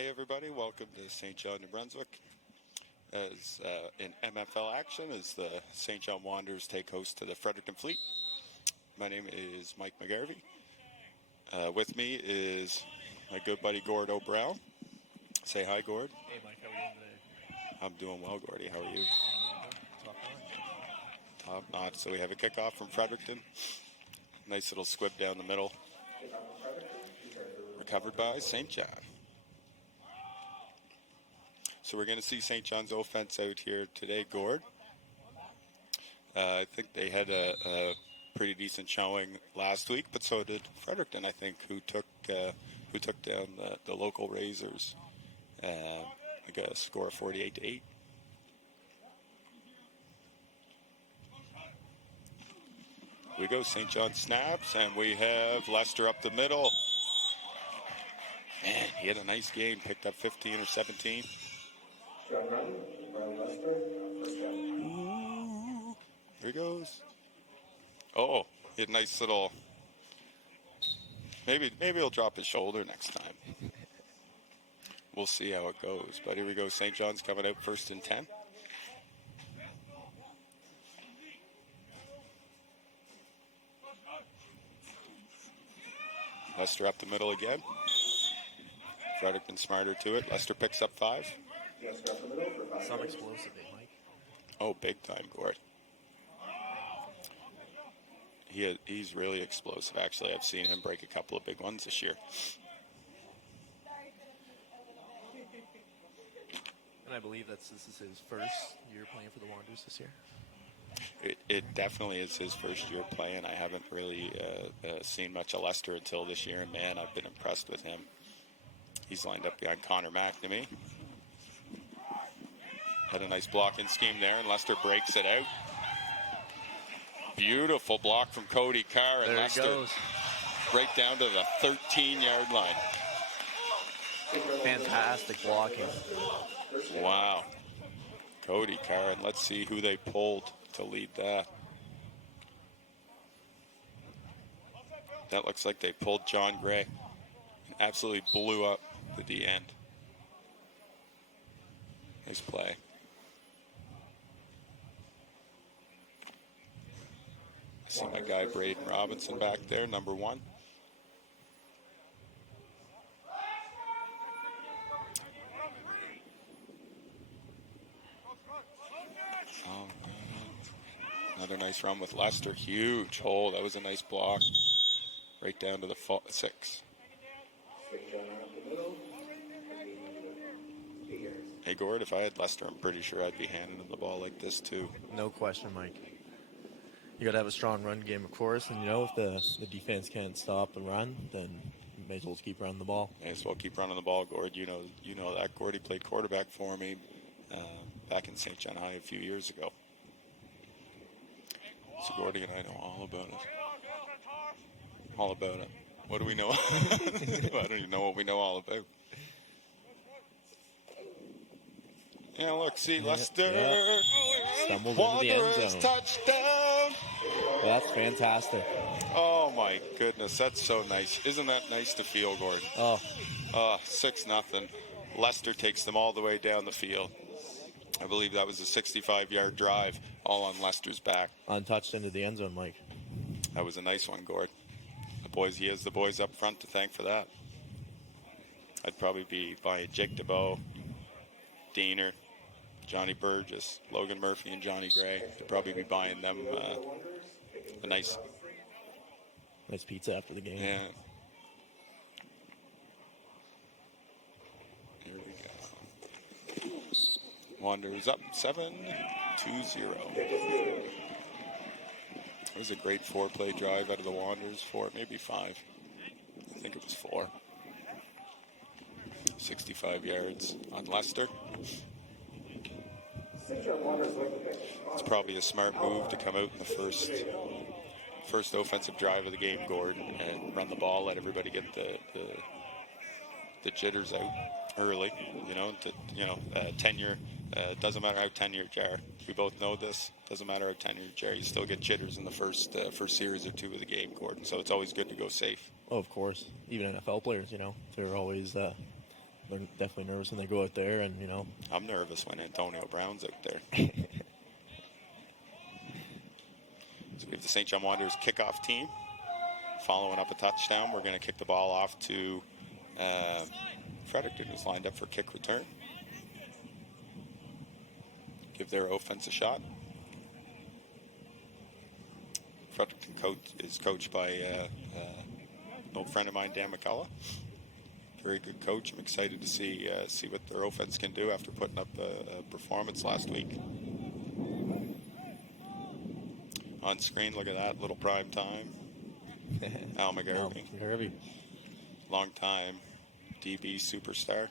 Hey everybody, welcome to St. John, New Brunswick. As in MFL action, as the St. John Wanderers take host to the Fredericton Fleet. My name is Mike McGarvey. With me is my good buddy Gord O'Brown. Say hi, Gord. Hey Mike, how are you doing today? I'm doing well, Gordy. How are you? Top notch. Top notch. So we have a kickoff from Fredericton. Nice little squib down the middle. Recovered by St. John. So we're going to see St. John's offense out here today, Gord. I think they had a pretty decent showing last week, but so did Fredericton, I think, who took down the local Razors. I got a score of 48-8. We go, St. John snaps, and we have Lester up the middle. Man, he had a nice game, picked up 15 or 17. Ooh, here he goes. Oh, he had a nice little. Maybe he'll drop his shoulder next time. We'll see how it goes. But here we go. St. John's coming out first and 10. Lester up the middle again. Fredericton smarter to it. Lester picks up 5. Some explosive, Mike. Oh, big time, Gord. He's really explosive. Actually, I've seen him break a couple of big ones this year. And I believe this is his first year playing for the Wanderers this year. It definitely is his first year playing. I haven't really seen much of Lester until this year, and man, I've been impressed with him. He's lined up behind Connor McNamee. Had a nice blocking scheme there, and Lester breaks it out. Beautiful block from Cody Carr, and there Lester goes. right down to the 13-yard line. Fantastic blocking. Wow. Cody Carr, and let's see who they pulled to lead that. That looks like they pulled John Gray. Absolutely blew up the D end. Nice play. I see my guy Braden Robinson back there, number 1. Oh, another nice run with Lester. Huge hole. That was a nice block. Right down to the 6. Hey, Gord, if I had Lester, I'm pretty sure I'd be handing him the ball like this, too. No question, Mike. You got to have a strong run game, of course, and if the defense can't stop and run, then you may as well keep running the ball. May as well keep running the ball, Gord. You know that. Gordy played quarterback for me back in St. John High a few years ago. So Gordy and I know all about it. All about it. What do we know? I don't even know what we know all about. Yeah, look, see, Lester. Stumbles into the end zone. Touchdown. That's fantastic. Oh, my goodness. That's so nice. Isn't that nice to feel, Gordon? Oh. 6-0. Lester takes them all the way down the field. I believe that was a 65-yard drive, all on Lester's back. Untouched into the end zone, Mike. That was a nice one, Gord. He has the boys up front to thank for that. I'd probably be buying Jake DeBow, Diener, Johnny Burgess, Logan Murphy, and Johnny Gray. I'd probably be buying them a nice pizza after the game. Yeah. Here we go. Wanderers up 7-0. It was a great 4-play drive out of the Wanderers. 4, maybe 5. I think it was 4. 65 yards on Lester. It's probably a smart move to come out in the first offensive drive of the game, Gordon, and run the ball, let everybody get the jitters out early. Tenure doesn't matter how tenured you are. We both know this. Doesn't matter how tenured you are. You still get jitters in the first series or 2 of the game, Gordon. So it's always good to go safe. Oh, of course. Even NFL players, they're always they're definitely nervous when they go out there, and I'm nervous when Antonio Brown's out there. So we have the St. John Wanderers kickoff team. Following up a touchdown, we're going to kick the ball off to Fredericton, who's lined up for kick return. Give their offense a shot. Fredericton is coached by an old friend of mine, Dan McCullough. Very good coach. I'm excited to see what their offense can do after putting up a performance last week. On screen, look at that, little prime time. Al McGarvey. Long time DB superstar.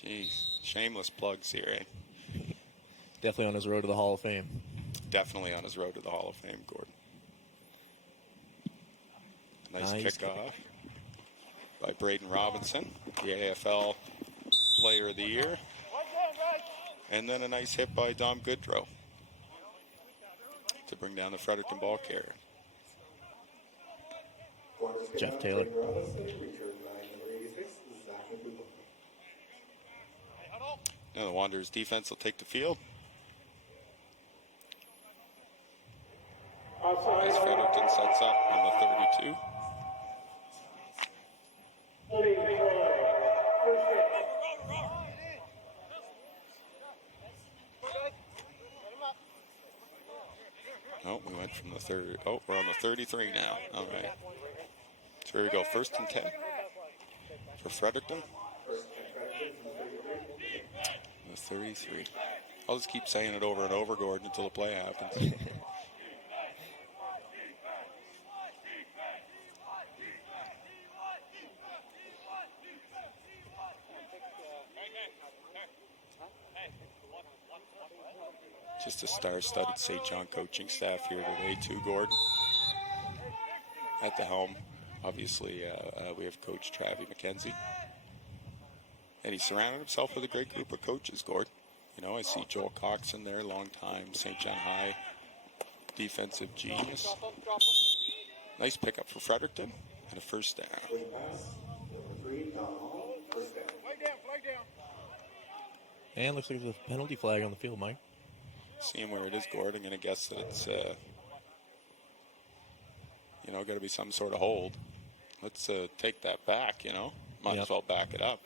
Jeez, shameless plugs here, eh? Definitely on his road to the Hall of Fame. Definitely on his road to the Hall of Fame, Gordon. Nice kickoff by Braden Robinson, the AFL Player of the Year. And then a nice hit by Dom Goodrow to bring down the Fredericton ball carrier. Jeff Taylor. Now the Wanderers defense will take the field. As Fredericton sets up on the 32. Oh, we went from the 30. Oh, we're on the 33 now. All right. So here we go. 1st and 10 for Fredericton. The 33. I'll just keep saying it over and over, Gordon, until the play happens. Just a star-studded St. John coaching staff here today, too, Gordon. At the helm, obviously, we have Coach Travie McKenzie. And he surrounded himself with a great group of coaches, Gordon. You know, I see Joel Cox in there, long-time St. John High defensive genius. Nice pickup for Fredericton and a first down. And looks like there's a penalty flag on the field, Mike. Seeing where it is, Gordon, I'm going to guess that it's, got to be some sort of hold. Let's take that back, Might as well back it up.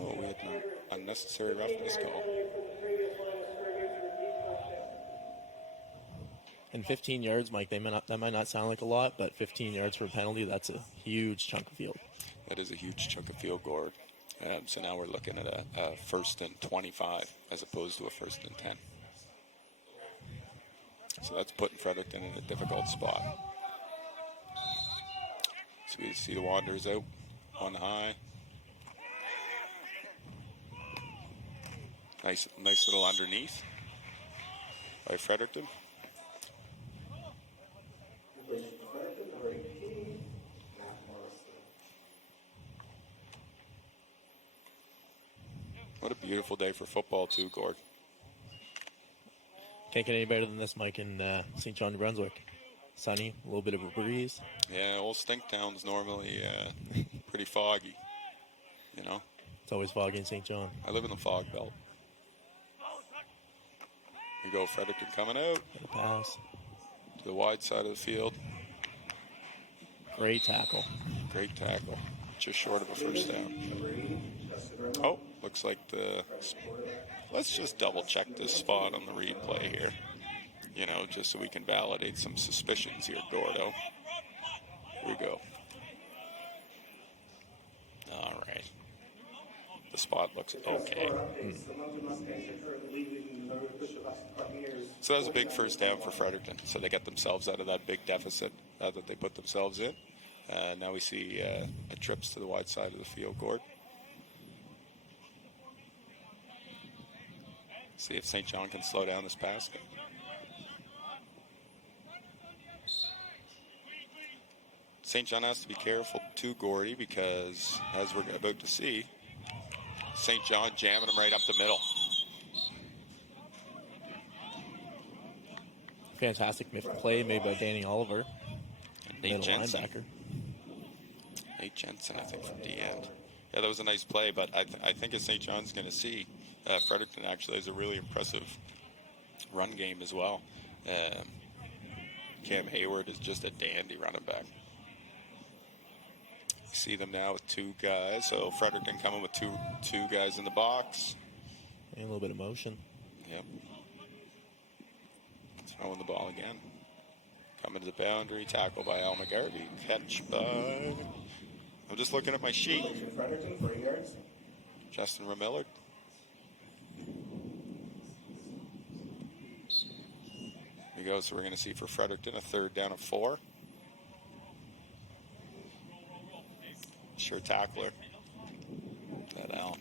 Oh, we had an unnecessary roughness call. And 15 yards, Mike, that might not sound like a lot, but 15 yards for a penalty, that's a huge chunk of field. That is a huge chunk of field, Gord. So now we're looking at a 1st and 25 as opposed to a 1st and 10. So that's putting Fredericton in a difficult spot. So we see the Wanderers out on the high. Nice little underneath by Fredericton. What a beautiful day for football, too, Gord. Can't get any better than this, Mike, in St. John, New Brunswick. Sunny, a little bit of a breeze. Yeah, old Stinktown's normally pretty foggy, It's always foggy in St. John. I live in the fog belt. Here you go, Fredericton coming out. Good pass. To the wide side of the field. Great tackle. Great tackle. Just short of a first down. Oh, looks like let's just double check this spot on the replay here. Just so we can validate some suspicions here, Gordo. Here we go. All right. The spot looks okay. So that was a big first down for Fredericton. So they got themselves out of that big deficit that they put themselves in. Now we see trips to the wide side of the field, Gord. See if St. John can slow down this pass. St. John has to be careful too, Gordy, because as we're about to see, St. John jamming him right up the middle. Fantastic play made by Danny Oliver. Nate Middle Jensen. linebacker. Nate Jensen, I think, from D-end. Yeah, that was a nice play, but I think as St. John's going to see, Fredericton actually has a really impressive run game as well. Cam Hayward is just a dandy running back. See them now with two guys. So Fredericton coming with two guys in the box. And a little bit of motion. Yep. Throwing the ball again. Coming to the boundary. Tackle by Al McGarvey. Catch by... I'm just looking at my sheet. Fredericton, 3 yards. Justin Ramillard. Here we go. So we're going to see for Fredericton a 3rd down and 4. Sure tackler. That Al.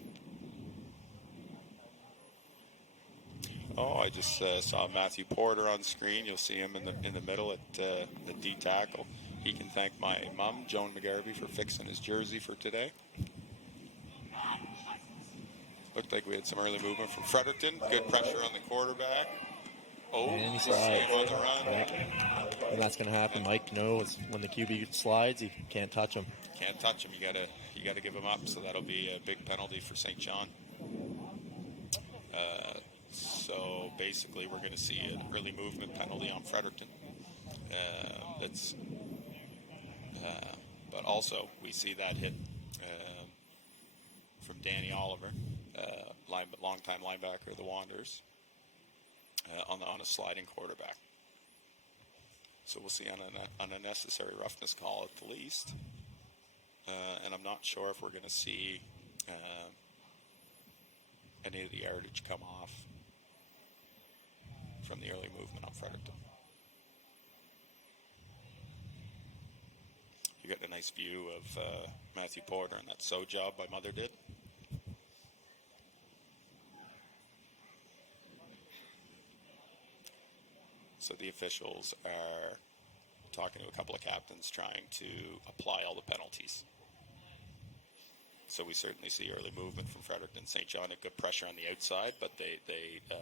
Oh, I just saw Matthew Porter on screen. You'll see him in the middle at the D tackle. He can thank my mom, Joan McGarvey, for fixing his jersey for today. Looked like we had some early movement from Fredericton. Good pressure on the quarterback. Oh, And he just slides. staying on the run. Yeah. And that's going to happen, Mike. You know, it's when the QB slides, you can't touch him. Can't touch him. You gotta give him up. So that'll be a big penalty for St. John. So basically, we're going to see an early movement penalty on Fredericton. But also we see that hit from Danny Oliver, longtime linebacker of the Wanderers, on a sliding quarterback. So we'll see on a necessary roughness call at the least. And I'm not sure if we're going to see any of the yardage come off from the early movement on Fredericton. You got a nice view of Matthew Porter and that sew job my mother did. So the officials are talking to a couple of captains trying to apply all the penalties. So we certainly see early movement from Fredericton. St. John had good pressure on the outside, but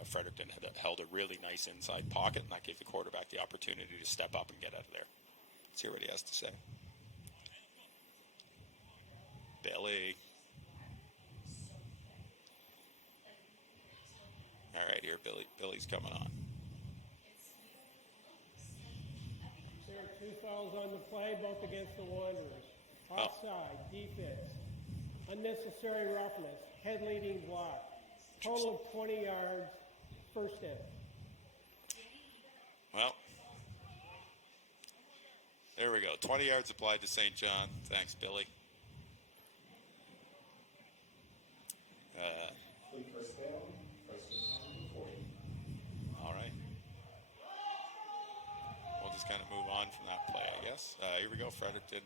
Fredericton had held a really nice inside pocket, and that gave the quarterback the opportunity to step up and get out of there. Let's hear what he has to say. Billy. All right, here, Billy's coming on. There are 2 fouls on the play, both against the Wanderers. Offside, defense, unnecessary roughness, head leading block, total of 20 yards, first down. Well, there we go. 20 yards applied to St. John. Thanks, Billy. First down, 40. All right. We'll just kind of move on from that play, I guess. Here we go. Fredericton,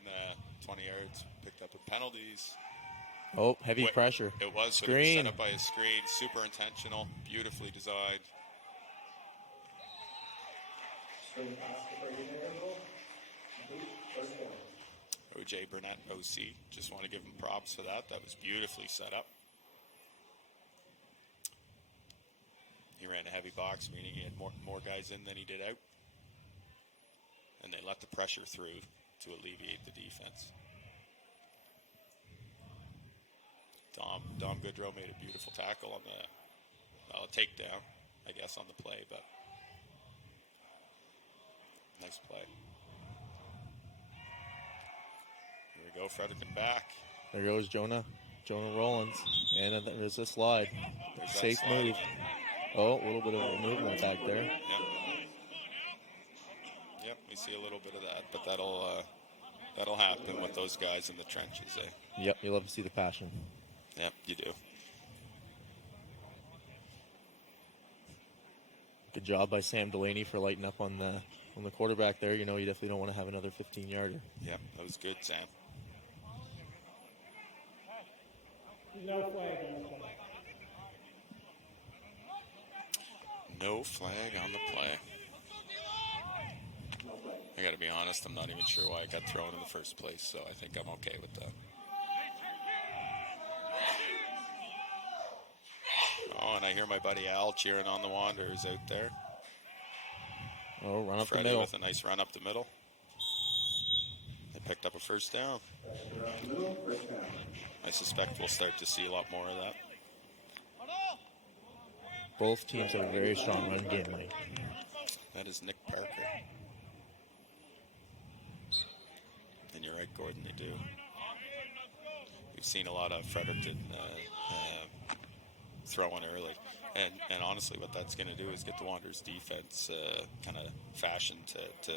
20 yards, picked up with penalties. Oh, heavy pressure. It was Screen. set up by a screen. Super intentional. Beautifully designed. Screen pass to Brady Nickel. First down. O.J. Burnett, OC. Just want to give him props for that. That was beautifully set up. He ran a heavy box, meaning he had more guys in than he did out. And they let the pressure through to alleviate the defense. Dom Goodrow made a beautiful tackle on the takedown, I guess, on the play, but nice play. Here we go, Fredericton back. There goes Jonah Rollins. And there's a slide. There's that Safe slide. move. Oh, a little bit of a movement back there. Yep, we see a little bit of that, but that'll happen with those guys in the trenches, eh? Yep, you love to see the passion. Yep, you do. Good job by Sam Delaney for lighting up on the quarterback there. You know, you definitely don't want to have another 15-yarder. Yep, that was good, Sam. No flag on the play. No flag on the play. I got to be honest, I'm not even sure why it got thrown in the first place, so I think I'm okay with that. and I hear my buddy Al cheering on the Wanderers out there. Oh, run up Freddie the middle. with a nice run up the middle. They picked up a first down. I suspect we'll start to see a lot more of that. Both teams have a very strong run game, Mike. That is Nick Parker. And you're right, Gordon, they do. We've seen a lot of Fredericton throwing early. And honestly, what that's going to do is get the Wanderers defense kind of fashioned to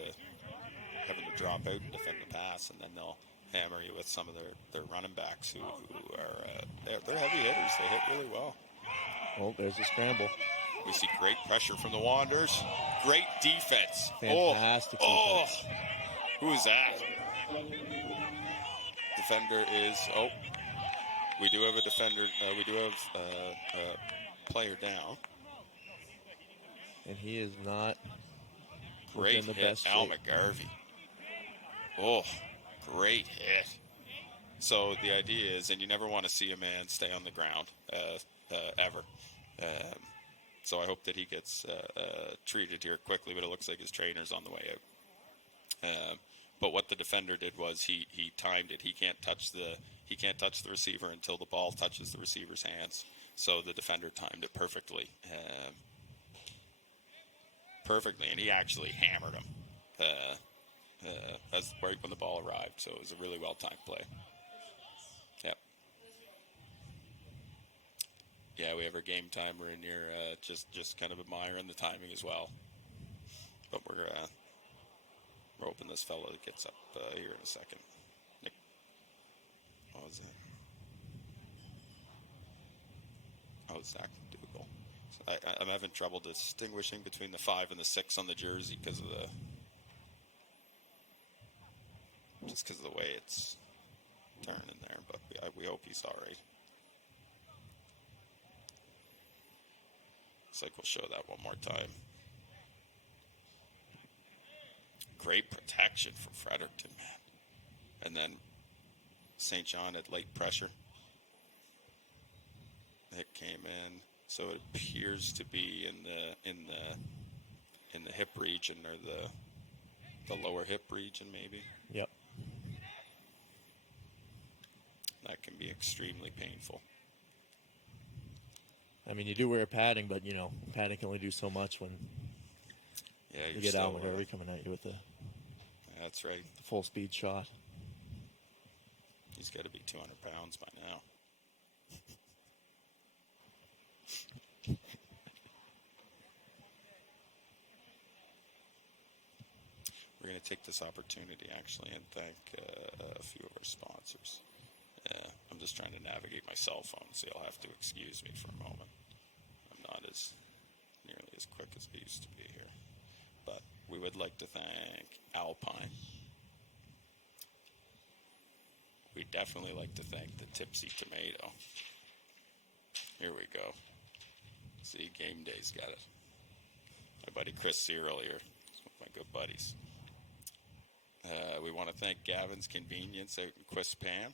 having to drop out and defend the pass, and then they'll hammer you with some of their running backs who are they're heavy hitters. They hit really well. Oh, there's a scramble. We see great pressure from the Wanderers. Great defense. Fantastic defense. Who is that? Defender is, we do have a defender. We do have a player down. And he is not Great in the hit, best Al shape. McGarvey. Oh, great hit. So the idea is, and you never want to see a man stay on the ground ever. So I hope that he gets treated here quickly, but it looks like his trainer's on the way out. But what the defender did was he timed it. He can't touch the receiver until the ball touches the receiver's hands. So the defender timed it perfectly. And he actually hammered him as right when the ball arrived. So it was a really well-timed play. Yep. Yeah, we have our game timer in here, just kind of admiring the timing as well. But we're hoping this fella gets up here in a second. Nick, what was that? Oh, Zach Dougal. So I'm having trouble distinguishing between the 5 and the 6 on the jersey because of the way it's turning there. But we hope he's all right. Looks like we'll show that one more time. Great protection from Fredericton, man. And then St. John had light pressure. It came in, so it appears to be in the hip region or the lower hip region, maybe. Yep. That can be extremely painful. I mean, you do wear padding, but, padding can only do so much when you get Al McGarvey coming at you with a that's right. full-speed shot. He's got to be 200 pounds by now. We're going to take this opportunity, actually, and thank a few of our sponsors. I'm just trying to navigate my cell phone, so you'll have to excuse me for a moment. I'm not nearly as quick as I used to be here. But we would like to thank Alpine. We'd definitely like to thank the Tipsy Tomato. Here we go. See, Game Day's got it. My buddy Chris Cyril here. He's one of my good buddies. We want to thank Gavin's Convenience out in Quispan.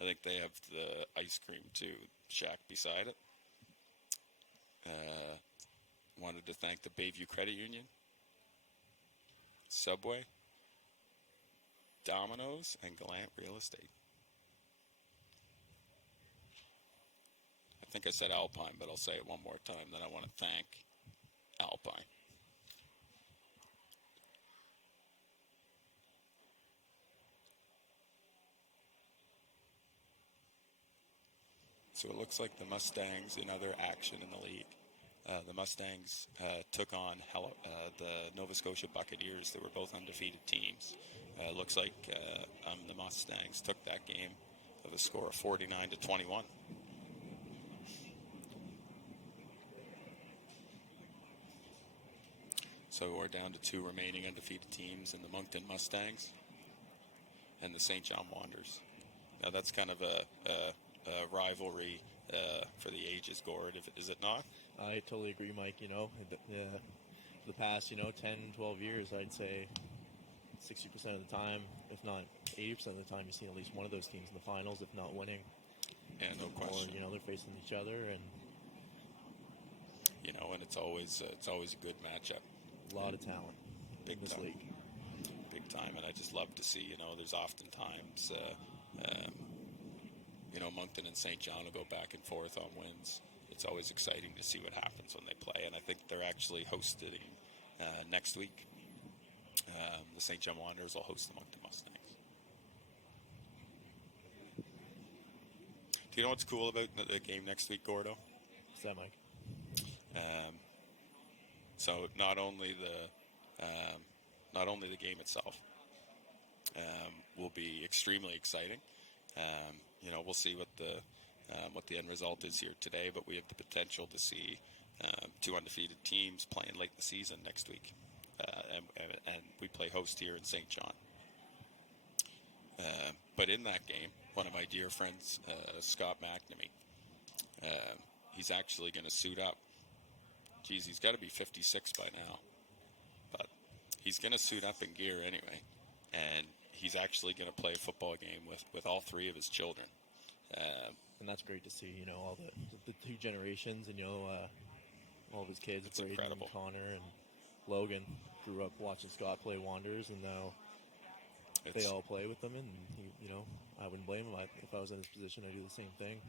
I think they have the ice cream, too, shack beside it. Wanted to thank the Bayview Credit Union, Subway, Domino's, and Gallant Real Estate. I think I said Alpine, but I'll say it one more time that I want to thank Alpine. So it looks like the Mustangs in other action in the league. The Mustangs took on the Nova Scotia Buccaneers. They were both undefeated teams. Looks like the Mustangs took that game with a score of 49-21. So we're down to 2 remaining undefeated teams in the Moncton Mustangs and the St. John Wanderers. Now that's kind of a rivalry for the ages, Gord, is it not? I totally agree, Mike. The past, 10, 12 years, I'd say 60% of the time, if not 80% of the time, you've seen at least one of those teams in the finals, if not winning. Yeah, no question. Or, they're facing each other. And you know, and it's always a good matchup. A lot of talent Big in this time. league. Big time, and I just love to see, you know, there's oftentimes, you know, Moncton and St. John will go back and forth on wins. It's always exciting to see what happens when they play, and I think they're actually hosting next week. The St. John Wanderers will host the Moncton Mustangs. Do you know what's cool about the game next week, Gordo? What's that, Mike? So not only the game itself will be extremely exciting. You know, we'll see what the end result is here today, but we have the potential to see two undefeated teams playing late in the season next week, and we play host here in St. John. But in that game, one of my dear friends, Scott McNamee, he's actually going to suit up. Geez, he's got to be 56 by now. But he's going to suit up in gear anyway. And he's actually going to play a football game with all three of his children. And that's great to see, you know, all the two generations, and, you know, all of his kids, It's Braden, incredible. and Connor, and Logan, grew up watching Scott play Wanderers, and now they all play with them, and, you know, I wouldn't blame him. If I was in his position, I'd do the same thing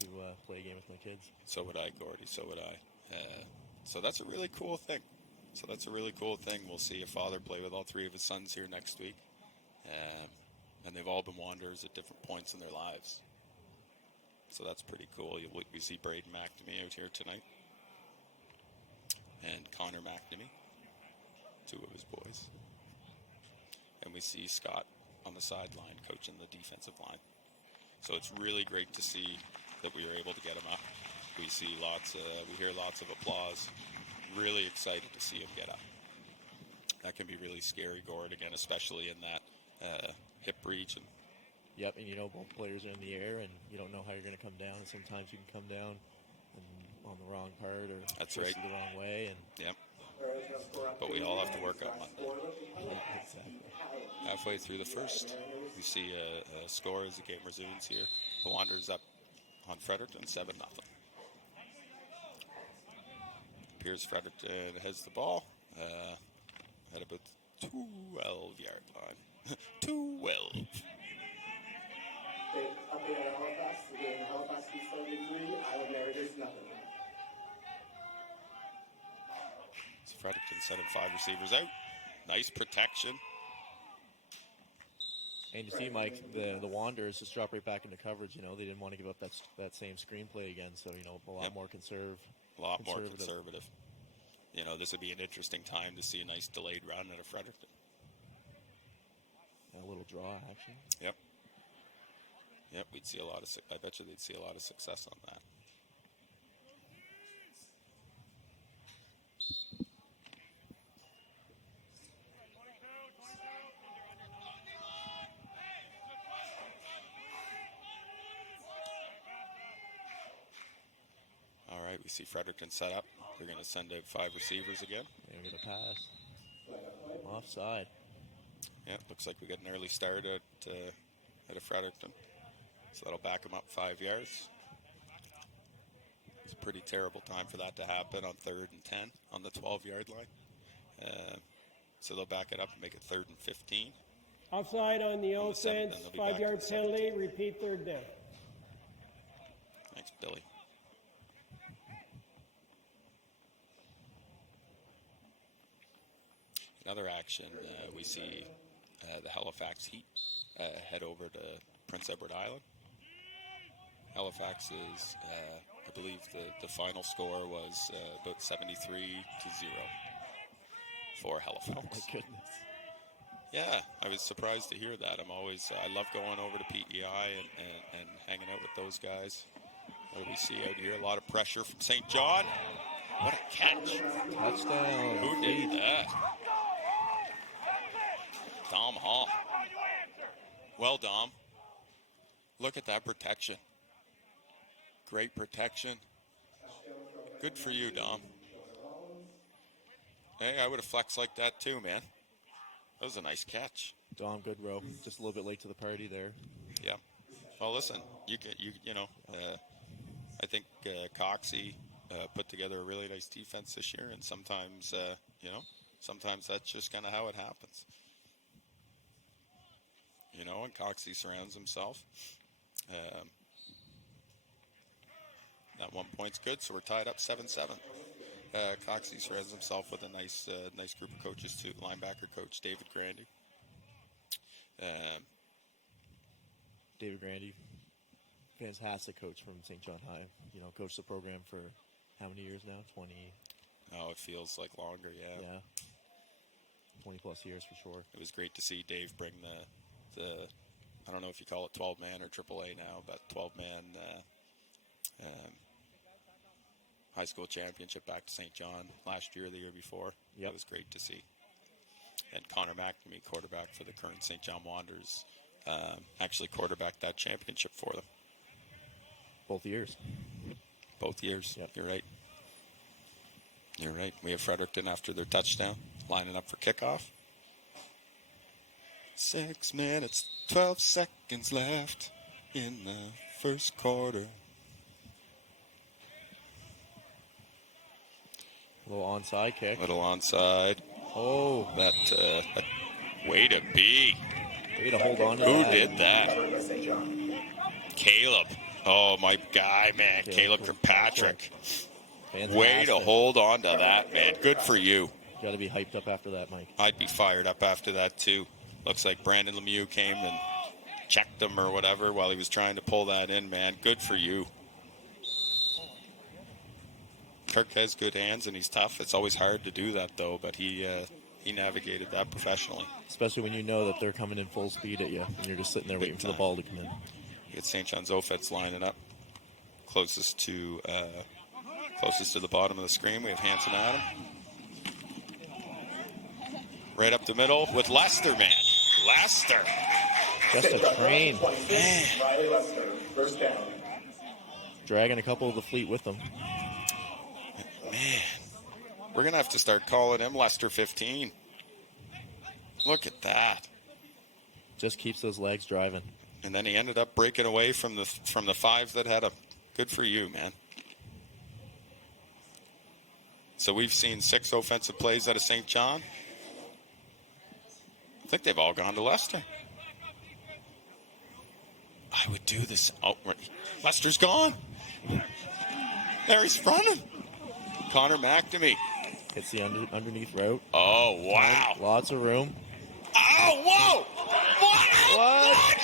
to play a game with my kids. So would I, Gordy. So would I. So that's a really cool thing. We'll see a father play with all three of his sons here next week. And they've all been Wanderers at different points in their lives. So that's pretty cool. We see Braden McNamee out here tonight. And Connor McNamee, two of his boys. And we see Scott on the sideline coaching the defensive line. So it's really great to see that we were able to get him up. We hear lots of applause. Really excited to see him get up. That can be really scary, Gord, again, especially in that hip region. Yep, and, you know, both players are in the air, and you don't know how you're going to come down. And sometimes you can come down on the wrong part, or That's twist right. the wrong way. And Yep. But we all have to work on Monday. exactly. Halfway through the first, we see a score as the game resumes here. The Wanderers up on Fredericton, 7-0. Piers Fredericton has the ball at about the 12-yard line. 12. Update on Halifax. The game in Halifax beats 7-3. Island Mariners, nothing. So Fredericton sending 5 receivers out. Nice protection. And you see, Mike, the Wanderers just drop right back into coverage. You know, they didn't want to give up that same screenplay again. So, you know, a lot more conservative. You know, this would be an interesting time to see a nice delayed run out of Fredericton. A little draw action. Yep, we'd see I bet you they'd see a lot of success on that. All right, we see Fredericton set up. They're going to send out 5 receivers again. They're going to pass. Offside. Yeah, looks like we got an early start at a Fredericton. So that'll back them up 5 yards. It's a pretty terrible time for that to happen on 3rd and 10 on the 12-yard line. So they'll back it up and make it 3rd and 15. Offside on the offense, then they'll be back 5-yard to the penalty, 17. repeat third down. Thanks, Billy. Another action, we see the Halifax Heat head over to Prince Edward Island. Halifax is, I believe the final score was about 73-0 for Halifax. Oh, my goodness. Yeah, I was surprised to hear that. I love going over to PEI and hanging out with those guys. What do we see out here? A lot of pressure from St. John. What a catch. Touchdown. Who did that? Dom Hall. Well, Dom, look at that protection. Great protection. Good for you, Dom. Hey, I would have flexed like that too, man. That was a nice catch. Dom Goodrow, just a little bit late to the party there. Yeah. Well, listen, you know, I think Coxie put together a really nice defense this year, and sometimes, sometimes that's just kind of how it happens. And Coxey surrounds himself. That 1 point's good, so we're tied up 7-7. Coxey surrounds himself with a nice group of coaches too. Linebacker coach David Grandy. David Grandy, fantastic coach from St. John High. Coached the program for how many years now? 20. Oh, it feels like longer, yeah. Yeah. 20 plus years for sure. It was great to see Dave bring the I don't know if you call it 12-man or AAA now, but 12-man high school championship back to St. John last year, the year before. Yep. It was great to see. And Connor McNamee, quarterback for the current St. John Wanderers, actually quarterbacked that championship for them. Both years. Both years. Yep. You're right. You're right. We have Fredericton after their touchdown, lining up for kickoff. 6 minutes, 12 seconds left in the first quarter. Little onside kick. Little onside. Oh. That way to be. Way to hold on to Who that. did that? Caleb. Oh, my guy, man. Caleb Kirkpatrick. Fantastic. Way to hold on to that, man. Good for you. Got to be hyped up after that, Mike. I'd be fired up after that, too. Looks like Brandon Lemieux came and checked him or whatever while he was trying to pull that in, man. Good for you. Kirk has good hands and he's tough. It's always hard to do that, though, but he navigated that professionally. Especially when you know that they're coming in full speed at you and you're just sitting there waiting for the ball to come in. You get St. John's offense lining up closest to the bottom of the screen. We have Hanson Adam. Right up the middle with Lester, man. Lester. Just a train. Riley Lester, first down. Dragging a couple of the fleet with them. Man, we're going to have to start calling him Lester 15. Look at that. Just keeps those legs driving. And then he ended up breaking away from the 5 that had him. Good for you, man. So we've seen 6 offensive plays out of St. John. I think they've all gone to Lester. I would do this. Oh, Lester's gone. There he's running. Connor McNamee. Hits the underneath route. Oh, wow. Lots of room. Oh, whoa. What?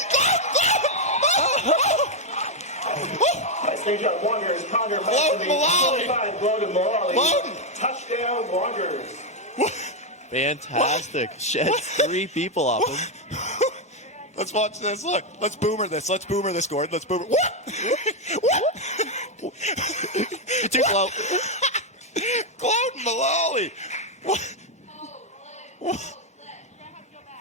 St. John Wanderers, Connor McNamee, 25, Glow to Morley. Touchdown, Wanderers. Fantastic. Sheds 3 people off him. Let's watch this. Look. Let's boomer this. Gordon. Let's boomer. What? You're too low. Claude Mullally.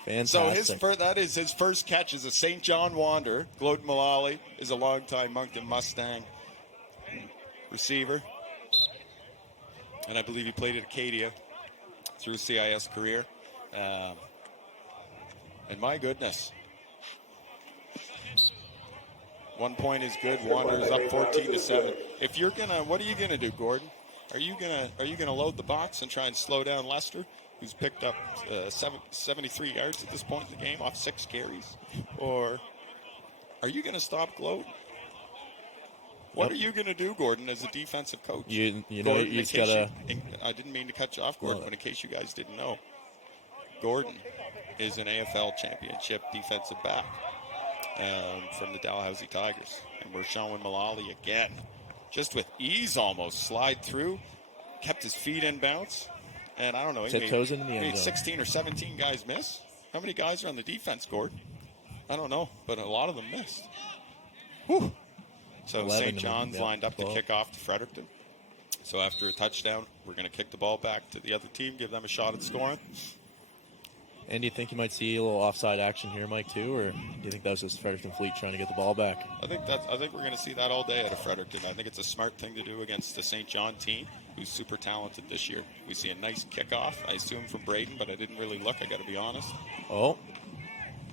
Fantastic. So that is his first catch as a St. John Wanderer. Claude Mullally is a longtime Moncton Mustang receiver. And I believe he played at Acadia through a CIS career. And my goodness. 1 point is good. Wanderers up 14-7. If you're what are you gonna do, Gordon? Are you gonna load the box and try and slow down Lester, who's picked up 73 yards at this point in the game off 6 carries, or are you gonna stop Gloat? What are you gonna do, Gordon, as a defensive coach? You know, Gordon, you just gotta. I didn't mean to cut you off, Gordon, but in case you guys didn't know, Gordon is an AFL championship defensive back from the Dalhousie Tigers. And we're showing Mullally again. Just with ease almost. Slide through. Kept his feet in bounce. And I don't know. He made 16 or 17 guys miss. How many guys are on the defense, Gordon? I don't know. But a lot of them missed. Whew. So St. John's lined up to kick off to Fredericton. So after a touchdown, we're going to kick the ball back to the other team, give them a shot at scoring. And do you think you might see a little offside action here, Mike, too, or do you think that was just Fredericton Fleet trying to get the ball back? I think we're going to see that all day out of Fredericton. I think it's a smart thing to do against the St. John team, who's super talented this year. We see a nice kickoff, I assume from Braden, but I didn't really look. I got to be honest. Oh,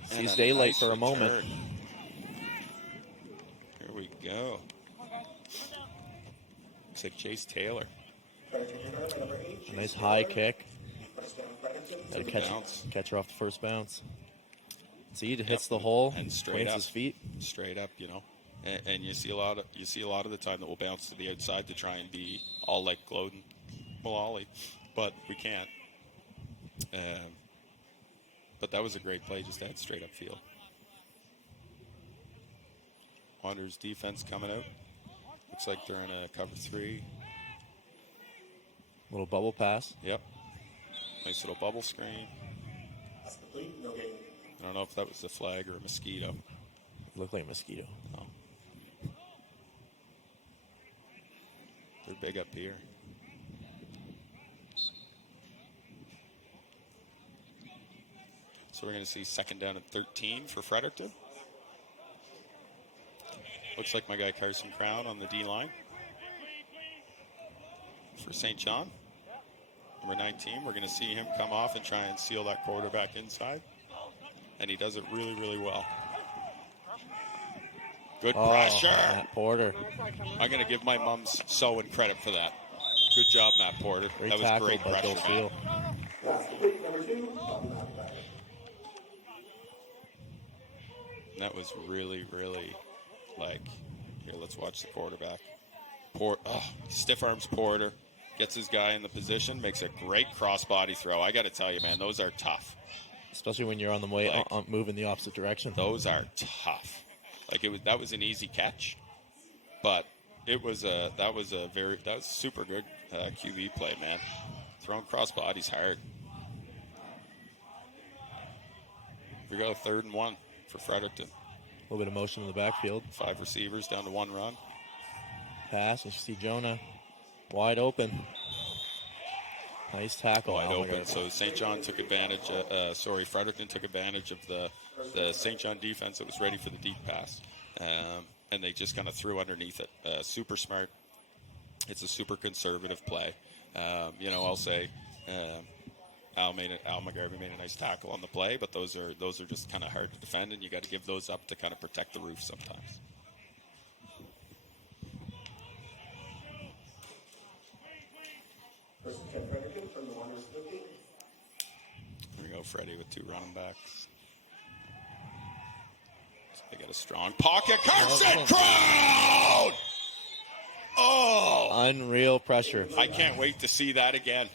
sees daylight nice for a moment. Here we go. Looks like Chase Taylor. A nice high kick. Got to catch her off the first bounce. See, it hits the hole and straight plants up. his feet. Straight up, you know. And you see a lot of the time that we'll bounce to the outside to try and be all like Glowden Mullally, but we can't. But that was a great play, just that straight up field. Wanderers defense coming out. Looks like they're in a cover 3. Little bubble pass. Yep. Nice little bubble screen. I don't know if that was a flag or a mosquito. Looked like a mosquito. Oh. They're big up here. So we're going to see second down and 13 for Fredericton. Looks like my guy Carson Crown on the D-line. For St. John. Number 19, we're going to see him come off and try and seal that quarterback inside. And he does it really, really well. Good pressure. Matt Porter. I'm going to give my mom's sewing credit for that. Good job, Matt Porter. Great that was tackle great by pressure, Bill man. Steele. And that was really, really like, here, let's watch the quarterback. Stiff arms Porter. Gets his guy in the position, makes a great cross-body throw. I got to tell you, man, those are tough. Especially when you're on the way, moving the opposite direction. Those are tough. Like that was an easy catch, but that was super good QB play, man. Throwing cross-bodies hard. We go 3rd and 1 for Fredericton. A little bit of motion in the backfield. 5 receivers down to 1 run. Pass, and you see Jonah wide open. Nice tackle. Wide open. So St. John took advantage. Fredericton took advantage of the St. John defense that was ready for the deep pass, and they just kind of threw underneath it. Super smart. It's a super conservative play. I'll say Al McGarvey made a nice tackle on the play, but those are just kind of hard to defend, and you got to give those up to kind of protect the roof sometimes. There we go, Freddie with 2 running backs. So they got a strong pocket. Carson Crown! Oh! Unreal pressure. I can't wait to see that again.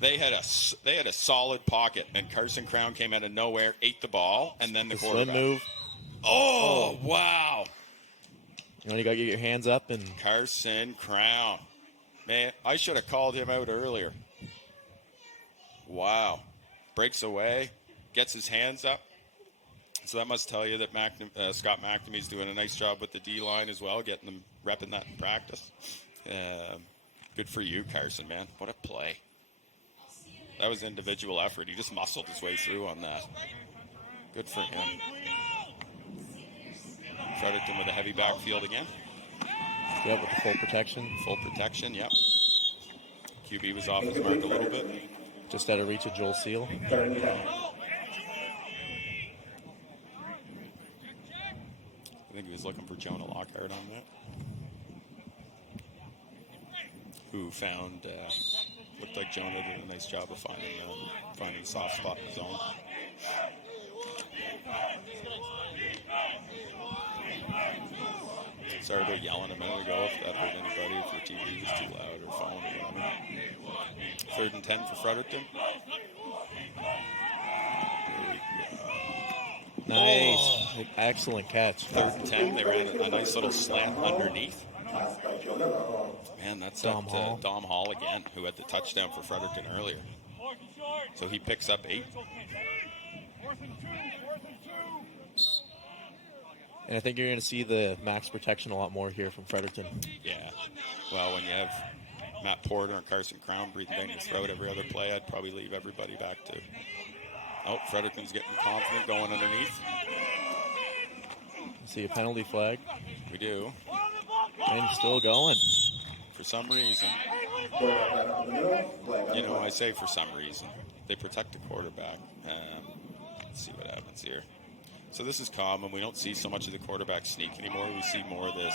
They had a solid pocket, and Carson Crown came out of nowhere, ate the ball, and then the quarterback. Move. Oh, wow. You got to get your hands up and Carson Crown. Man, I should have called him out earlier. Wow. Breaks away, gets his hands up. So that must tell you that Scott McNamee's doing a nice job with the D-line as well, getting them repping that in practice. Good for you, Carson, man. What a play. That was individual effort. He just muscled his way through on that. Good for him. Fredericton with a heavy backfield again. Yep, with the full protection. Full protection, yep. QB was off his mark a little bit. Just out of reach of Joel Seal. I think he was looking for Jonah Lockhart on that. Who found, looked like Jonah did a nice job of finding a soft spot in his own. Sorry about yelling a minute ago if that hurt anybody, if your TV was too loud or phone or whatever. 3rd and 10 for Fredericton. Nice. Oh. Excellent catch. 3rd and 10. They ran a nice little slant underneath. Man, that's Dom Hall again, who had the touchdown for Fredericton earlier. So he picks up 8. And I think you're going to see the max protection a lot more here from Fredericton. Yeah. Well, when you have Matt Porter and Carson Crown breathing down your throat every other play, I'd probably leave everybody back to. Oh, Fredericton's getting confident going underneath. See a penalty flag. We do. And still going. For some reason. I say for some reason. They protect the quarterback. Let's see what happens here. So this is common. We don't see so much of the quarterback sneak anymore. We see more of this,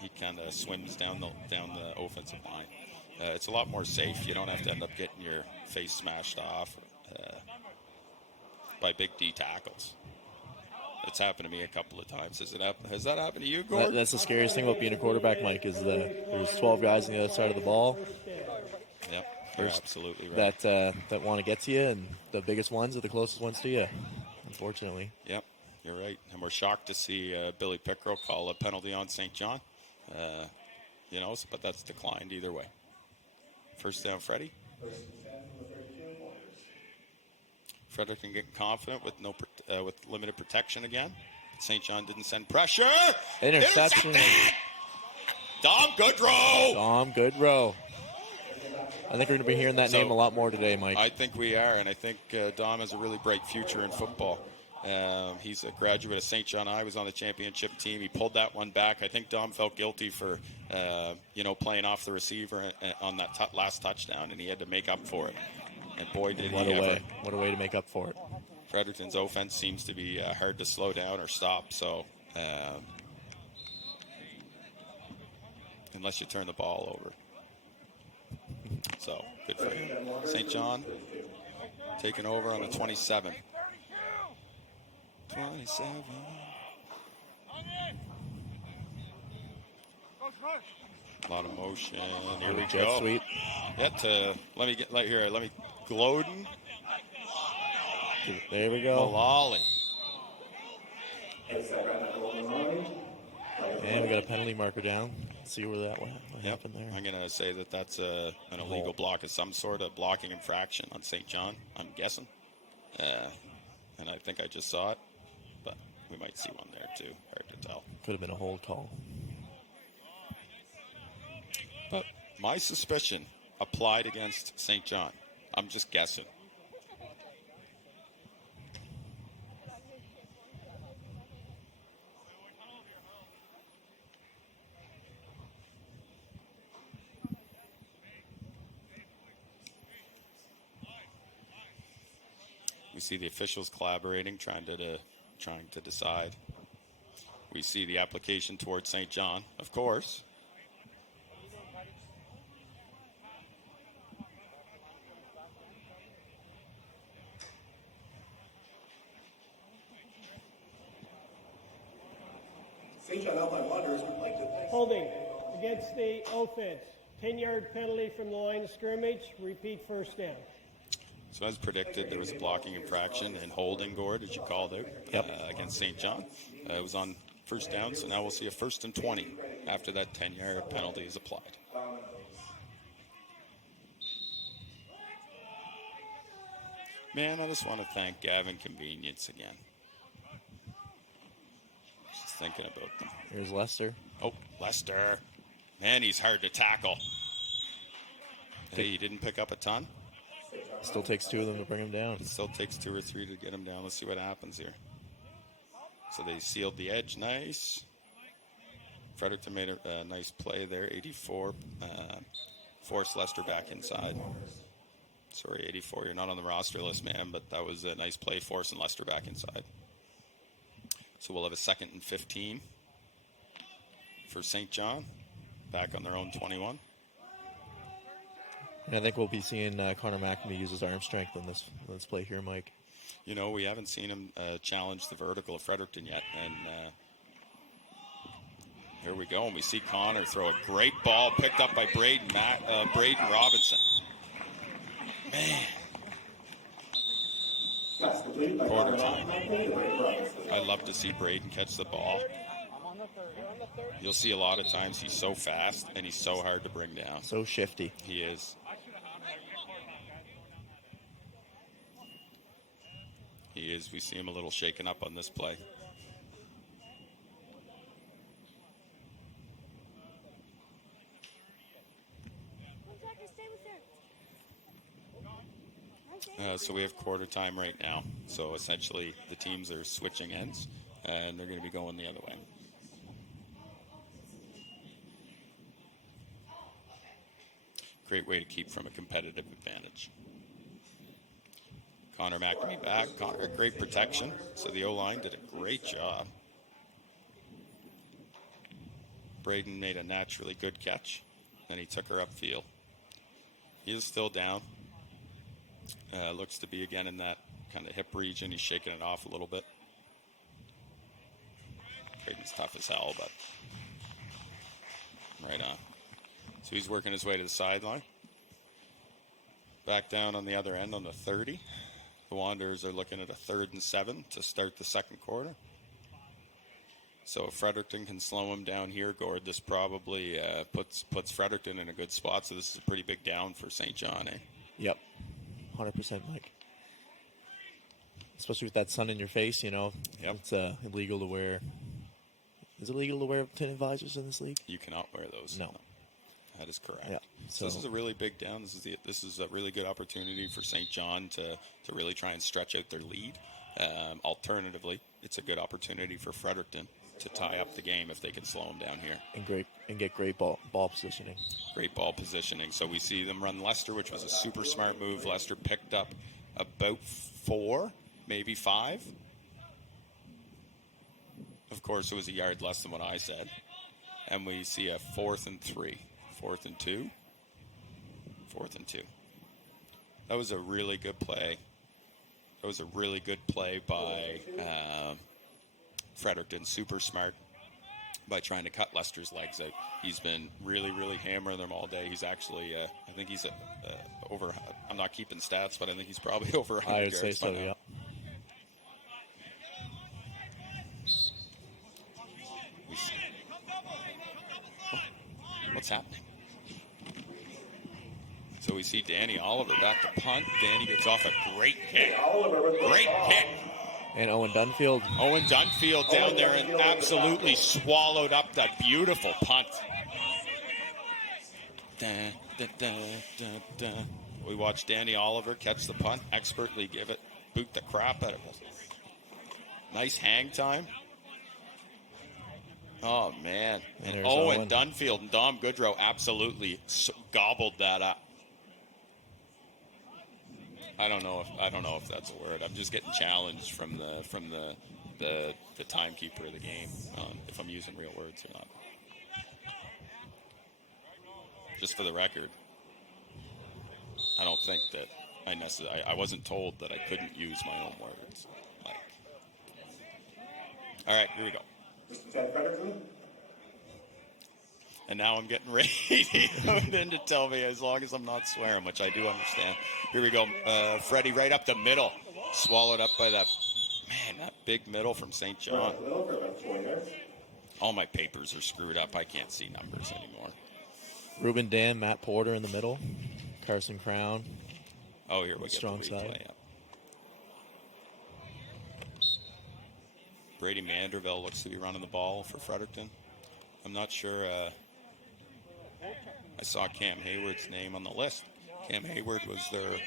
he kind of swims down the offensive line. It's a lot more safe. You don't have to end up getting your face smashed off by big D tackles. It's happened to me a couple of times. Has that happened to you, Gord? That's the scariest thing about being a quarterback, Mike, is that there's 12 guys on the other side of the ball. Yep, you're absolutely right. That want to get to you, and the biggest ones are the closest ones to you, unfortunately. Yep, you're right. And we're shocked to see Billy Pickerill call a penalty on St. John. But that's declined either way. First down, Freddie. Fredericton getting confident with with limited protection again. St. John didn't send pressure. Interception. Dom Goodrow. I think we're going to be hearing that name a lot more today, Mike. I think we are, and I think Dom has a really bright future in football. He's a graduate of St. John I, was on the championship team. He pulled that one back. I think Dom felt guilty for, playing off the receiver on that last touchdown, and he had to make up for it. And boy, did he ever. What a way to make up for it. Fredericton's offense seems to be hard to slow down or stop, so unless you turn the ball over. So, good for him. St. John taking over on the 27. 27. A lot of motion. Here we go. Sweep. Let me Gloden. There we go. Malali. And we got a penalty marker down. Let's see what happened there. I'm going to say that's an illegal block of some sort of blocking infraction on St. John, I'm guessing. And I think I just saw it, but we might see one there too. Hard to tell. Could have been a hold call. But my suspicion applied against St. John. I'm just guessing. We see the officials collaborating, trying to decide. We see the application towards St. John, of course. Holding against the offense. 10-yard penalty from the line of scrimmage. Repeat first down. So as predicted, there was a blocking infraction and holding, Gord, as you called out, against St. John. It was on first down, so now we'll see a 1st and 20 after that 10-yard penalty is applied. Man, I just want to thank Gavin Convenience again. Just thinking about them. Here's Lester. Oh, Lester. Man, he's hard to tackle. Hey, he didn't pick up a ton. Still takes 2 of them to bring him down. It still takes 2 or 3 to get him down. Let's see what happens here. So they sealed the edge. Nice. Fredericton made a nice play there. 84. Forced Lester back inside. Sorry, 84. You're not on the roster list, man, but that was a nice play, forcing Lester back inside. So we'll have a 2nd and 15 for St. John. Back on their own 21. And I think we'll be seeing Connor McNamee use his arm strength on this play here, Mike. You know, we haven't seen him challenge the vertical of Fredericton yet. And here we go. And we see Connor throw a great ball picked up by Braden Robinson. Man. Quarter time. I love to see Braden catch the ball. You'll see a lot of times he's so fast and he's so hard to bring down. So shifty. He is. He is. We see him a little shaken up on this play. So we have quarter time right now. So essentially the teams are switching ends and they're going to be going the other way. Great way to keep from a competitive advantage. Connor McNamee back. Connor, great protection. So the O-line did a great job. Braden made a naturally good catch, and he took her upfield. He is still down. Looks to be again in that kind of hip region. He's shaking it off a little bit. Braden's tough as hell, but right on. So he's working his way to the sideline. Back down on the other end on the 30. The Wanderers are looking at a 3rd and 7 to start the second quarter. So if Fredericton can slow him down here, Gord, this probably puts Fredericton in a good spot. So this is a pretty big down for St. John, eh? Yep. 100%, Mike. Especially with that sun in your face, you know. Yep. It's illegal to wear. Is it illegal to wear tinted visors in this league? You cannot wear those. No. That is correct. Yeah. So this is a really big down. This is a really good opportunity for St. John to really try and stretch out their lead. Alternatively, it's a good opportunity for Fredericton to tie up the game if they can slow them down here. And get great ball positioning. Great ball positioning. So we see them run Leicester, which was a super smart move. Leicester picked up about 4, maybe 5. Of course, it was a yard less than what I said. And we see a 4th and 3. 4th and 2. 4th and 2. That was a really good play. That was a really good play by Fredericton. Super smart by trying to cut Leicester's legs out. He's been really, really hammering them all day. He's actually, I think he's over, I'm not keeping stats, but I think he's probably over 100 I would yards say so, by now. yeah. What's happening? So we see Danny Oliver back to punt. Danny gets off a great kick. Great kick. And Owen Dunfield. Owen Dunfield down there and absolutely swallowed up that beautiful punt. We watched Danny Oliver catch the punt, expertly give it, boot the crap out of it. Nice hang time. Oh, man. And Owen Dunfield and Dom Goodrow absolutely gobbled that up. I don't know if that's a word. I'm just getting challenged from the timekeeper of the game if I'm using real words or not. Just for the record, I don't think that I wasn't told that I couldn't use my own words. Like, all right, here we go. And now I'm getting ready to tell me as long as I'm not swearing, which I do understand. Here we go. Freddie right up the middle. Swallowed up by that big middle from St. John. All my papers are screwed up. I can't see numbers anymore. Ruben Dan, Matt Porter in the middle. Carson Crown. Oh, here we go. Strong side. Yep. Brady Manderville looks to be running the ball for Fredericton. I'm not sure. I saw Cam Hayward's name on the list. Cam Hayward was their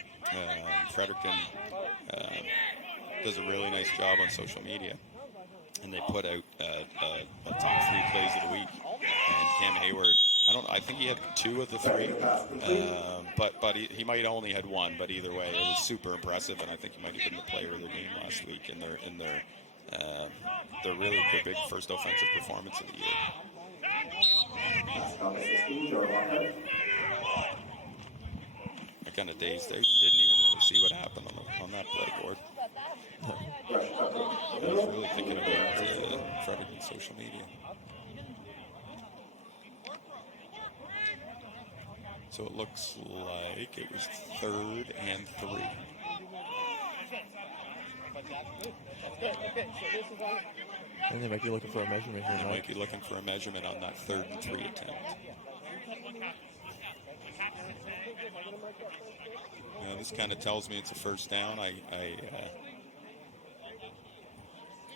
Fredericton. Does a really nice job on social media, and they put out a top 3 plays of the week. And Cam Hayward, I think he had 2 of the 3, but he might only had 1. But either way, it was super impressive, and I think he might have been the player of the game last week in their really big first offensive performance of the year. I kind of dazed out. Didn't even really see what happened on that play board. I was really thinking about Fredericton social media. So it looks like it was 3rd and 3. And they might be looking for a measurement here. They might be looking for a measurement on that 3rd and 3 attempt. This kind of tells me it's a first down.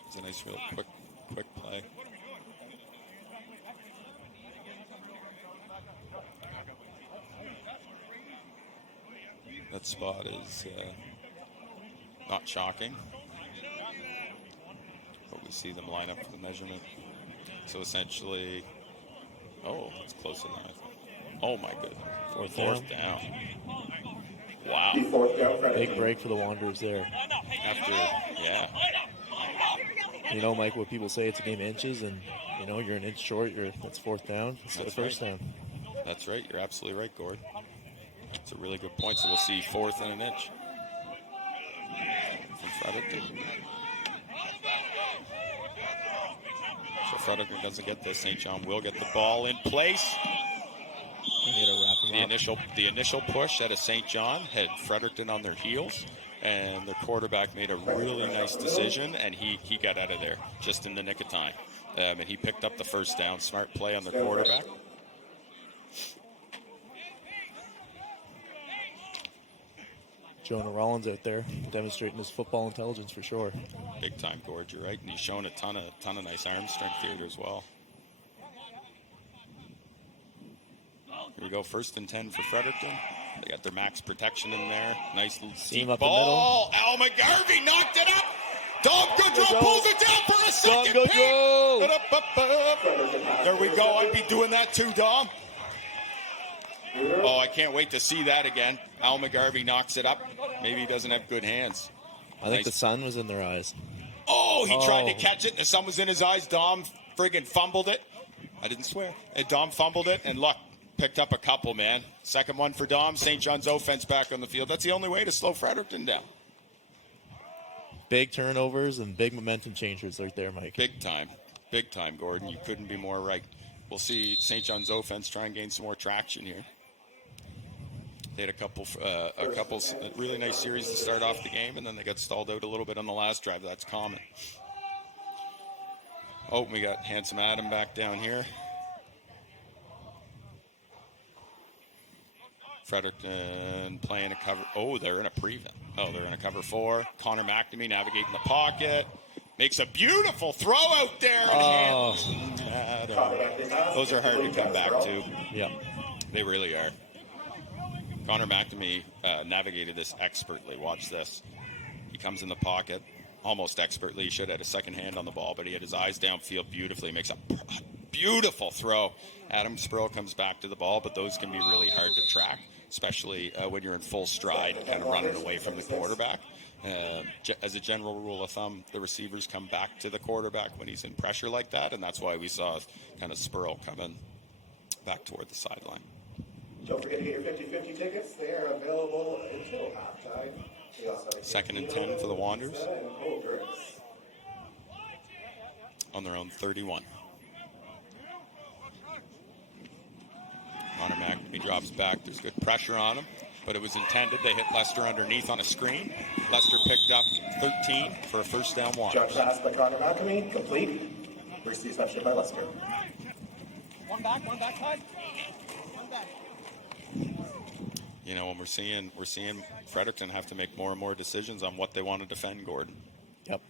It's a nice, real quick play. That spot is not shocking. But we see them line up for the measurement. So essentially, it's closer than I thought. Oh my goodness. Fourth down. Wow. Big break for the Wanderers there. You know, Mike, what people say, it's a game of inches, and You know, you're an inch short. That's fourth down instead of first down. That's right. You're absolutely right, Gord. It's a really good point. So we'll see fourth and an inch from Fredericton. So Fredericton doesn't get this. St. John will get the ball in place. The initial push out of St. John had Fredericton on their heels, and their quarterback made a really nice decision, and he got out of there just in the nick of time. And he picked up the first down. Smart play on the quarterback. Jonah Rollins out there demonstrating his football intelligence for sure. Big time, Gord. You're right, and he's shown a ton of nice arm strength here as well. Here we go, 1st and 10 for Fredericton. They got their max protection in there. Nice deep ball. Al McGarvey knocked it up. Dom Goodrow pulls it down for a second. Dom Goodrow. There we go. I'd be doing that too, Dom. Oh, I can't wait to see that again. Al McGarvey knocks it up. Maybe he doesn't have good hands. I think the sun was in their eyes. Oh, he tried to catch it. The sun was in his eyes. Dom friggin' fumbled it. I didn't swear. Dom fumbled it, and look, picked up a couple, man. Second one for Dom. St. John's offense back on the field. That's the only way to slow Fredericton down. Big turnovers and big momentum changers right there, Mike. Big time, Gordon. You couldn't be more right. We'll see St. John's offense try and gain some more traction here. They had a couple really nice series to start off the game, and then they got stalled out a little bit on the last drive. That's common. Oh, we got Handsome Adam back down here. Fredericton playing a cover. Oh, they're in a prevent. Oh, they're in a cover 4. Connor McNamee navigating the pocket. Makes a beautiful throw out there. Those are hard to come back to. Yeah. They really are. Connor McNamee navigated this expertly. Watch this. He comes in the pocket almost expertly. He should have had a second hand on the ball, but he had his eyes downfield beautifully. Makes a beautiful throw. Adam Spurl comes back to the ball, but those can be really hard to track, especially when you're in full stride, kind of running away from the quarterback. As a general rule of thumb, the receivers come back to the quarterback when he's in pressure like that, and that's why we saw kind of Spurl coming back toward the sideline. Don't forget to get your 50-50 tickets. They are available until halftime. 2nd and 10 for the Wanderers. On their own 31. Connor McNamee drops back. There's good pressure on him, but it was intended. They hit Lester underneath on a screen. Lester picked up 13 for a first down. Wanderers. Jump pass by Connor McNamee, complete. First reception by Lester. One back, Todd. One back. You know, when we're seeing Fredericton have to make more and more decisions on what they want to defend, Gordon. Yep,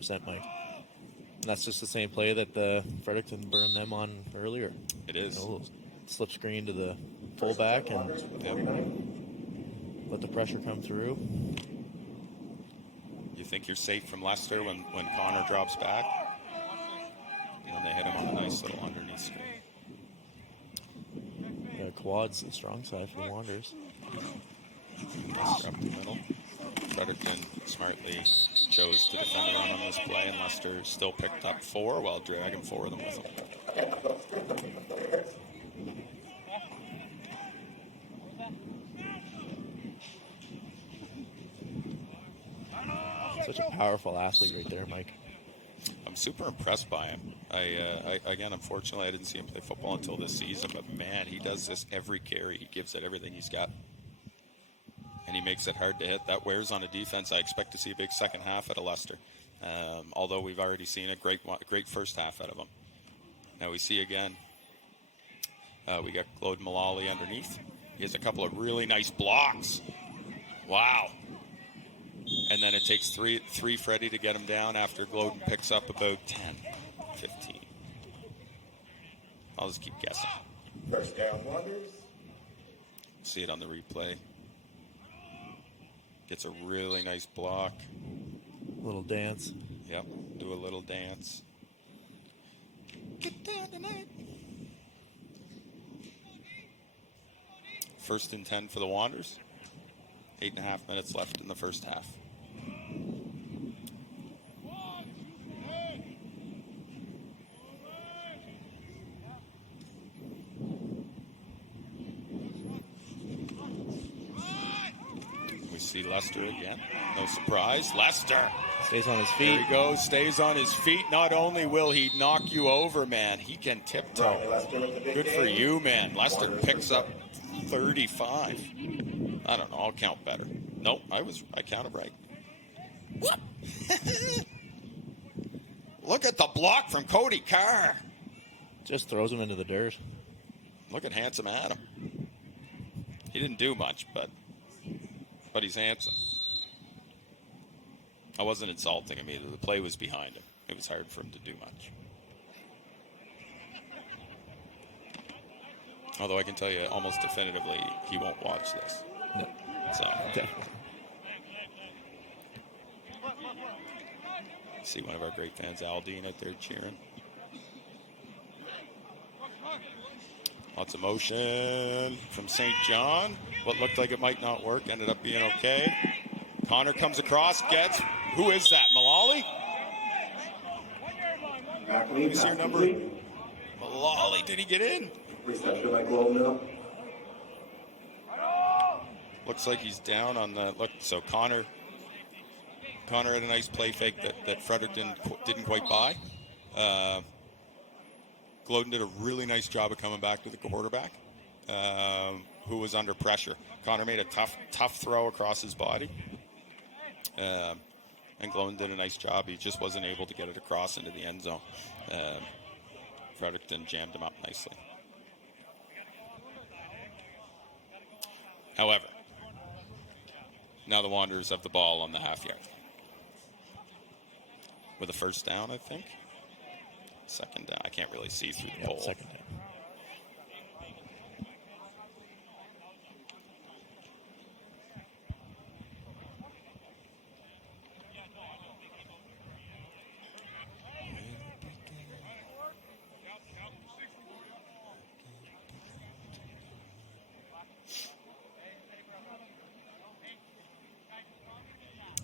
100%, Mike. And that's just the same play that the Fredericton burned them on earlier. It is. You know, slip screen to the fullback and let the pressure come through. You think you're safe from Lester when Connor drops back? And they hit him on a nice little underneath screen. Yeah, quad's the strong side for the Wanderers. Lester up the middle. Fredericton smartly chose to defend the run on this play, and Lester still picked up 4 while dragging 4 of them with him. Such a powerful athlete right there, Mike. I'm super impressed by him. Again, unfortunately, I didn't see him play football until this season, but man, he does this every carry. He gives it everything he's got. And he makes it hard to hit. That wears on a defense. I expect to see a big second half out of Lester. Although we've already seen a great first half out of him. Now we see again, we got Claude Mullally underneath. He has a couple of really nice blocks. Wow. And then it takes three Freddie to get him down after Glodden picks up about 10, 15. I'll just keep guessing. First down, Wanderers. See it on the replay. Gets a really nice block. Little dance. Yep, do a little dance. Get down tonight. 1st and 10 for the Wanderers. 8.5 minutes left in the first half. see Lester again. No surprise. Lester Stays on his there feet. he goes, stays on his feet. Not only will he knock you over, man, he can tiptoe. Good for you, man. Lester picks up 35. I don't know, I'll count better. Nope, I counted right. What? Look at the block from Cody Carr. Just throws him into the dirt. Look at handsome Adam. He didn't do much, but he's handsome. I wasn't insulting him either. The play was behind him. It was hard for him to do much. Although I can tell you almost definitively he won't watch this. No. So, Definitely. see one of our great fans, Aldine, out there cheering. Lots of motion from St. John. What looked like it might not work ended up being okay. Connor comes across, gets. Who is that? Malali? Who's your number? Malali, did he get in? Looks like he's down on the look. So Connor had a nice play fake that Fredericton didn't quite buy. Glowden did a really nice job of coming back to the quarterback, who was under pressure. Connor made a tough throw across his body, and Glowden did a nice job. He just wasn't able to get it across into the end zone. Fredericton jammed him up nicely. However, now the Wanderers have the ball on the half yard. With a first down, I think. Second down. I can't really see through the pole. Second down.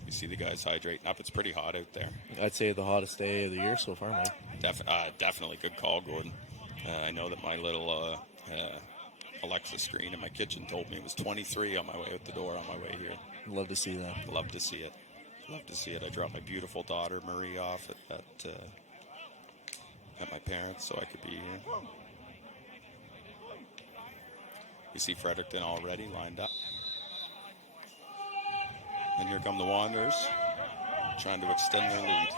You see the guys hydrating up. It's pretty hot out there. I'd say the hottest day of the year so far, Mike. Definitely good call, Gordon. I know that my little Alexa screen in my kitchen told me it was 23 on my way out the door on my way here. Love to see that. Love to see it. Love to see it. I dropped my beautiful daughter Marie off at my parents so I could be here. You see Fredericton already lined up. And here come the Wanderers, trying to extend their lead.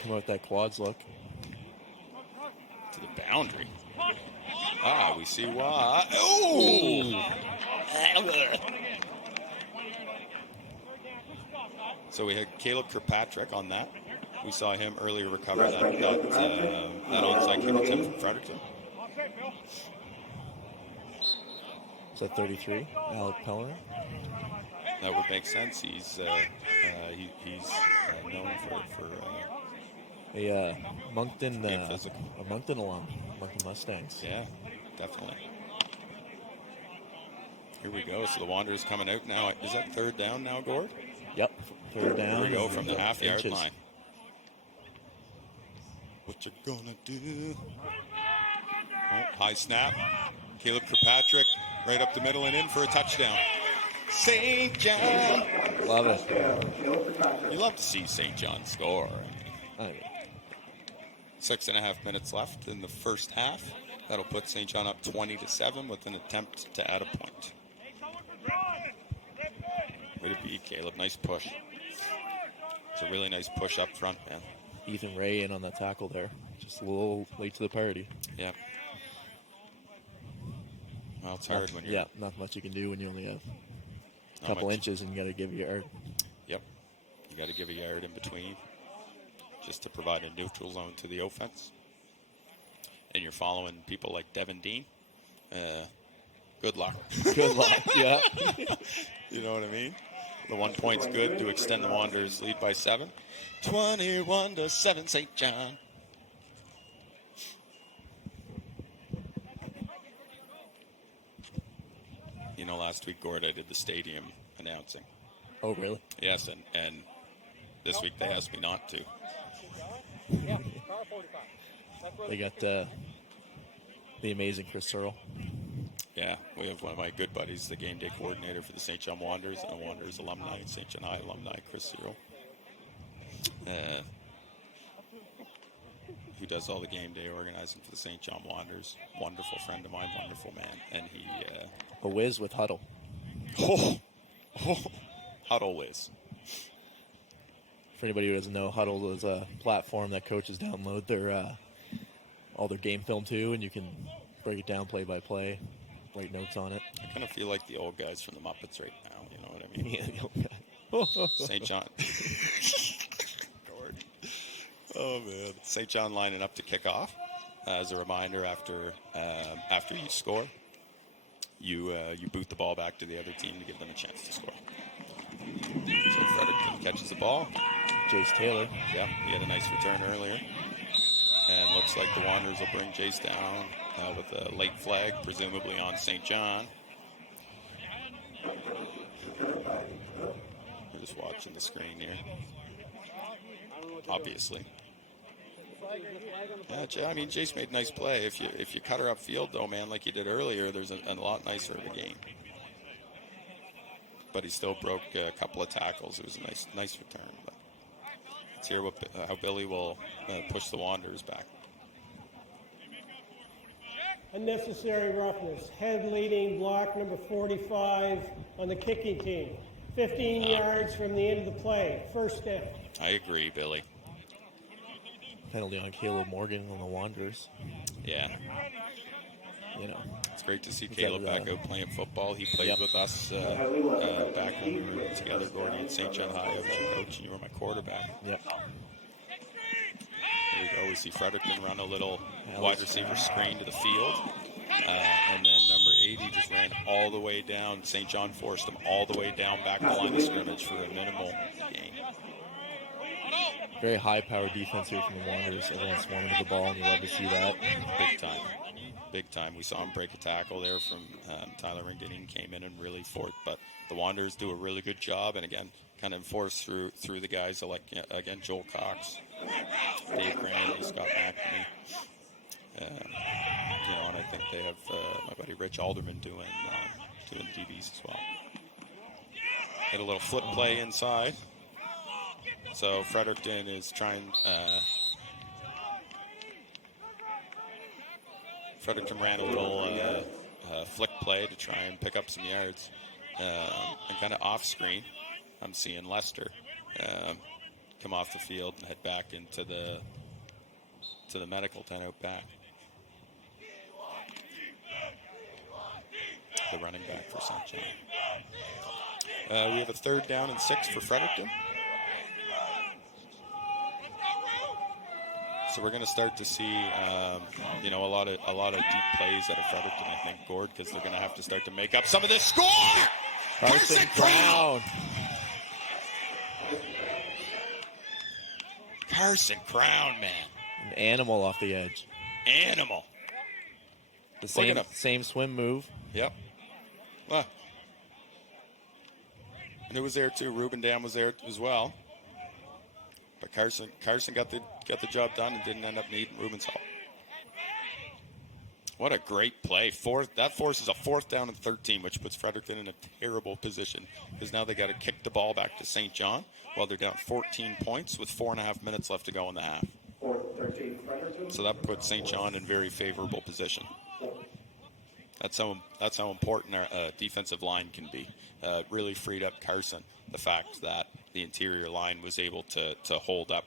Come out with that quads look. To the boundary. We see why. Ooh! So we had Caleb Kirkpatrick on that. We saw him earlier recover that onside kick attempt from Fredericton. Is that 33? Alec Pellerin? That would make sense. He's known for a Moncton being physical. A Moncton alum, Moncton Mustangs. Yeah, definitely. Here we go. So the Wanderers coming out now. Is that third down now, Gord? Yep, third down. Here we go from the half-yard inches. line. What you gonna do? Oh, high snap. Caleb Kirkpatrick right up the middle and in for a touchdown. St. John. Love it. You love to see St. John score. I mean, 6.5 minutes left in the first half. That'll put St. John up 20-7 with an attempt to add a point. Way to be, Caleb. Nice push. It's a really nice push up front, man. Ethan Ray in on that tackle there. Just a little late to the party. Yeah. Well, it's hard when you're... Yeah, not much you can do when you only have a couple inches and you got to give a yard. Yep. You got to give a yard in between just to provide a neutral zone to the offense. And you're following people like Devin Dean. Good luck. Good luck, yeah. You know what I mean? The 1 point's good to extend the Wanderers' lead by 7. 21-7 St. John. You know, last week, Gord, I did the stadium announcing. Oh, really? Yes, and this week they asked me not to. They got the amazing Chris Searle. Yeah, we have one of my good buddies, the game day coordinator for the St. John Wanderers, and a Wanderers alumni, St. John High alumni, Chris Cyril, who does all the game day organizing for the St. John Wanderers. Wonderful friend of mine, wonderful man, and he A whiz with Huddle. Huddle whiz. For anybody who doesn't know, Huddle is a platform that coaches download their all their game film to, and you can break it down play by play, write notes on it. I kind of feel like the old guys from the Muppets right now. You know what I mean? Yeah, the old guy. St. John. Oh man, St. John lining up to kick off. As a reminder, after you score, you boot the ball back to the other team to give them a chance to score. So Fredericton catches the ball. Jace Taylor. Yeah, he had a nice return earlier. And looks like the Wanderers will bring Jace down with a late flag, presumably on St. John. We're just watching the screen here. Obviously. Yeah, I mean, Jace made a nice play. If you cut her upfield, though, man, like you did earlier, there's a lot nicer of a game. But he still broke a couple of tackles. It was a nice return. But let's hear how Billy will push the Wanderers back. Unnecessary roughness. Head leading block number 45 on the kicking team. 15 yards from the end of the play. First down. I agree, Billy. Penalty on Caleb Morgan on the Wanderers. Yeah. You know, it's great to see Caleb back out playing football. He played with us back when we were together, Gordy, at St. John High. I was your coach, and you were my quarterback. Yep. There we go. We see Fredericton run a little wide receiver screen to the field. And then number 80 just ran all the way down. St. John forced him all the way down back the line of scrimmage for a minimal gain. Very high-powered defense here from the Wanderers. Everyone's swarming to the ball, and you love to see that. Big time. Big time. We saw him break a tackle there from Tyler Ringdon. Came in and really fought. But the Wanderers do a really good job, and again, kind of enforce through the guys like, again, Joel Cox, Dave Granley, Scott McNamee. And I think they have my buddy Rich Alderman doing DBs as well. Hit a little flip play inside. So Fredericton is trying. Fredericton ran a little flick play to try and pick up some yards, and kind of off screen. I'm seeing Lester come off the field and head back into the medical tent out back. The running back for St. John. We have a 3rd down and 6 for Fredericton. So we're going to start to see, a lot of deep plays out of Fredericton, I think, Gord, because they're going to have to start to make up some of this score. Carson Crown. Carson Crown, man. An animal off the edge. Animal. The same swim move. Yep. And it was there too. Ruben Dam was there as well. But Carson got the job done and didn't end up needing Ruben's help. What a great play. That forces a 4th down and 13, which puts Fredericton in a terrible position because now they got to kick the ball back to St. John while they're down 14 points with 4.5 minutes left to go in the half. So that puts St. John in very favorable position. That's how important our defensive line can be. Really freed up Carson. The fact that the interior line was able to hold up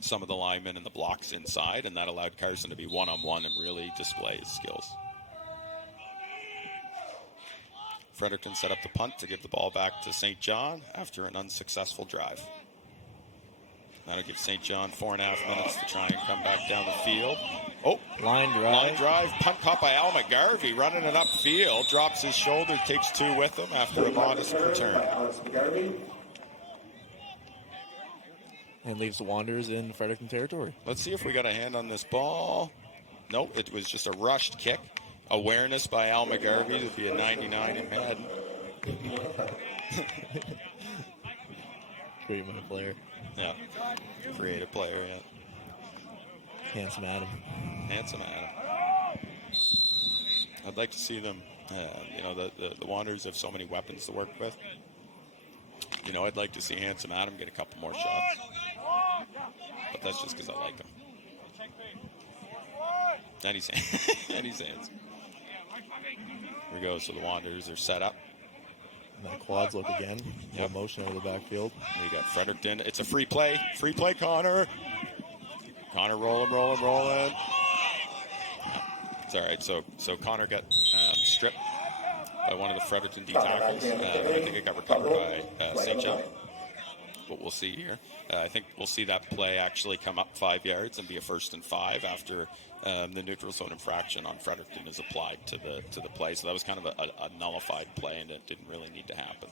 some of the linemen and the blocks inside, and that allowed Carson to be one-on-one and really display his skills. Fredericton set up the punt to give the ball back to St. John after an unsuccessful drive. That'll give St. John 4.5 minutes to try and come back down the field. Oh, line drive. Punt caught by Al McGarvey, running it upfield. Drops his shoulder, takes 2 with him after a modest return. And leaves the Wanderers in Fredericton territory. Let's see if we got a hand on this ball. Nope, it was just a rushed kick. Awareness by Al McGarvey to be a 99 in Madden. Great minute player. Yeah, creative player, yeah. Handsome Adam. I'd like to see them. The Wanderers have so many weapons to work with. I'd like to see Handsome Adam get a couple more shots. But that's just because I like him. And he's handsome. Here we go. So the Wanderers are set up. And that quads look again. Yep. Motion out of the backfield. We got Fredericton. It's a free play. Free play, Connor. Connor rolling. It's all right. So Connor got stripped by one of the Fredericton D tackles. I think it got recovered by St. John. But we'll see here. I think we'll see that play actually come up 5 yards and be a 1st and 5 after the neutral zone infraction on Fredericton is applied to the play. So that was kind of a nullified play, and it didn't really need to happen.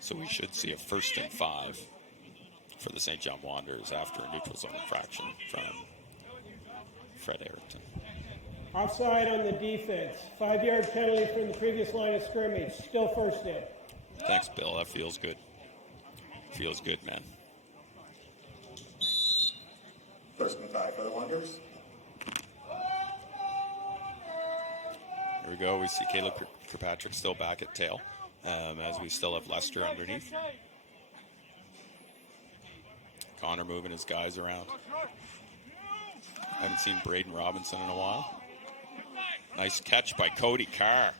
So we should see a 1st and 5 for the St. John Wanderers after a neutral zone infraction from Fredericton. Offside on the defense. 5-yard penalty from the previous line of scrimmage. Still first in. Thanks, Bill. That feels good. Feels good, man. 1st and 5 for the Wanderers. Here we go. We see Caleb Kirkpatrick still back at tail, as we still have Lester underneath. Connor moving his guys around. Haven't seen Braden Robinson in a while. Nice catch by Cody Carr.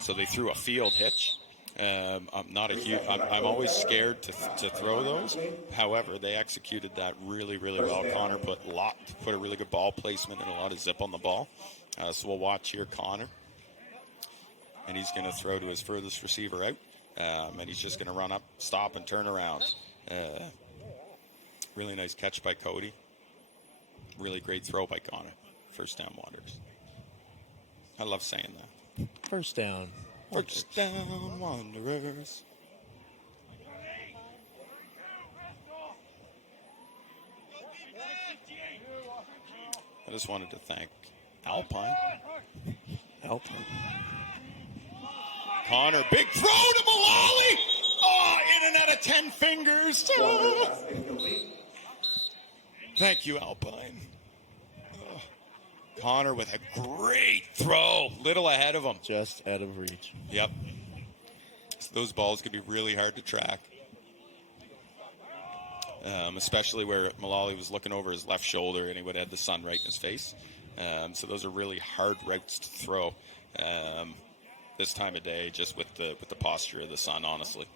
So they threw a field hitch. I'm always scared to throw those. However, they executed that really, really well. Connor put a really good ball placement and a lot of zip on the ball. So we'll watch here, Connor. And he's going to throw to his furthest receiver out. And he's just going to run up, stop, and turn around. Really nice catch by Cody. Really great throw by Connor. 1st down Wanderers. I love saying that. 1st down. 1st down Wanderers. I just wanted to thank Alpine. Connor, big throw to Mullally. Oh, in and out of 10 fingers. Oh. Thank you, Alpine. Oh. Connor with a great throw. Little ahead of him. Just out of reach. Yep. So those balls could be really hard to track. Especially where Mullally was looking over his left shoulder and he would have had the sun right in his face. So those are really hard routes to throw this time of day, just with the posture of the sun, honestly.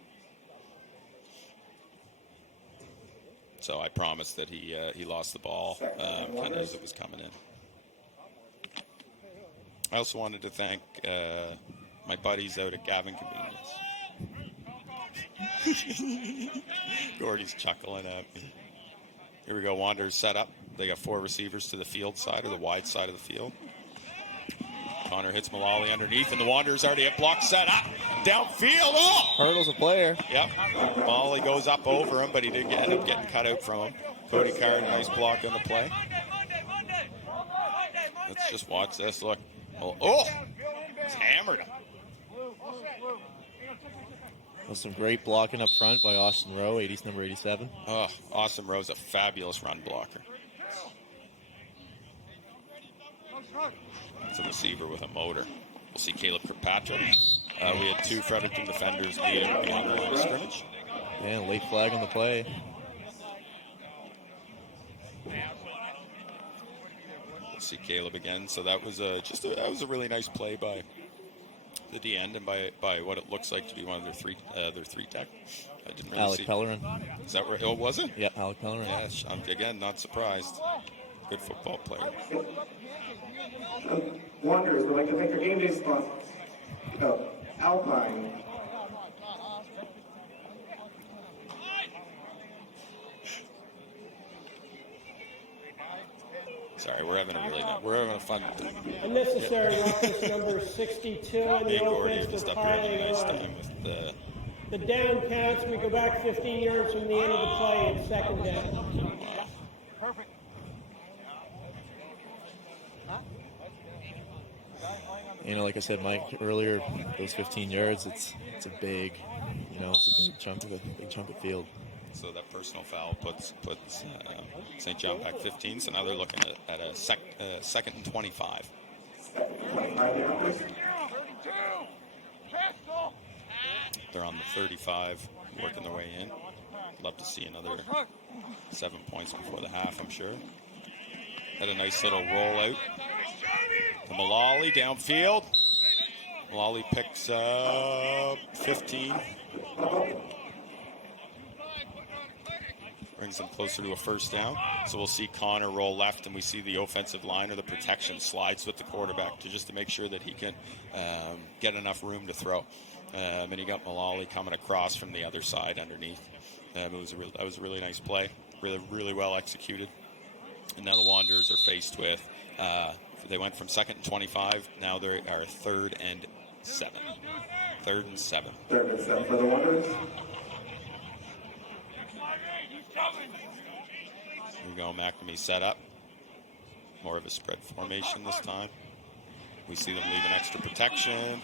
So I promised that he lost the ball kind of as it was coming in. I also wanted to thank my buddies out at Gavin Convenience. Gordy's chuckling at me. Here we go. Wanderers set up. They got 4 receivers to the field side, or the wide side of the field. Connor hits Mullally underneath, and the Wanderers already have block set up. Downfield. Oh! Hurdles a player. Yep. Mullally goes up over him, but he did end up getting cut out from him. Cody Carr, nice block on the play. Let's just watch this. Look. Oh! He's hammered him. With some great blocking up front by Austin Rowe, number 87. Oh, Austin Rowe's a fabulous run blocker. It's a receiver with a motor. We'll see Caleb Kirkpatrick. We had 2 Fredericton defenders behind the line of scrimmage. Yeah, late flag on the play. We'll see Caleb again. So that was that was a really nice play by the D end and by what it looks like to be one of their three tech. I didn't really Alec see. Pellerin. Is that right? Oh, was it? Yeah, Alec Pellerin. Yes, I'm again not surprised. Good football player. Wanderers would like to thank their game day sponsors. Alpine. Sorry, we're having a fun. Unnecessary roughness number 62 on Me the and Gordy are offense just for up here having a piling nice on. time with the. The down counts. We go back 15 yards from the end of the play. It's 2nd down. Wow. You know, like I said, Mike earlier, those 15 yards, it's a big, it's a big chunk of field. So that personal foul puts St. John back 15. So now they're looking at a second and 25. They're on the 35, working their way in. Love to see another 7 points before the half, I'm sure. Had a nice little rollout to Mullally downfield. Mullally picks up 15. Brings them closer to a first down. So we'll see Connor roll left, and we see the offensive line or the protection slides with the quarterback to make sure that he can get enough room to throw. And he got Mullally coming across from the other side underneath. That was a really nice play, really well executed. And now the Wanderers are faced with. They went from 2nd and 25. Now they are 3rd and 7. 3rd and 7. 3rd and 7 for the Wanderers. Here we go. McNamee set up. More of a spread formation this time. We see them leave an extra protection.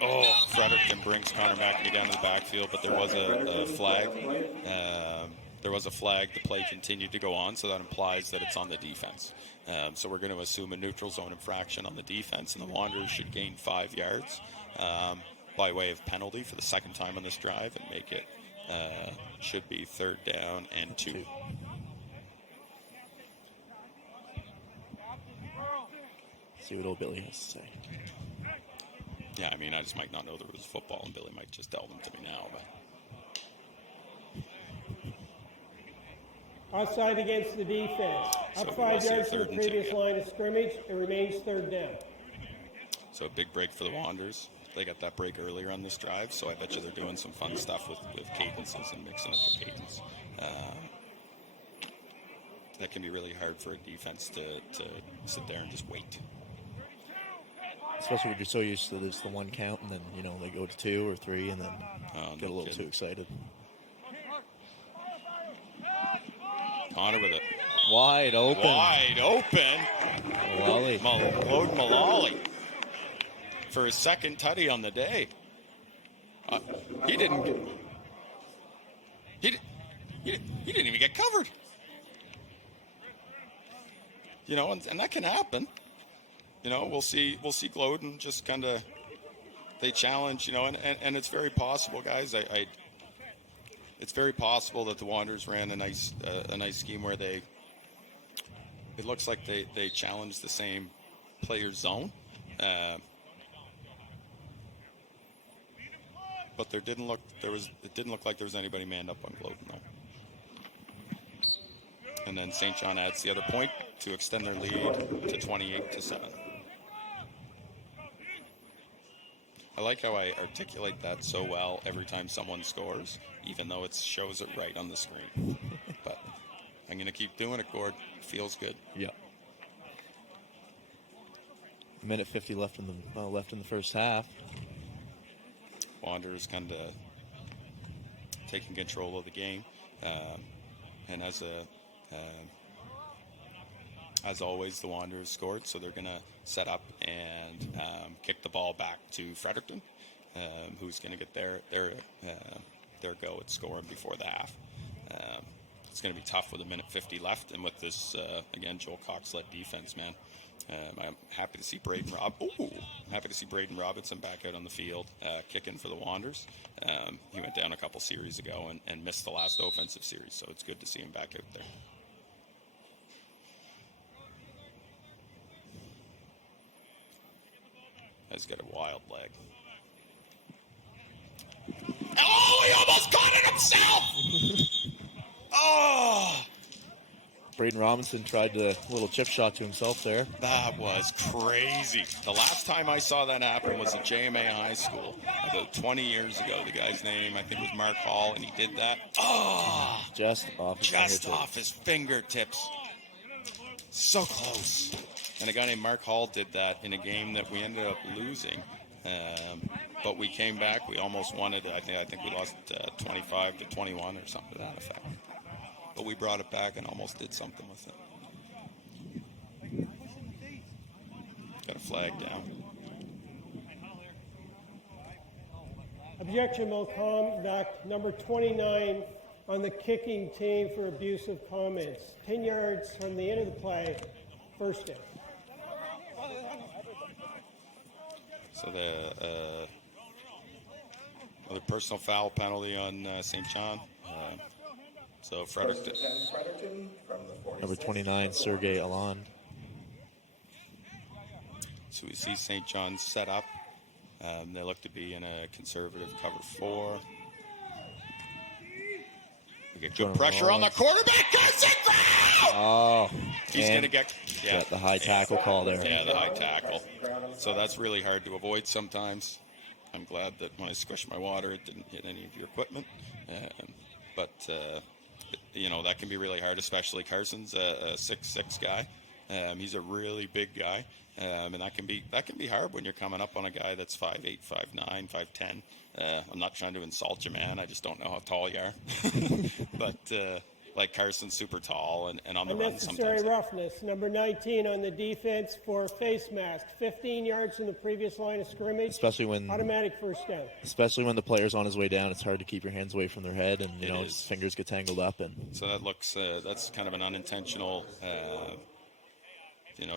Oh, Fredericton brings Connor McNamee down to the backfield, but there was a flag. There was a flag. The play continued to go on, so that implies that it's on the defense. So we're going to assume a neutral zone infraction on the defense, and the Wanderers should gain 5 yards by way of penalty for the second time on this drive and make it should be 3rd down and 2. See what old Billy has to say. Yeah, I mean, I just might not know there was football, and Billy might just tell them to me now. But Outside against the defense. So Up 5 yards from the 3rd and 2, previous yeah. line of scrimmage. It remains 3rd down. So a big break for the Wanderers. They got that break earlier on this drive, so I bet you they're doing some fun stuff with cadences and mixing up the cadence. That can be really hard for a defense to sit there and just wait. Especially when you're so used to this, the one count, and then, they go to 2 or 3, and then get a little too excited. Connor with it. Wide open. Mullally. Load Mullally for his second tutty on the day. He didn't even get covered. And that can happen. We'll see Glodden just kind of, they challenge, and it's very possible, guys. It's very possible that the Wanderers ran a nice scheme where it looks like they challenged the same player's zone. But it didn't look like there was anybody manned up on Glodden, though. And then St. John adds the other point to extend their lead to 28-7. I like how I articulate that so well every time someone scores, even though it shows it right on the screen. But I'm going to keep doing it, Gord. Feels good. Yeah. 1:50 left in the first half. Wanderers kind of taking control of the game, and as always, the Wanderers scored, so they're going to set up and kick the ball back to Fredericton, who's going to get their go at scoring before the half. It's going to be tough with 1:50 left, and with this again Joel Cox-led defense, man. I'm happy to see Braden Robinson back out on the field kicking for the Wanderers. He went down a couple series ago and missed the last offensive series, so it's good to see him back out there. He's got a wild leg. Oh, he almost caught it himself! Oh! Braden Robinson tried a little chip shot to himself there. That was crazy. The last time I saw that happen was at JMA High School about 20 years ago. The guy's name, I think, was Mark Hall, and he did that. Oh! Just off his fingertips. So close. And a guy named Mark Hall did that in a game that we ended up losing. But we came back. We almost won it. I think we lost 25-21 or something to that effect. But we brought it back and almost did something with it. Got a flag down. Objectionable conduct number 29 on the kicking team for abusive comments. 10 yards from the end of the play, first down. So the another personal foul penalty on St. John. So Fredericton. Number 29, Sergei Aland. So we see St. John's set up. They look to be in a conservative cover 4. We get good pressure on the quarterback. Oh, he's going to get the high tackle call there. Yeah, the high tackle. So that's really hard to avoid sometimes. I'm glad that when I squished my water, it didn't hit any of your equipment. But that can be really hard, especially Carson's a 6'6" guy. He's a really big guy. And that can be hard when you're coming up on a guy that's 5'8", 5'9", 5'10". I'm not trying to insult you, man. I just don't know how tall you are. But like Carson's super tall and on the run sometimes. Unnecessary roughness, number 19 on the defense for face mask. 15 yards from the previous line of scrimmage. Especially when automatic first down. Especially when the player's on his way down, it's hard to keep your hands away from their head, and his fingers get tangled up. And so that's kind of an unintentional.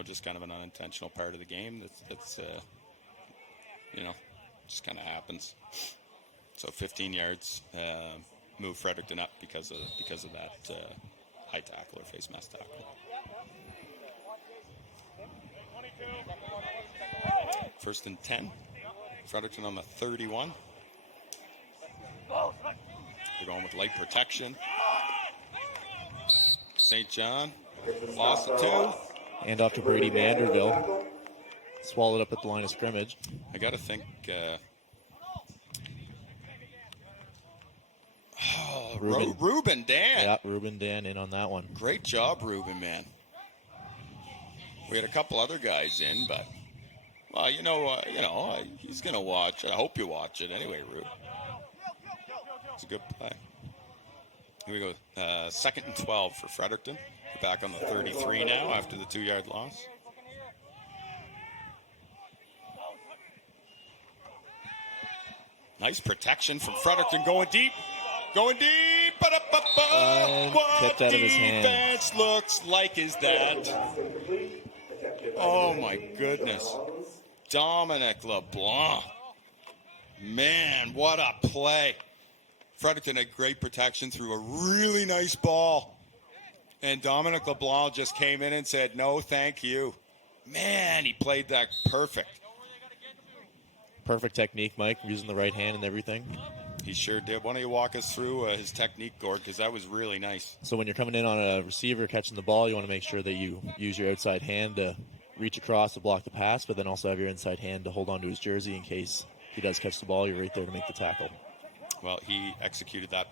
Just kind of an unintentional part of the game that's just kind of happens. So 15 yards, move Fredericton up because of that high tackle or face mask tackle. First and 10. Fredericton on the 31. They're going with light protection. St. John lost the 2. And off to Brady Vanderbilt. Swallowed up at the line of scrimmage. I got to think. Ruben Dan. Yeah, Ruben Dan in on that one. Great job, Ruben, man. We had a couple other guys in, but he's gonna watch. I hope you watch it anyway, Ruben. It's a good play. Here we go. Second and 12 for Fredericton. We're back on the 33 now after the 2-yard loss. Nice protection from Fredericton going deep. Going deep. What kicked out of his hand. Defense looks like is that? Oh my goodness. Dominic LeBlanc. Man, what a play. Fredericton had great protection through a really nice ball. And Dominic LeBlanc just came in and said, no, thank you. Man, he played that perfect. Perfect technique, Mike, using the right hand and everything. He sure did. Why don't you walk us through his technique, Gord, because that was really nice. So when you're coming in on a receiver catching the ball, you want to make sure that you use your outside hand to reach across to block the pass, but then also have your inside hand to hold on to his jersey in case he does catch the ball. You're right there to make the tackle. Well, he executed that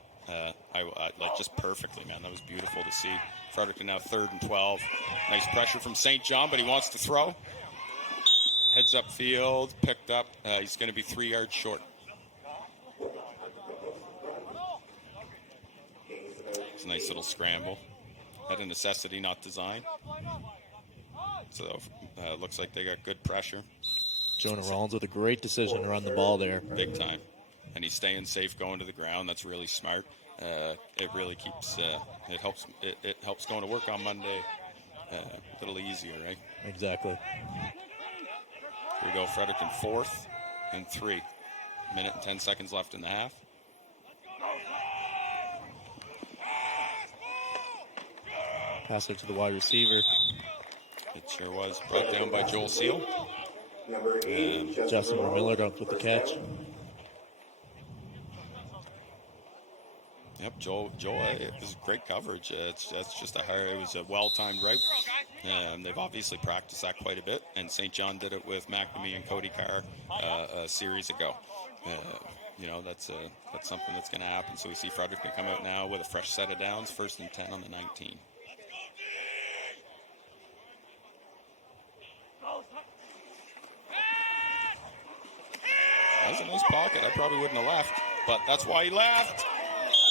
just perfectly, man. That was beautiful to see. Fredericton now 3rd and 12. Nice pressure from St. John, but he wants to throw. Heads up field, picked up. He's going to be 3 yards short. It's a nice little scramble. Had a necessity, not design. So looks like they got good pressure. Jonah Rollins with a great decision to run the ball there. Big time. And he's staying safe going to the ground. That's really smart. It really keeps, it helps going to work on Monday a little easier, right? Exactly. Here we go, Fredericton 4th and 3. Minute and 10 seconds left in the half. Pass it to the wide receiver. It sure was. Brought down by Joel Seal. And Justin Miller up with the catch. Yep, Joel, it was great coverage. It was a well-timed route. They've obviously practiced that quite a bit, and St. John did it with McNamee and Cody Carr a series ago. That's something that's going to happen. So we see Fredericton come out now with a fresh set of downs, 1st and 10 on the 19. That was a nice pocket. I probably wouldn't have left, but that's why he left.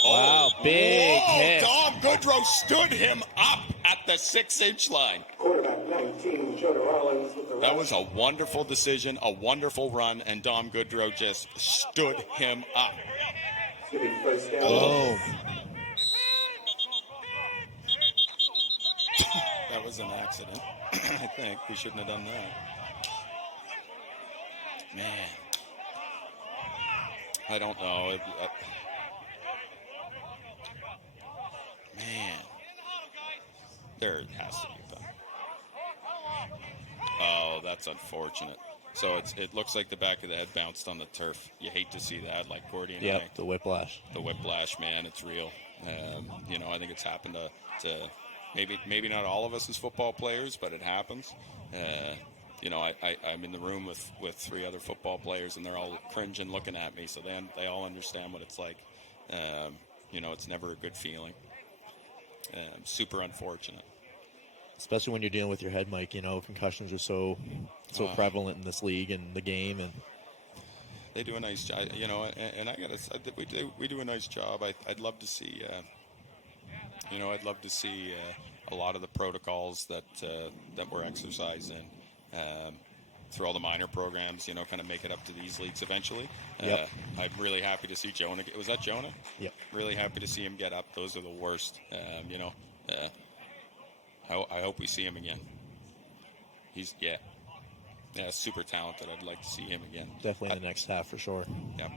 Wow, big hit. Dom Goodrow stood him up at the 6-inch line. quarterback 19. team, Jonah Rollins with the That was a wonderful decision, a wonderful run, and Dom Goodrow just stood him up. It's going to be first down. Oh, That was an accident. I think we shouldn't have done that. Man. I don't know. Man. There has to be a penalty. Oh, that's unfortunate. So it looks like the back of the head bounced on the turf. You hate to see that, like Gordy and yeah, I. the whiplash. The whiplash, man, it's real. I think it's happened to maybe not all of us as football players, but it happens. I'm in the room with 3 other football players, and they're all cringing looking at me, so they all understand what it's like. It's never a good feeling. Super unfortunate. Especially when you're dealing with your head, Mike. Concussions are so prevalent in this league and the game, and they do a nice job. And I gotta say, we do a nice job. I'd love to see. I'd love to see a lot of the protocols that we're exercising through all the minor programs. Kind of make it up to these leagues eventually. Yep. I'm really happy to see Jonah. Was that Jonah? Yep. Really happy to see him get up. Those are the worst. I hope we see him again. He's super talented. I'd like to see him again. Definitely in the next half for sure. Yep.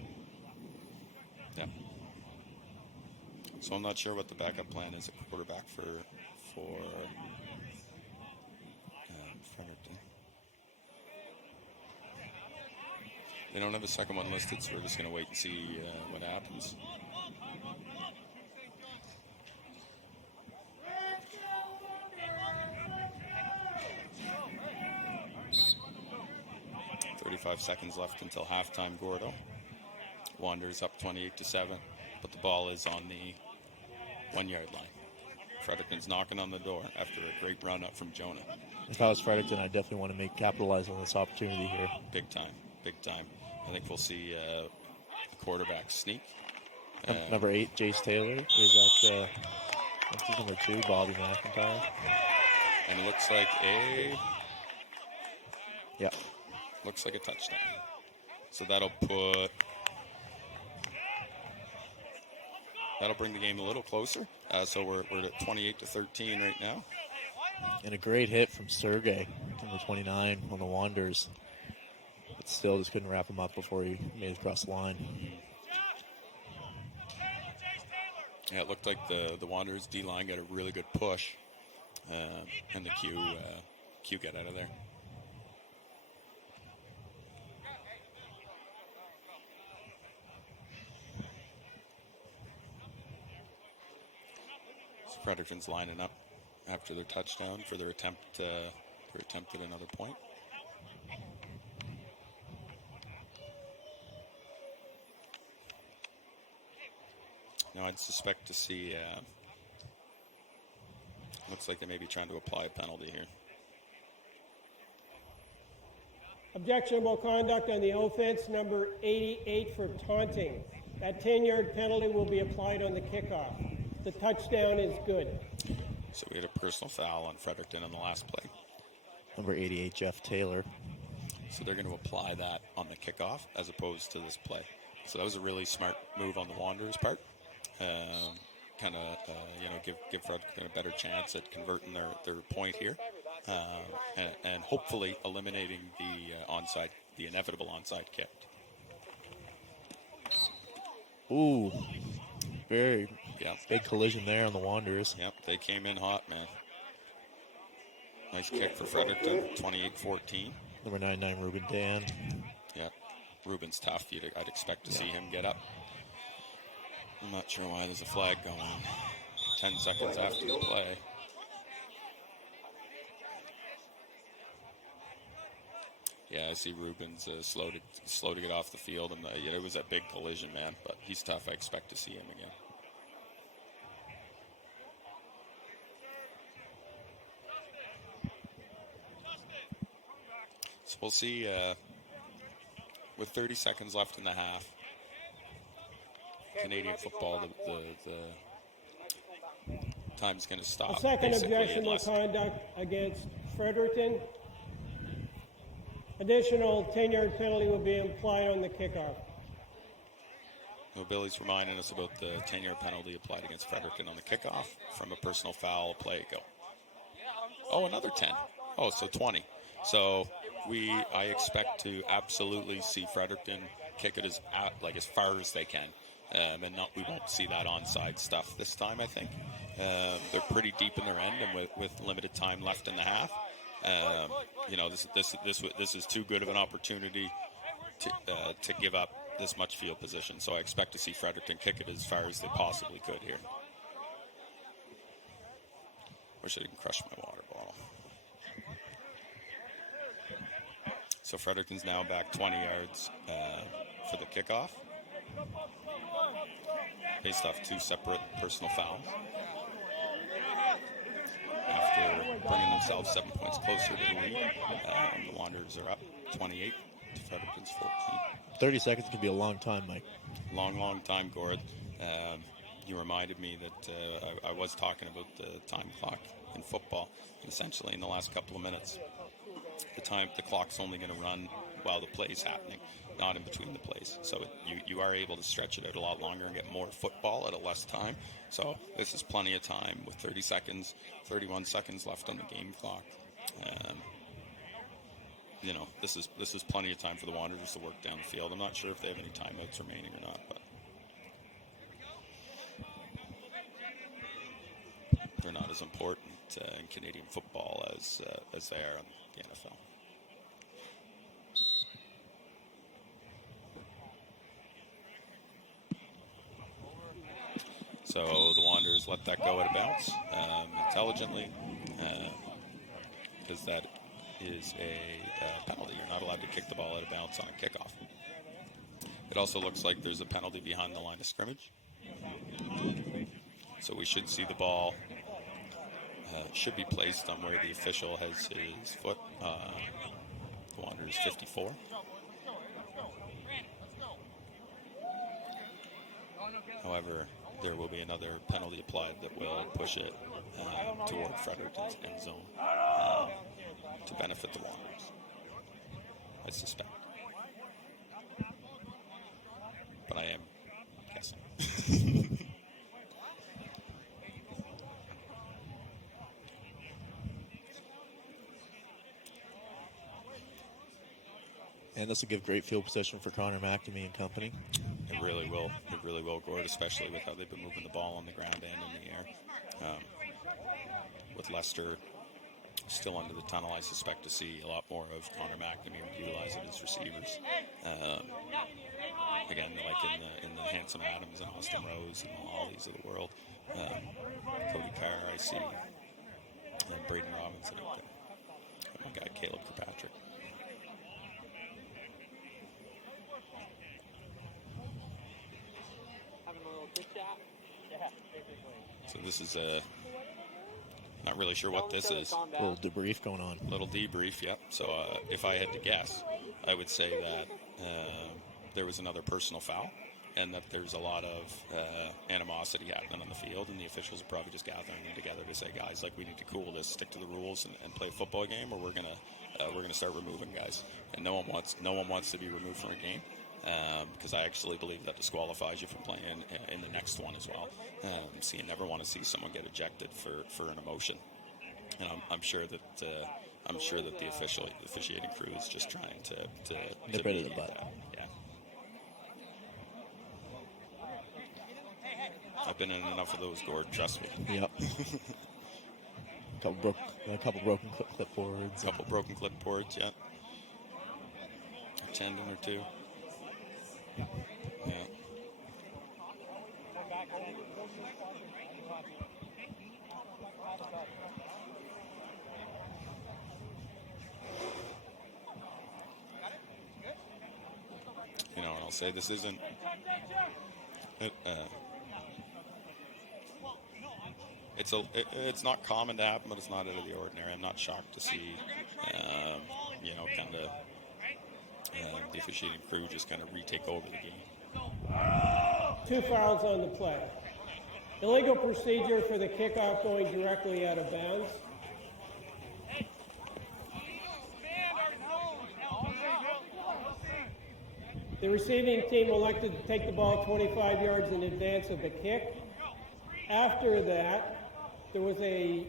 So I'm not sure what the backup plan is at quarterback for Fredericton. They don't have a second one listed, so we're just going to wait and see what happens. Seconds left until halftime. Gordo Wanderers up 28-7, but the ball is on the 1-yard line. Fredericton's knocking on the door after a great run up from Jonah. If I was Fredericton, I definitely want to capitalize on this opportunity here. Big time. I think we'll see the quarterback sneak. Number 8, Jace Taylor. Is that that's number 2, Bobby McIntyre? And it looks like Yeah. Looks like a touchdown. So that'll bring the game a little closer. So we're at 28-13 right now. And a great hit from Sergey, number 29, on the Wanderers. But still just couldn't wrap him up before he made it across the line. Yeah, it looked like the Wanderers D-line got a really good push. And the Q got out of there. Fredericton's lining up after their touchdown for their attempt at another point. Now I'd suspect to see. Looks like they may be trying to apply a penalty here. Objectionable conduct on the offense, number 88 for taunting. That 10-yard penalty will be applied on the kickoff. The touchdown is good. So we had a personal foul on Fredericton on the last play. Number 88, Jeff Taylor. So they're going to apply that on the kickoff as opposed to this play. So that was a really smart move on the Wanderers' part. Give Fredericton a better chance at converting their point here, and hopefully eliminating the inevitable onside kick. Ooh, very big collision there on the Wanderers. Yep, they came in hot, man. Nice kick for Fredericton, 28-14. Number 99, Ruben Dan. Yeah, Ruben's tough. I'd expect to see him get up. I'm not sure why there's a flag going on 10 seconds after the play. Yeah, I see Ruben's slow to get off the field, and it was a big collision, man. But he's tough. I expect to see him again. So we'll see. With 30 seconds left in the half, Canadian football, the time's going to stop. A second basically, objectionable unless conduct against Fredericton. Additional 10-yard penalty will be applied on the kickoff. Well, Billy's reminding us about the 10-yard penalty applied against Fredericton on the kickoff from a personal foul play go. Oh, another 10. Oh, so 20. So I expect to absolutely see Fredericton kick it as far as they can. And we won't see that onside stuff this time, I think. They're pretty deep in their end, and with limited time left in the half, this is too good of an opportunity to give up this much field position. So I expect to see Fredericton kick it as far as they possibly could here. Wish I didn't crush my water bottle. So Fredericton's now back 20 yards for the kickoff, based off 2 separate personal fouls. After bringing themselves 7 points closer to the lead, the Wanderers are up 28 to Fredericton's 14. 30 seconds can be a long time, Mike. Long time, Gord. You reminded me that I was talking about the time clock in football. And essentially, in the last couple of minutes, the clock's only going to run while the play's happening, not in between the plays. So you are able to stretch it out a lot longer and get more football at a less time. So this is plenty of time with 31 seconds left on the game clock. This is plenty of time for the Wanderers to work down the field. I'm not sure if they have any timeouts remaining or not, but they're not as important in Canadian football as they are in the NFL. So the Wanderers let that go at a bounce intelligently, because that is a penalty. You're not allowed to kick the ball out of bounds on a kickoff. It also looks like there's a penalty behind the line of scrimmage. So we should see the ball should be placed on where the official has his foot. The Wanderers 54. However, there will be another penalty applied that will push it toward Fredericton's end zone to benefit the Wanderers, I suspect. But I am guessing. And this will give great field position for Connor McNamee and company. It really will. It really will, Gord, especially with how they've been moving the ball on the ground and in the air. With Leicester still under the tunnel, I suspect to see a lot more of Connor McNamee utilizing his receivers. Again, like in the Handsome Adams and Austin Rose and the Lollies of the world. Cody Carr, I see. And Braden Robinson out there. And my guy, Caleb Kirkpatrick. So this is not really sure what this is. A little debrief going on. Little debrief, yep. So if I had to guess, I would say that there was another personal foul and that there's a lot of animosity happening on the field, and the officials are probably just gathering them together to say, guys, like, we need to cool this, stick to the rules, and play a football game, or we're gonna start removing guys. And no one wants to be removed from a game. Because I actually believe that disqualifies you from playing in the next one as well. So you never want to see someone get ejected for an emotion. And I'm sure that the officiating crew is just trying to nip it in the butt. Yeah. I've been in enough of those, Gord. Trust me. Yep. a couple broken clipboards. Couple broken clipboards. Yeah. A tendon or two. Yeah. And I'll say this isn't. It's not common to happen, but it's not out of the ordinary. I'm not shocked to see, kind of. The officiating crew just kind of retake over the game. 2 fouls on the play. Illegal procedure for the kickoff going directly out of bounds. The receiving team elected to take the ball 25 yards in advance of the kick. After that, there was a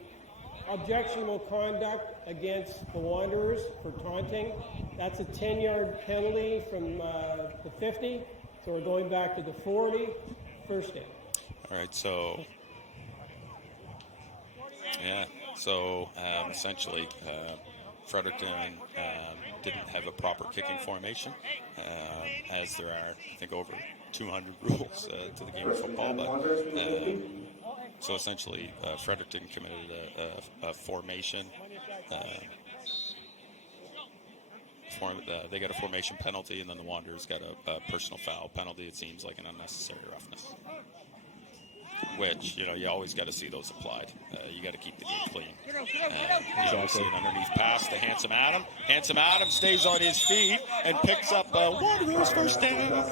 objectionable conduct against the Wanderers for taunting. That's a 10-yard penalty from the 50. So we're going back to the 40. First down. All right, so yeah, so essentially Fredericton didn't have a proper kicking formation, as there are, I think, over 200 rules to the game of football. But so essentially, Fredericton committed a formation. They got a formation penalty, and then the Wanderers got a personal foul penalty. It seems like an unnecessary roughness, which, you always got to see those applied. You got to keep the game clean. You see an underneath pass to Handsome Adam. Handsome Adam stays on his feet and picks up Wanderers first down.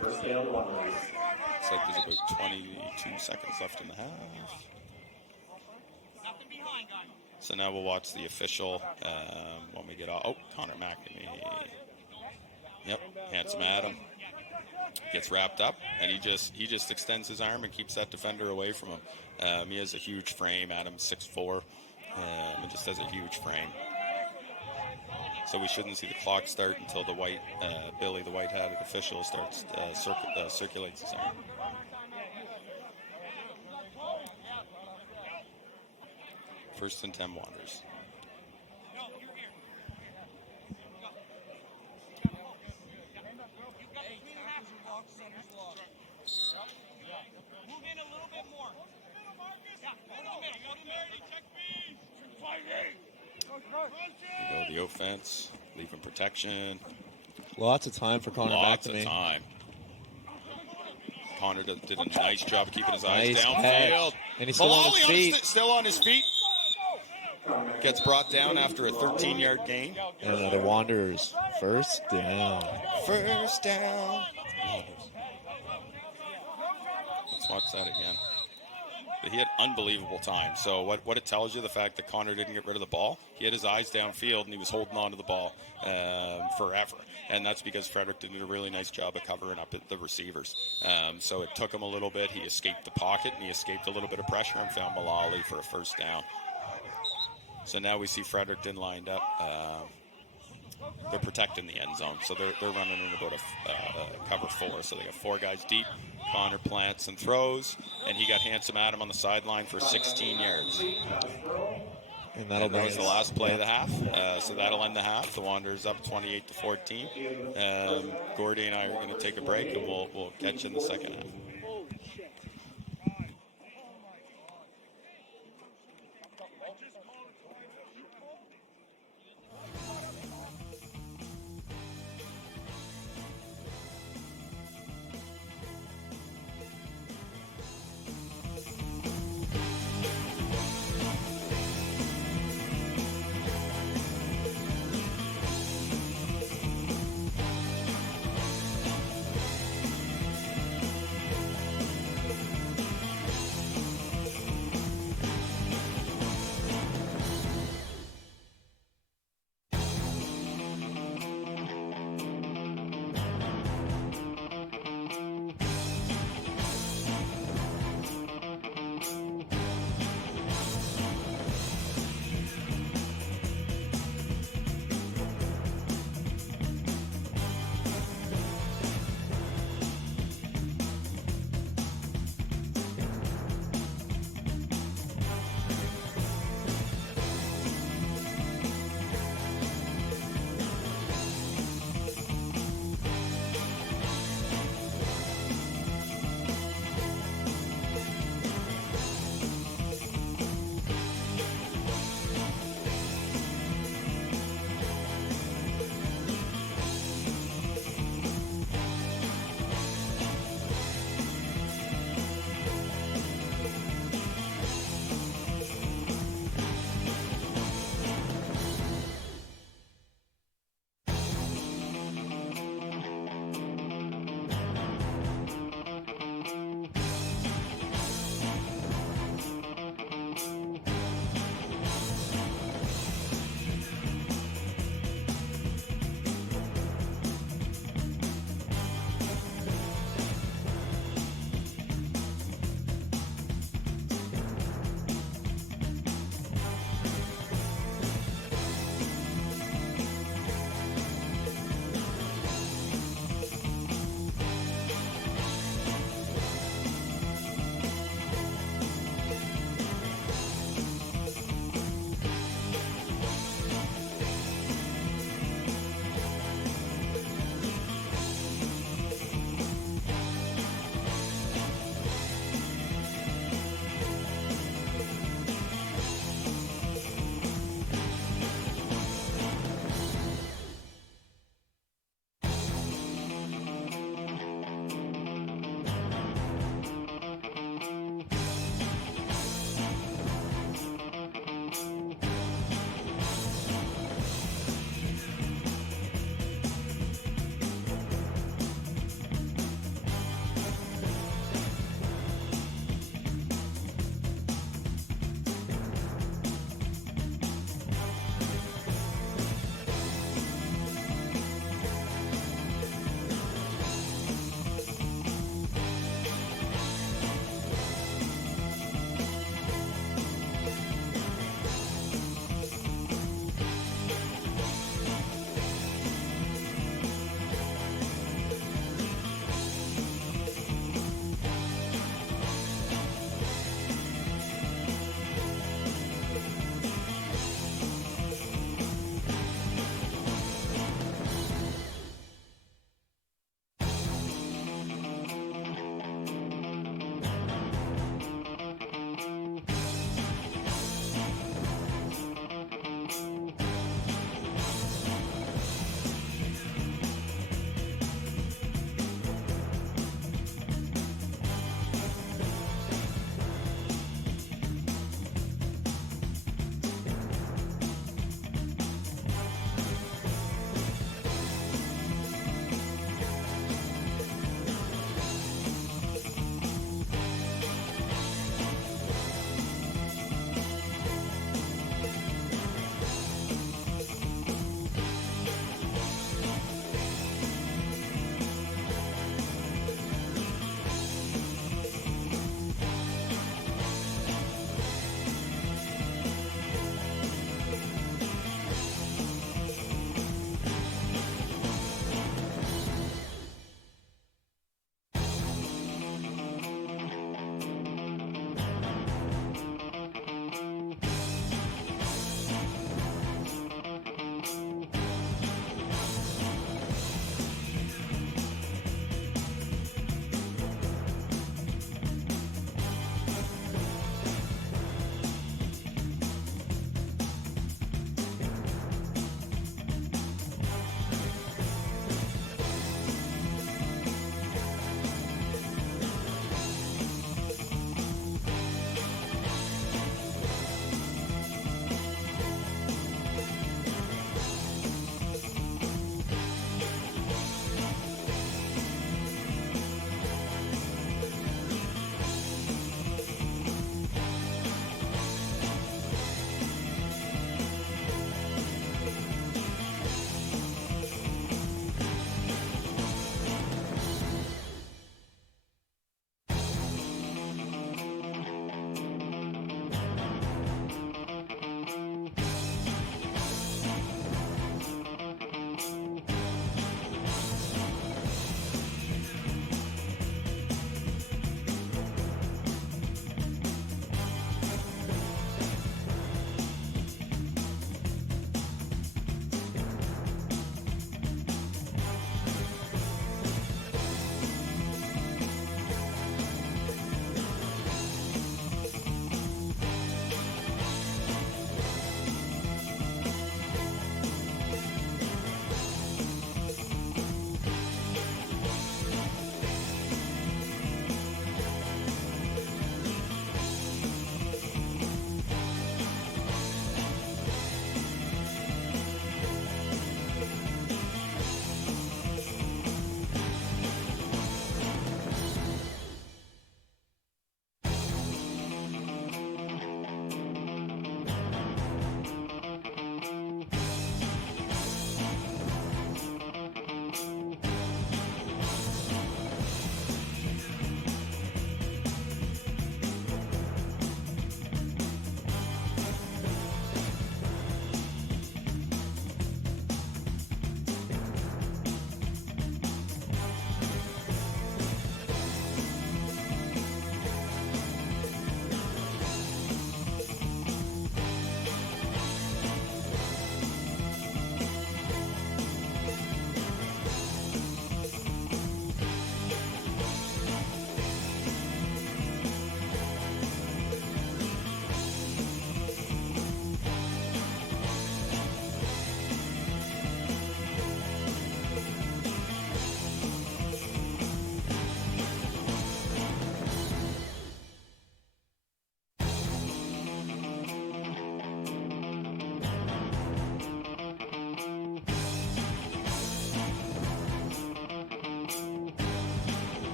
First down, Wanderers. Looks like there's about 22 seconds left in the half. So now we'll watch the official when we get off. Oh, Connor McNamee. Yep, Handsome Adam gets wrapped up, and he just extends his arm and keeps that defender away from him. He has a huge frame. Adam's 6'4", and just has a huge frame. So we shouldn't see the clock start until the Billy, the white-hatted official, starts circulates his arm. First and 10 Wanderers. We go the offense, leaving protection. Lots of time for Connor Lots McNamee. of time. Connor did a nice job of keeping his eyes Nice downfield. catch. And he's still on his feet. Still on his feet. Gets brought down after a 13-yard gain. And another Wanderers. First down. First down. Let's watch that again. He had unbelievable time. So what it tells you, the fact that Connor didn't get rid of the ball, he had his eyes downfield and he was holding on to the ball forever. And that's because Fredericton did a really nice job of covering up the receivers. So it took him a little bit. He escaped the pocket and he escaped a little bit of pressure and found Mullally for a first down. So now we see Fredericton lined up. They're protecting the end zone. So they're running in about a cover 4. So they got 4 guys deep. Connor plants and throws, and he got Handsome Adam on the sideline for 16 yards. And that was the last play of the half. So that'll end the half. The Wanderers up 28-14. Gordy and I are going to take a break, and we'll catch you in the second half.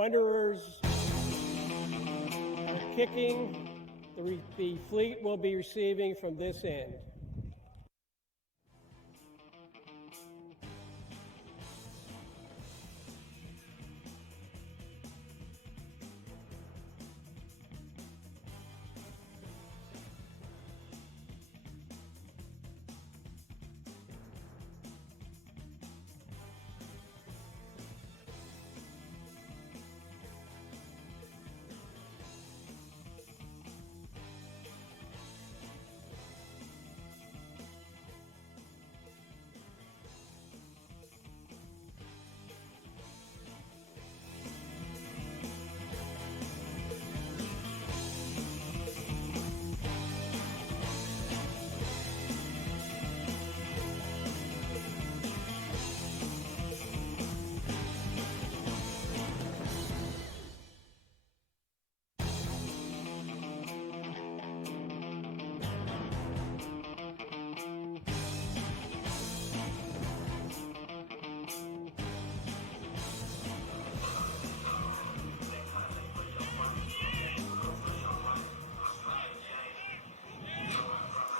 Wanderers are kicking. The Fleet will be receiving from this end.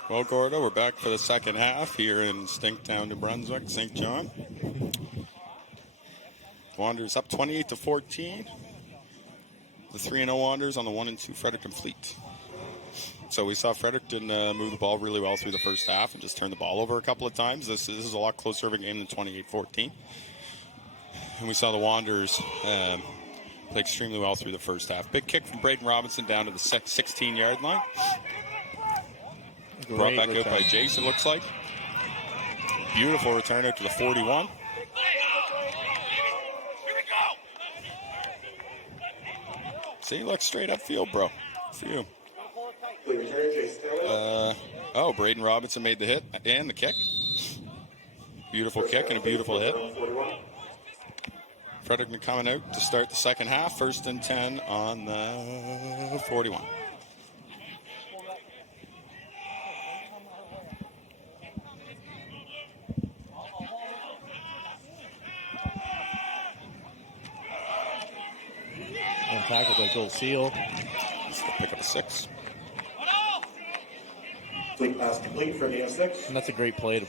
Well, Gordo, we're back for the second half here in Stinktown, New Brunswick, St. John. Wanderers up 28-14. The 3-0 Wanderers on the 1-2 Fredericton Fleet. So we saw Fredericton move the ball really well through the first half and just turn the ball over a couple of times. This is a lot closer of a game than 28-14. And we saw the Wanderers play extremely well through the first half. Big kick from Braden Robinson down to the 16-yard line. Brought back out by Jace, it looks like. Beautiful return out to the 41. See, look straight upfield, bro. For you. Braden Robinson made the hit and the kick. Beautiful kick and a beautiful hit. Fredericton coming out to start the second half. 1st and 10 on the 41. And tackled by Joel Seal. Pick up a 6. Fleet pass complete for the 6. And that's a great play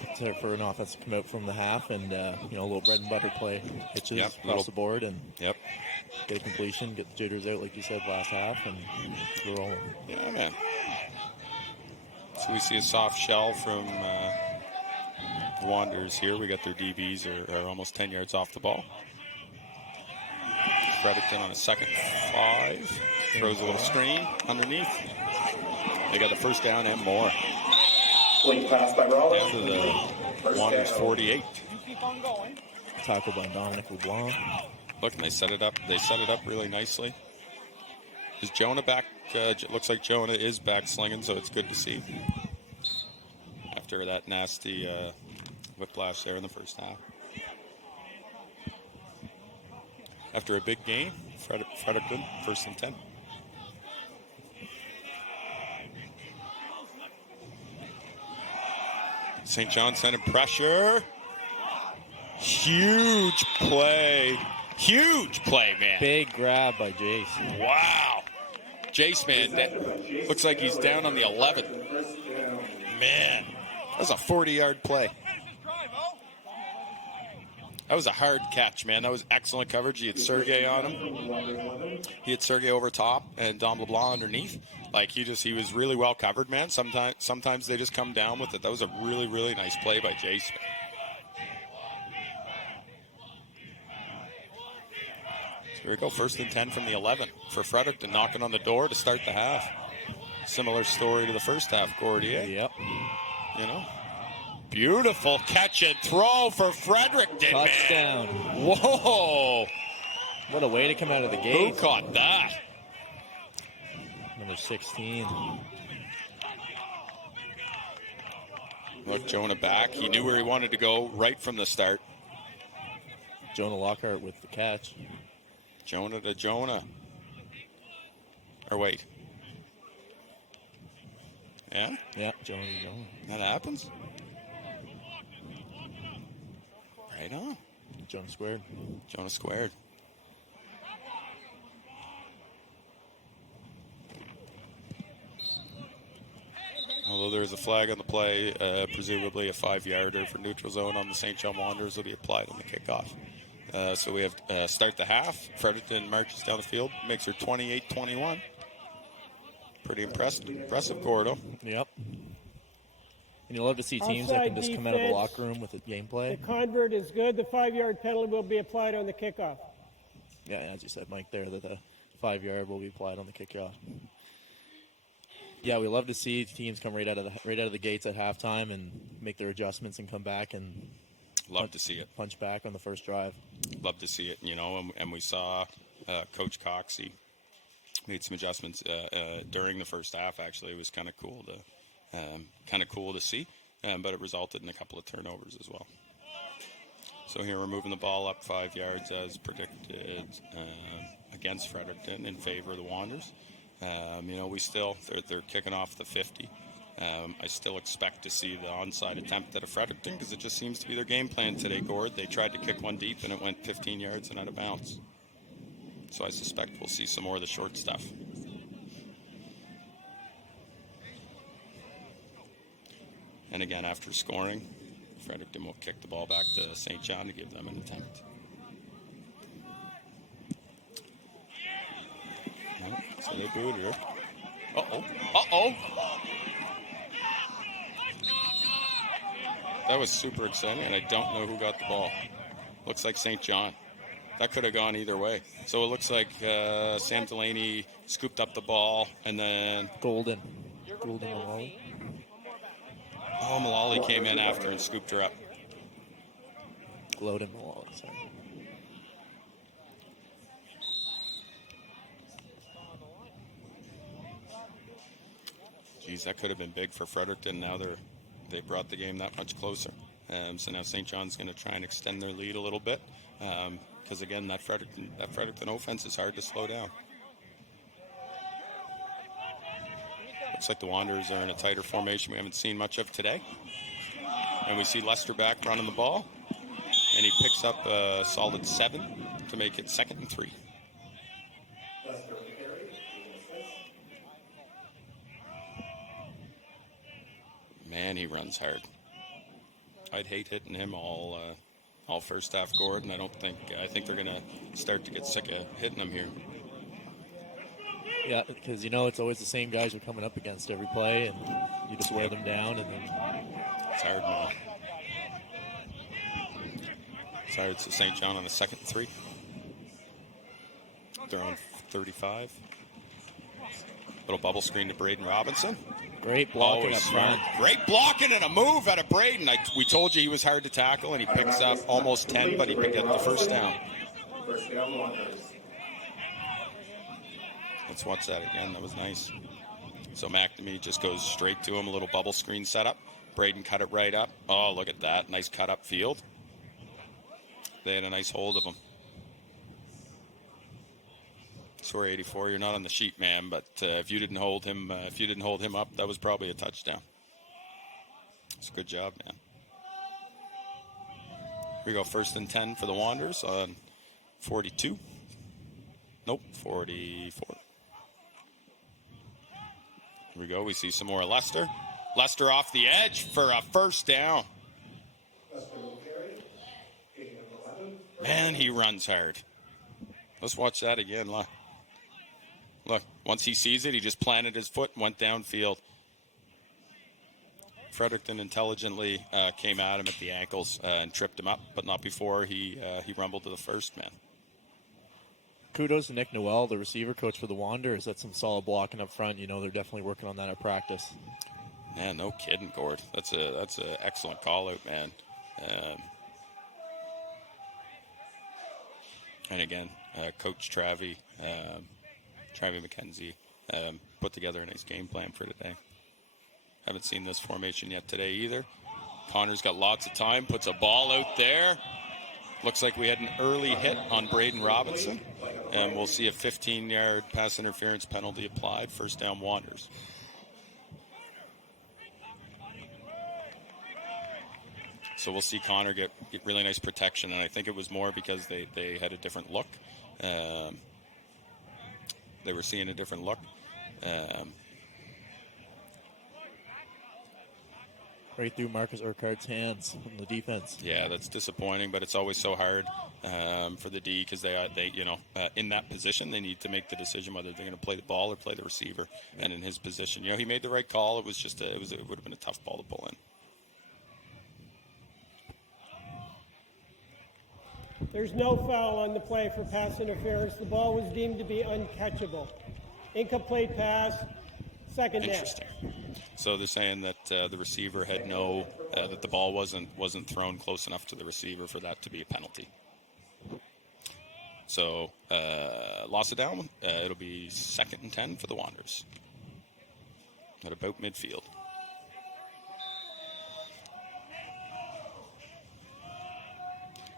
for an offense to come out from the half and, a little bread and butter play. Hitches across the board and get a completion, get the jitters out like you said last half, and we're rolling. Yeah, man. So we see a soft shell from the Wanderers here. We got their DBs are almost 10 yards off the ball. Fredericton on a 2nd and 5. Throws a little screen underneath. They got the first down and more. Late pass by Rollins. Down to the Wanderers 48. Tackled by Dominic LeBlanc. Look, and they set it up. They set it up really nicely. Is Jonah back? Looks like Jonah is back slinging, so it's good to see. After that nasty whiplash there in the first half. After a big game, Fredericton, 1st and 10. St. John sending pressure. Huge play. Huge play, man. Big grab by Jace. Wow. Jace, man, that looks like he's down on the 11th. Man, that was a 40-yard play. That was a hard catch, man. That was excellent coverage. He had Sergey on him. He had Sergey over top and Dom LeBlanc underneath. Like, he was really well covered, man. Sometimes they just come down with it. That was a really, really nice play by Jace. So here we go, 1st and 10 from the 11 for Fredericton, knocking on the door to start the half. Similar story to the first half, Gordier. Yep. Beautiful catch and throw for Fredericton. Touchdown. Man. Whoa. What a way to come out of the gate. Who caught that? Number 16. Look, Jonah back. He knew where he wanted to go right from the start. Jonah Lockhart with the catch. Jonah to Jonah. Or wait. Yeah? Yeah, Jonah to Jonah. That happens? Right on. Jonah squared. Jonah squared. Although there's a flag on the play, presumably a 5-yarder for neutral zone on the St. John Wanderers will be applied on the kickoff. So we have start the half. Fredericton marches down the field, makes her 28-21. Pretty impressive, Gordo. Yep. And you'll love to see teams that can just come out of the locker room with a gameplay. The convert is good. The 5-yard penalty will be applied on the kickoff. Yeah, as you said, Mike, there, that the 5-yard will be applied on the kickoff. Yeah, we love to see teams come right out of the gates at halftime and make their adjustments and come back and love to see it. Punch back on the first drive. Love to see it, and we saw Coach Cox, he made some adjustments during the first half. Actually, it was kind of cool to see, but it resulted in a couple of turnovers as well. So here we're moving the ball up 5 yards as predicted against Fredericton in favor of the Wanderers. They're kicking off the 50. I still expect to see the onside attempt at a Fredericton because it just seems to be their game plan today, Gord. They tried to kick one deep and it went 15 yards and out of bounds. So I suspect we'll see some more of the short stuff. And again, after scoring, Fredericton will kick the ball back to St. John to give them an attempt. So they booed here. Uh-oh. That was super exciting, and I don't know who got the ball. Looks like St. John. That could have gone either way. So it looks like Sam Delaney scooped up the ball, and then... Golden Malali. Oh, Malali came in after and scooped her up. Golden Malali, sorry. Geez, that could have been big for Fredericton. Now they brought the game that much closer. So now St. John's going to try and extend their lead a little bit. Because again, that Fredericton offense is hard to slow down. Looks like the Wanderers are in a tighter formation we haven't seen much of today. And we see Lester back running the ball. And he picks up a solid 7 to make it 2nd and 3. Man, he runs hard. I'd hate hitting him all first half, Gordon. I think they're going to start to get sick of hitting him here. Yeah, because it's always the same guys you're coming up against every play, and you just wear them down, and then it's hard, man. It's hard. It's St. John on the 2nd and 3. They're on 35. Little bubble screen to Braden Robinson. Great blocking up front. Great blocking and a move out of Braden. We told you he was hard to tackle, and he picks up almost 10, but he picked up the first down. Let's watch that again. That was nice. So McNamee just goes straight to him. A little bubble screen setup. Braden cut it right up. Oh, look at that. Nice cut up field. They had a nice hold of him. Sorry, 84, you're not on the sheet, man. But if you didn't hold him up, that was probably a touchdown. It's a good job, man. Here we go, 1st and 10 for the Wanderers on 42. Nope, 44. Here we go. We see some more Lester. Lester off the edge for a first down. Man, he runs hard. Let's watch that again. Look, once he sees it, he just planted his foot and went downfield. Fredericton intelligently came at him at the ankles and tripped him up, but not before he rumbled to the first man. Kudos to Nick Noel, the receiver coach for the Wanderers. That's some solid blocking up front. They're definitely working on that at practice. Man, no kidding, Gord. That's an excellent call out, man. And again, Coach Travie McKenzie put together a nice game plan for today. Haven't seen this formation yet today either. Connor's got lots of time, puts a ball out there. Looks like we had an early hit on Braden Robinson, and we'll see a 15-yard pass interference penalty applied. First down, Wanderers. So we'll see Connor get really nice protection, and I think it was more because they had a different look. They were seeing a different look. right through Marcus Urquhart's hands on the defense. Yeah, that's disappointing, but it's always so hard for the D because they in that position, they need to make the decision whether they're going to play the ball or play the receiver. And in his position, he made the right call. It was just it would have been a tough ball to pull in. There's no foul on the play for pass interference. The ball was deemed to be uncatchable. Incomplete pass, second down. Interesting. So they're saying that the receiver had that the ball wasn't thrown close enough to the receiver for that to be a penalty. So loss of down. It'll be 2nd and 10 for the Wanderers at about midfield.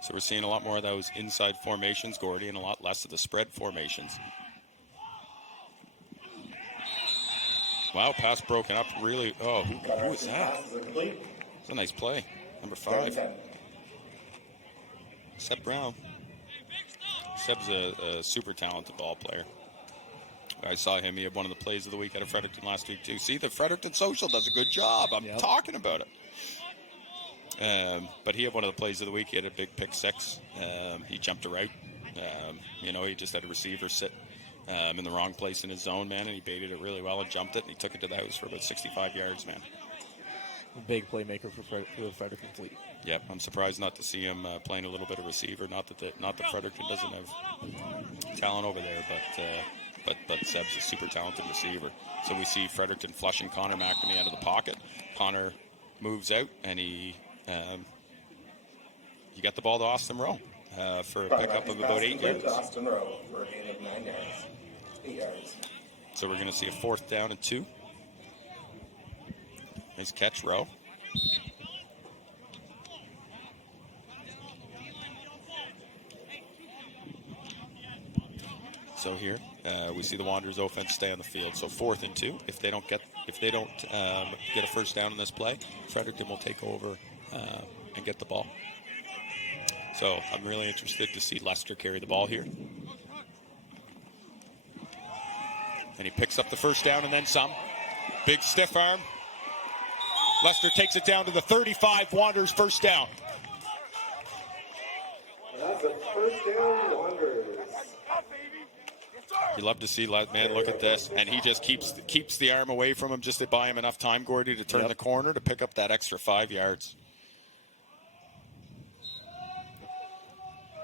So we're seeing a lot more of those inside formations, Gordy, and a lot less of the spread formations. Wow, pass broken up really. Oh, who is that? It's a nice play. Number 5. Seb Brown. Seb's a super talented ball player. I saw him. He had one of the plays of the week out of Fredericton last week, too. See, the Fredericton Social does a good job. I'm talking about it. But he had one of the plays of the week. He had a big pick 6. He jumped a route. He just had a receiver sit in the wrong place in his zone, man, and he baited it really well and jumped it, and he took it to the house for about 65 yards, man. A big playmaker for the Fredericton fleet. Yep, I'm surprised not to see him playing a little bit of receiver. Not that Fredericton doesn't have talent over there, but Seb's a super talented receiver. So we see Fredericton flushing Connor McNamee out of the pocket. Connor moves out, and he got the ball to Austin Rowe for a pickup of about 8 yards. Austin Rowe for a gain of 9 yards. 8 yards. So we're going to see a 4th down and 2. Nice catch, Rowe. So here we see the Wanderers offense stay on the field. So 4th and 2. If they don't get a first down in this play, Fredericton will take over and get the ball. So I'm really interested to see Lester carry the ball here. And he picks up the first down and then some. Big stiff arm. Lester takes it down to the 35. Wanderers first down. That's a first down, Wanderers. You love to see, man, look at this. And he just keeps the arm away from him just to buy him enough time, Gordy, to turn the corner to pick up that extra 5 yards.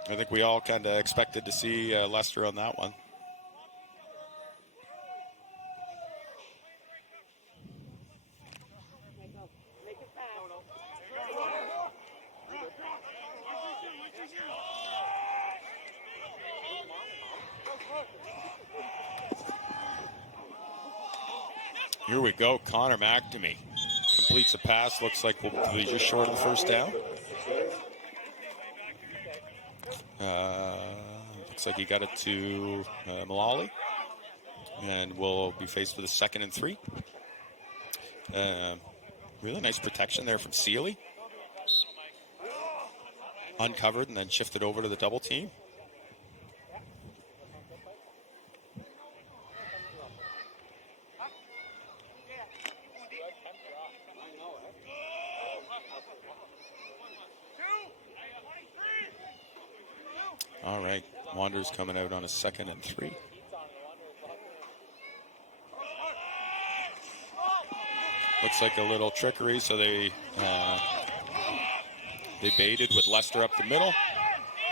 I think we all kind of expected to see Lester on that one. Here we go. Connor McNamee completes a pass. Looks like we'll be just short of the first down. Looks like he got it to Mullally. And we'll be faced with a 2nd and 3. Really nice protection there from Sealy. Uncovered and then shifted over to the double team. All right, Wanderers coming out on a 2nd and 3. Looks like a little trickery, so they baited with Lester up the middle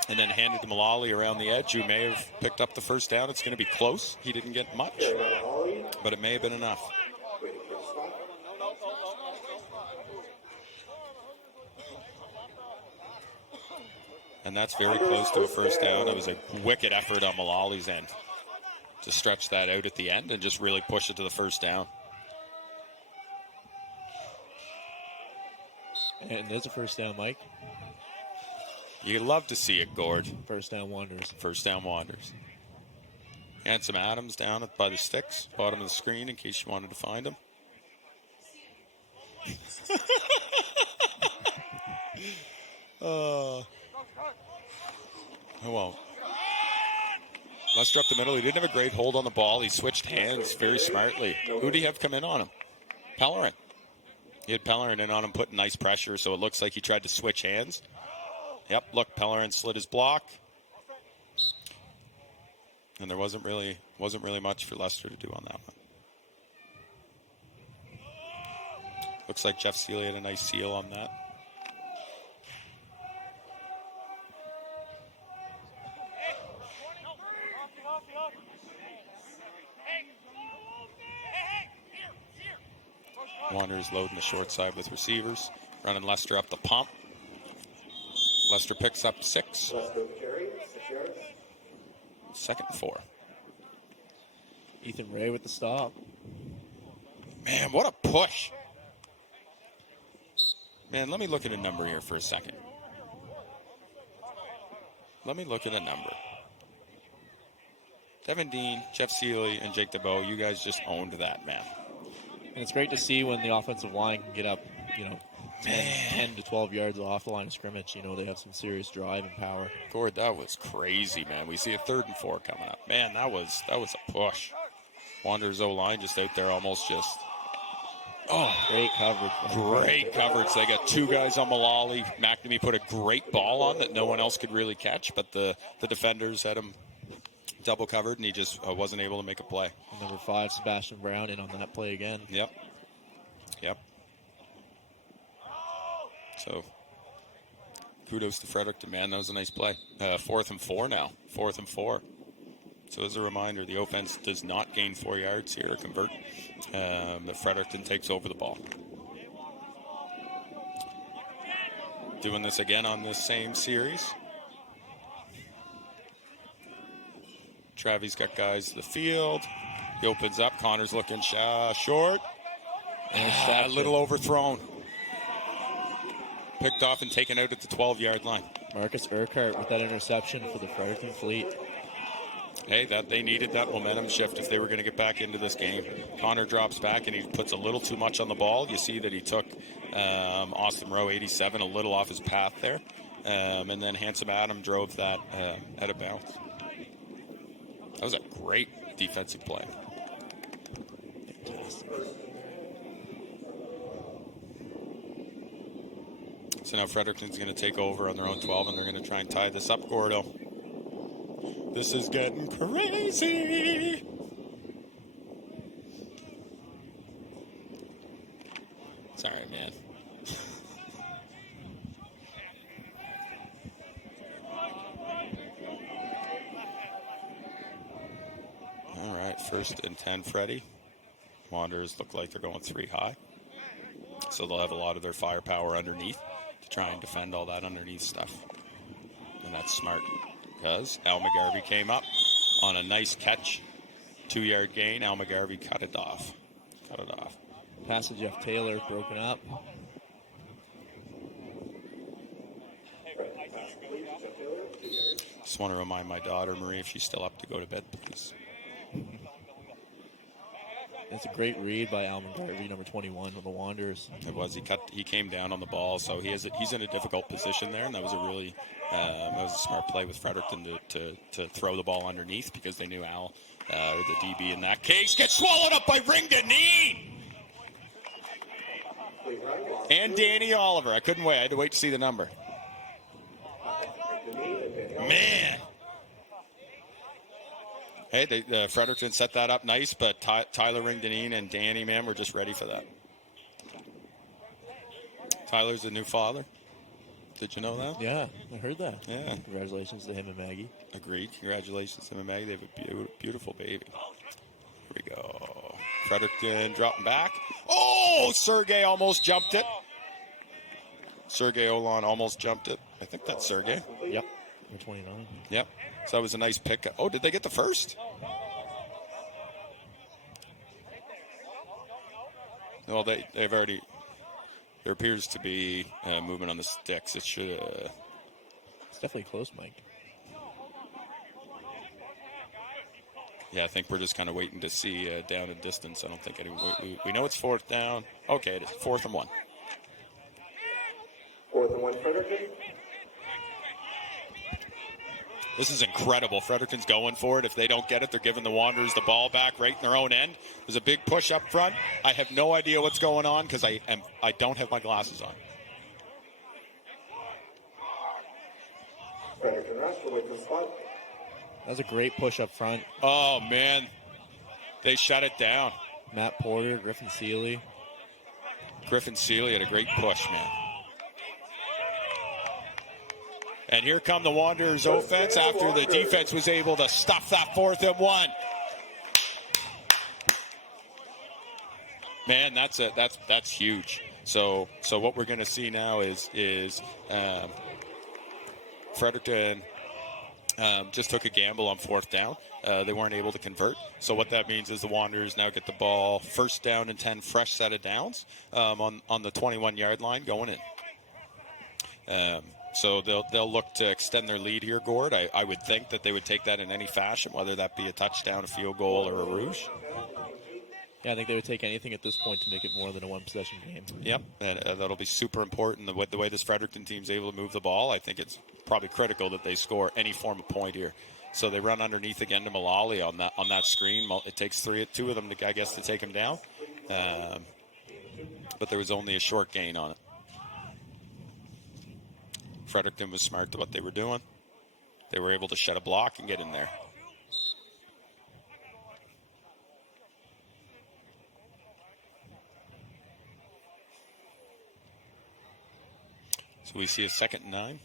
and then handed to Mullally around the edge, who may have picked up the first down. It's going to be close. He didn't get much, but it may have been enough. And that's very close to a first down. It was a wicked effort on Mullally's end to stretch that out at the end and just really push it to the first down. And there's a first down, Mike. You love to see it, Gord. First down, Wanderers. First down, Wanderers. Handsome Adams down by the sticks, bottom of the screen in case you wanted to find him. Oh, well. Lester up the middle. He didn't have a great hold on the ball. He switched hands very smartly. Who do you have come in on him? Pellerin. He had Pellerin in on him, putting nice pressure, so it looks like he tried to switch hands. Yep, look, Pellerin slid his block. And there wasn't really much for Leicester to do on that one. Looks like Jeff Seeley had a nice seal on that. Wanderers loading the short side with receivers. Running Leicester up the pump. Leicester picks up 6. Second and 4. Ethan Ray with the stop. Man, what a push. Man, let me look at a number here for a second. Let me look at a number. Devin Dean, Jeff Seeley, and Jake DeBow, you guys just owned that, man. And it's great to see when the offensive line can get up, 10 to 12 yards off the line of scrimmage. They have some serious drive and power. Gord, that was crazy, man. We see a 3rd and 4 coming up. Man, that was a push. Wanderers O-line just out there almost just... Oh, great coverage. Great coverage. They got 2 guys on Mullally. McNamee put a great ball on that no one else could really catch, but the defenders had him double covered, and he just wasn't able to make a play. And number 5, Sebastian Brown, in on that play again. Yep. So, kudos to Fredericton, man. That was a nice play. 4th and 4 now. 4th and 4. So as a reminder, the offense does not gain 4 yards here or convert. But Fredericton takes over the ball. Doing this again on this same series. Travis got guys to the field. He opens up. Connor's looking short. A little overthrown. Picked off and taken out at the 12-yard line. Marcus Urquhart with that interception for the Fredericton Fleet. Hey, they needed that momentum shift if they were going to get back into this game. Connor drops back and he puts a little too much on the ball. You see that he took Austin Rowe, 87, a little off his path there. And then Handsome Adam drove that out of bounds. That was a great defensive play. So now Fredericton's going to take over on their own 12, and they're going to try and tie this up, Gordo. This is getting crazy. Sorry, man. All right, 1st and 10, Freddie. Wanderers look like they're going 3 high. So they'll have a lot of their firepower underneath to try and defend all that underneath stuff. And that's smart because Al McGarvey came up on a nice catch. 2-yard gain. Al McGarvey cut it off. Pass to Jeff Taylor, broken up. Just want to remind my daughter, Marie, if she's still up, to go to bed, please. It's a great read by Al McGarvey, number 21 of the Wanderers. It was. He came down on the ball, so he's in a difficult position there, and that was a really smart play with Fredericton to throw the ball underneath because they knew Al, or the DB in that case, gets swallowed up by Ring Deneen. And Danny Oliver. I couldn't wait. I had to wait to see the number. Man. Hey, Fredericton set that up nice, but Tyler Ringdeneen and Danny, man, were just ready for that. Tyler's the new father. Did you know that? Yeah, I heard that. Yeah. Congratulations to him and Maggie. Agreed. Congratulations to him and Maggie. They have a beautiful baby. Here we go. Fredericton dropping back. Oh, Sergey almost jumped it. Sergey Olan almost jumped it. I think that's Sergey. Yep. Number 29. Yep. So that was a nice pick. Oh, did they get the first? Well, they've already. There appears to be movement on the sticks. It should. It's definitely close, Mike. Yeah, I think we're just kind of waiting to see down in distance. I don't think we know it's 4th down. Okay, it is 4th and 1. 4th and 1, Fredericton. This is incredible. Fredericton's going for it. If they don't get it, they're giving the Wanderers the ball back right in their own end. There's a big push up front. I have no idea what's going on because I don't have my glasses on. That was a great push up front. Oh, man. They shut it down. Matt Porter, Griffin Seeley. Griffin Seeley had a great push, man. And here come the Wanderers offense after the defense was able to stuff that 4th and 1. Man, that's huge. So what we're going to see now is Fredericton just took a gamble on 4th down. They weren't able to convert. So what that means is the Wanderers now get the ball 1st down and 10, fresh set of downs on the 21-yard line going in. So they'll look to extend their lead here, Gord. I would think that they would take that in any fashion, whether that be a touchdown, a field goal, or a rouge. Yeah, I think they would take anything at this point to make it more than a one-possession game. Yep, and that'll be super important. The way this Fredericton team's able to move the ball, I think it's probably critical that they score any form of point here. So they run underneath again to Mullally on that screen. It takes two of them to take him down, but there was only a short gain on it. Fredericton was smart to what they were doing. They were able to shut a block and get in there. So we see a 2nd and 9.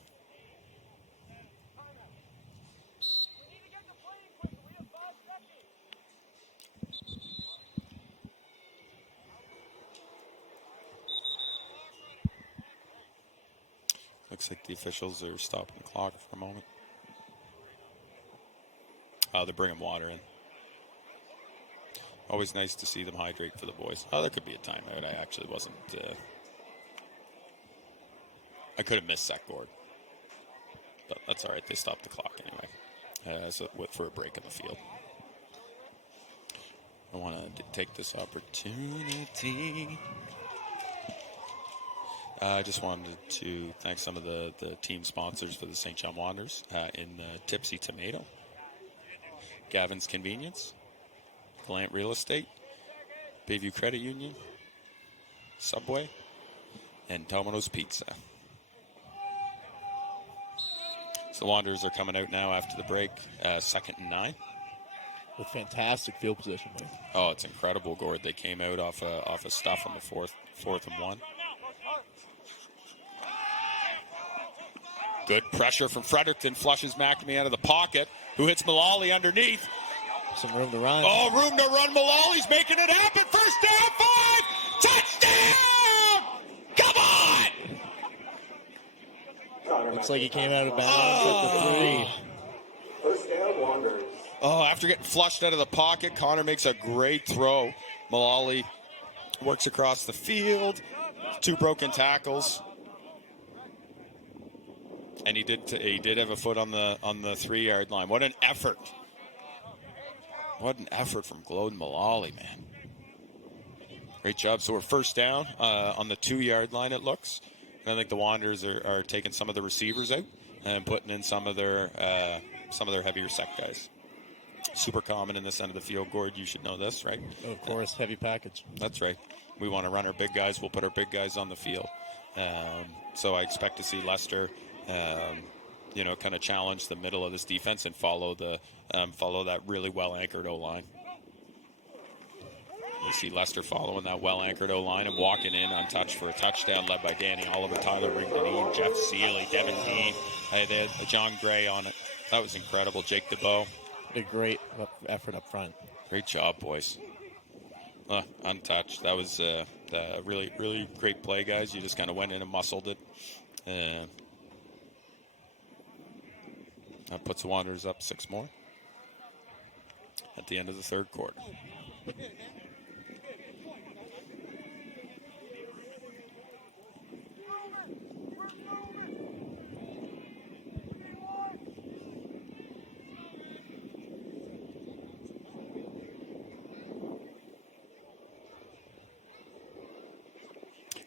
Looks like the officials are stopping the clock for a moment. Oh, they're bringing water in. Always nice to see them hydrate for the boys. Oh, there could be a timeout. I actually wasn't... I could have missed that, Gord. But that's all right. They stopped the clock anyway. For a break in the field. I want to take this opportunity. I just wanted to thank some of the team sponsors for the St. John Wanderers in Tipsy Tomato, Gavin's Convenience, Gallant Real Estate, Bayview Credit Union, Subway, and Domino's Pizza. So the Wanderers are coming out now after the break, 2nd and 9. With fantastic field position, Mike. Oh, it's incredible, Gord. They came out off a stuff on the 4th and 1. Good pressure from Fredericton. Flushes McNamee out of the pocket, who hits Mullally underneath. Some room to run. Oh, room to run. Mullally's making it happen. 1st down, 5. Touchdown! Come on! Looks like he came out of bounds at the 3. 1st down, Wanderers. Oh, after getting flushed out of the pocket, Connor makes a great throw. Mullally works across the field. 2 broken tackles. And he did have a foot on the 3-yard line. What an effort. What an effort from Glowden Mullally, man. Great job. So we're 1st down on the 2-yard line, it looks. And I think the Wanderers are taking some of the receivers out and putting in some of their heavier sec guys. Super common in this end of the field, Gord. You should know this, right? Oh, of course, heavy package. That's right. We want to run our big guys. We'll put our big guys on the field. So I expect to see Lester kind of challenge the middle of this defense and follow that really well-anchored O-line. You see Lester following that well-anchored O-line and walking in untouched for a touchdown led by Danny Oliver, Tyler Ringdeneen, Jeff Seeley, Devin Dean. Hey, they had John Gray on it. That was incredible. Jake DeBow. A great effort up front. Great job, boys. Untouched. That was a really, really great play, guys. You just kind of went in and muscled it. That puts the Wanderers up 6 more at the end of the 3rd quarter.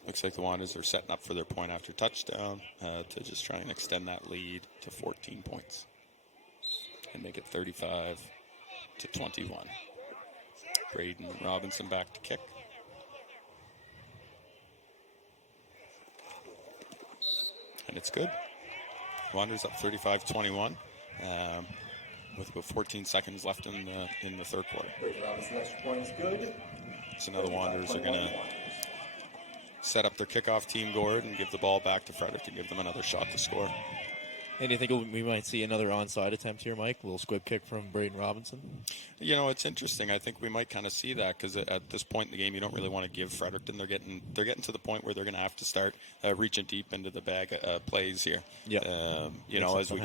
Looks like the Wanderers are setting up for their point after touchdown to just try and extend that lead to 14 points. and make it 35-21. Braden Robinson back to kick. And it's good. Wanderers up 35-21 with about 14 seconds left in the third quarter. So now the Wanderers are going to set up their kickoff team, Gord, and give the ball back to Fredericton, give them another shot to score. And do you think we might see another onside attempt here, Mike? A little squib kick from Braden Robinson? You know, it's interesting. I think we might kind of see that because at this point in the game, you don't really want to give Fredericton. They're getting to the point where they're going to have to start reaching deep into the bag plays here. Yeah. You know, as we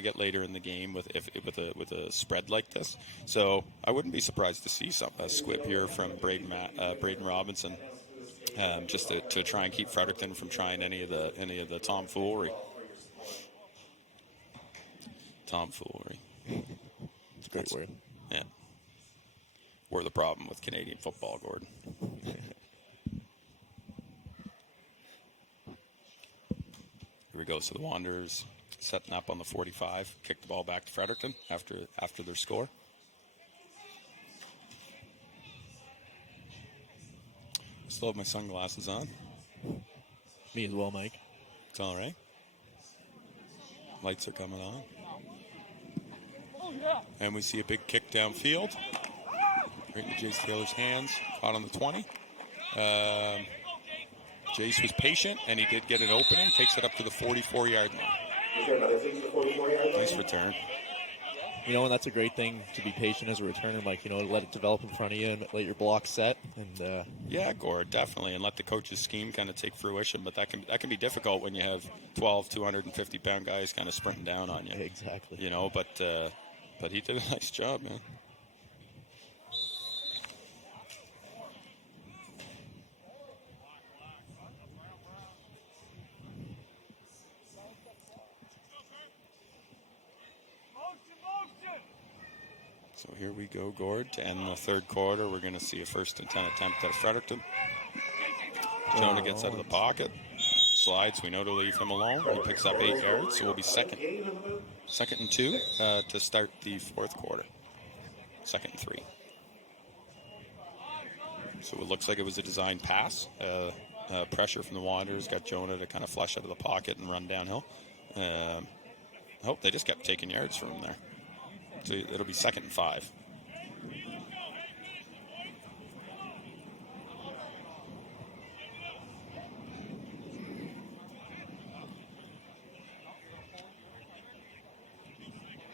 get later in the game with a spread like this. So I wouldn't be surprised to see a squib here from Braden Robinson, just to try and keep Fredericton from trying any of the tomfoolery. Tomfoolery. It's a great word. Yeah. We're the problem with Canadian football, Gordon. Here we go. So the Wanderers setting up on the 45, kick the ball back to Fredericton after their score. Still have my sunglasses on. Me as well, Mike. It's all right. Lights are coming on. And we see a big kick downfield. Right into Jace Taylor's hands. Caught on the 20. Jace was patient, and he did get an opening. Takes it up to the 44-yard line. Nice return. You know, and that's a great thing to be patient as a returner, Mike. You know, let it develop in front of you and let your block set. And yeah, Gord, definitely, and let the coach's scheme kind of take fruition. But that can be difficult when you have 12 250-pound guys kind of sprinting down on you. Exactly. You know, but he did a nice job, man. So here we go, Gord. To end the third quarter, we're going to see a 1st and 10 attempt at Fredericton. Jonah gets out of the pocket, slides. We know to leave him alone. He picks up 8 yards, so we'll be second and 2 to start the fourth quarter. 2nd and 3. So it looks like it was a design pass. Pressure from the Wanderers got Jonah to kind of flush out of the pocket and run downhill. They just kept taking yards from him there. So it'll be 2nd and 5.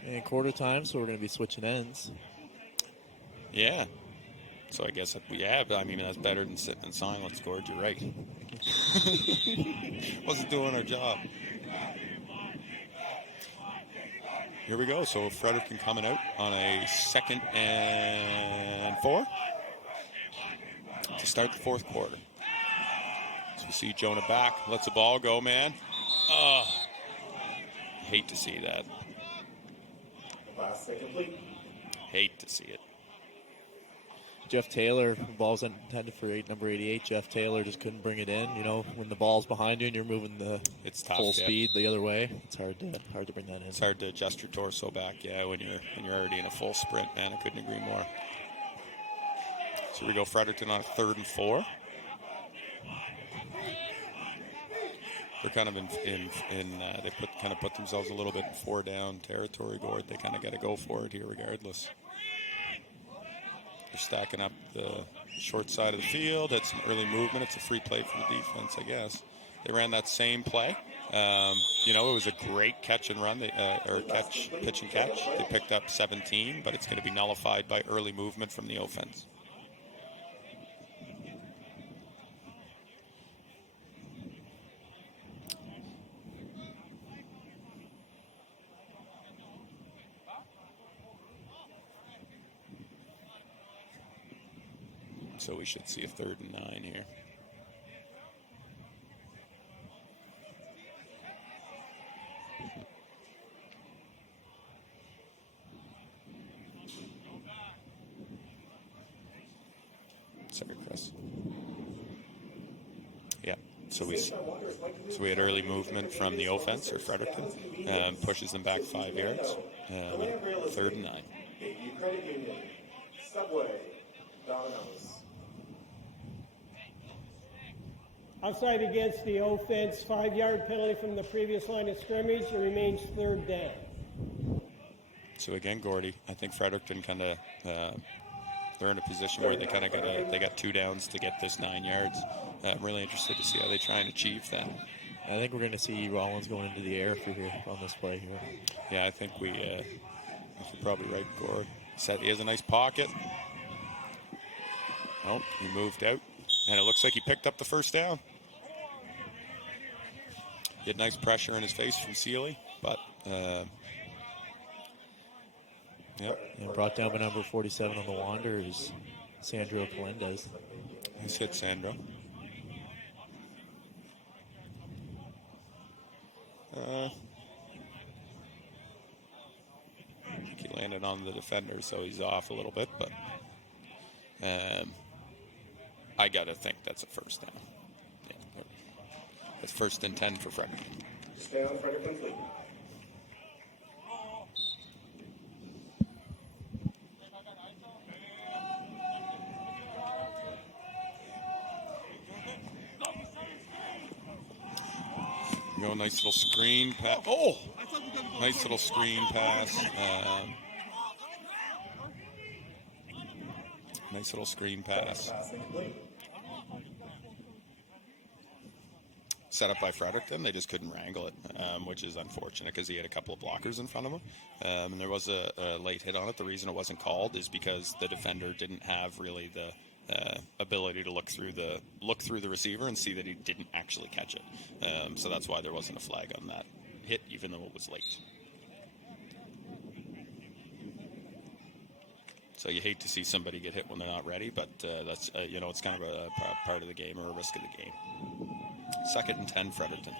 And quarter time, so we're going to be switching ends. Yeah. So I guess, but I mean, that's better than sitting in silence, Gord. You're right. Wasn't doing our job. Here we go. So Fredericton coming out on a 2nd and 4 to start the fourth quarter. So we see Jonah back. Lets the ball go, man. Hate to see that. Hate to see it. Jeff Taylor, ball's intended for number 88. Jeff Taylor just couldn't bring it in. You know, when the ball's behind you and you're moving it's tough, full speed the other way, it's hard to bring that in. It's hard to adjust your torso back, when you're already in a full sprint, man. I couldn't agree more. So we go Fredericton on 3rd and 4. They're kind of they put themselves a little bit in 4-down territory, Gord. They kind of got to go for it here regardless. They're stacking up the short side of the field. Had some early movement. It's a free play for the defense, I guess. They ran that same play. It was a great catch and run, pitch and catch. They picked up 17, but it's going to be nullified by early movement from the offense. So we should see a 3rd and 9 here. Sorry, Chris. Yeah. So we had early movement from the offense, or Fredericton, pushes them back 5 yards. 3rd and 9. Bayview Credit Union, Subway, Domino's. Offside against the offense, 5-yard penalty from the previous line of scrimmage. It remains 3rd down. So again, Gordy, I think Fredericton kind of they're in a position where they kind of got 2 downs to get this 9 yards. I'm really interested to see how they try and achieve that. I think we're going to see Rollins going into the air for here on this play here. Yeah, I think you're probably right, Gord. He has a nice pocket. Oh, he moved out, and it looks like he picked up the 1st down. He had nice pressure in his face from Sealy, but yep. And brought down by number 47 on the Wanderers, Sandro Melendez. He's hit Sandro. I think he landed on the defender, so he's off a little bit, but I got to think that's a 1st down. Yeah, that's 1st and 10 for Fredericton. Stay on Fredericton, please. Go, nice little screen pass. Oh, nice little screen pass. Nice little screen pass. Set up by Fredericton. They just couldn't wrangle it, which is unfortunate because he had a couple of blockers in front of him. And there was a late hit on it. The reason it wasn't called is because the defender didn't have really the ability to look through the receiver and see that he didn't actually catch it. So that's why there wasn't a flag on that hit, even though it was late. So you hate to see somebody get hit when they're not ready, but that's it's kind of a part of the game or a risk of the game. 2nd and 10, Fredericton.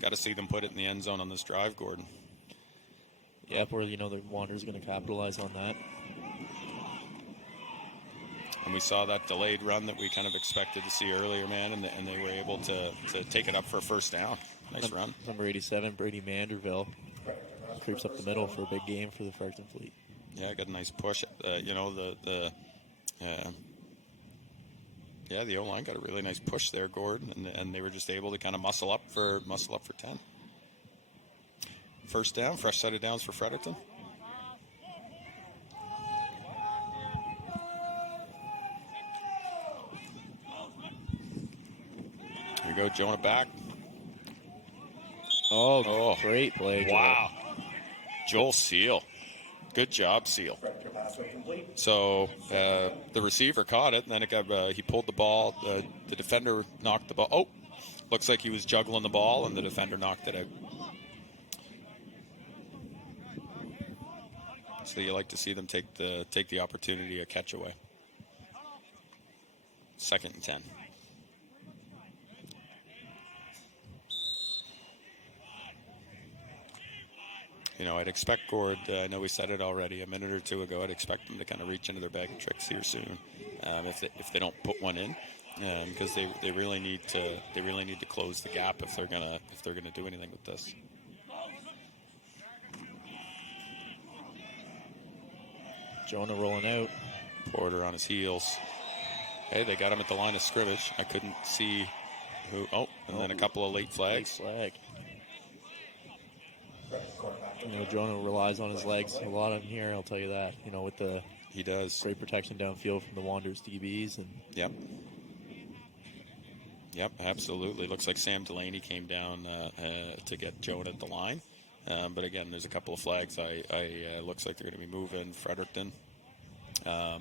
Got to see them put it in the end zone on this drive, Gordon. Yep, or the Wanderers are going to capitalize on that. And we saw that delayed run that we kind of expected to see earlier, man, and they were able to take it up for a 1st down. Nice run. Number 87, Brady Manderville, creeps up the middle for a big game for the Fredericton Fleet. Yeah, got a nice push. The O-line got a really nice push there, Gordon, and they were just able to kind of muscle up for 10. 1st down, fresh set of downs for Fredericton. Here you go, Jonah back. Oh, great play. Wow. Joel Seal. Good job, Seal. So the receiver caught it, and then it got he pulled the ball. The defender knocked the ball. Oh, looks like he was juggling the ball, and the defender knocked it out. So you like to see them take the opportunity to catch away. 2nd and 10. I'd expect Gord, I know we said it already a minute or two ago, I'd expect them to kind of reach into their bag of tricks here soon if they don't put one in, because they really need to close the gap if they're gonna do anything with this. Jonah rolling out. Porter on his heels. Hey, they got him at the line of scrimmage. I couldn't see who. Oh, and then a couple of late flags. Late flag. Jonah relies on his legs a lot in here, I'll tell you that. He does. Great protection downfield from the Wanderers DBs. And Yep, absolutely. Looks like Sam Delaney came down to get Jonah at the line. But again, there's a couple of flags. Looks like they're going to be moving Fredericton a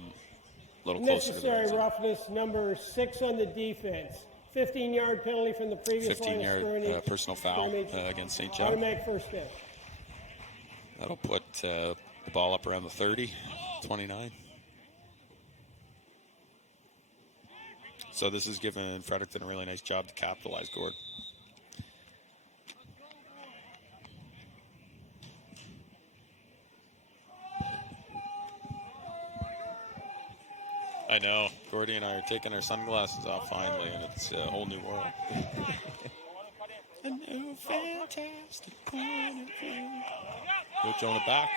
little closer to the Necessary roughness, number 6 on the defense. 15-yard penalty from the previous line of scrimmage. 15-yard personal foul against St. John. Automatic 1st down. That'll put the ball up around the 30, 29. So this is giving Fredericton a really nice job to capitalize, Gord. I know. Gordy and I are taking our sunglasses off finally, and it's a whole new world. A new fantastic point of view. Go Jonah back.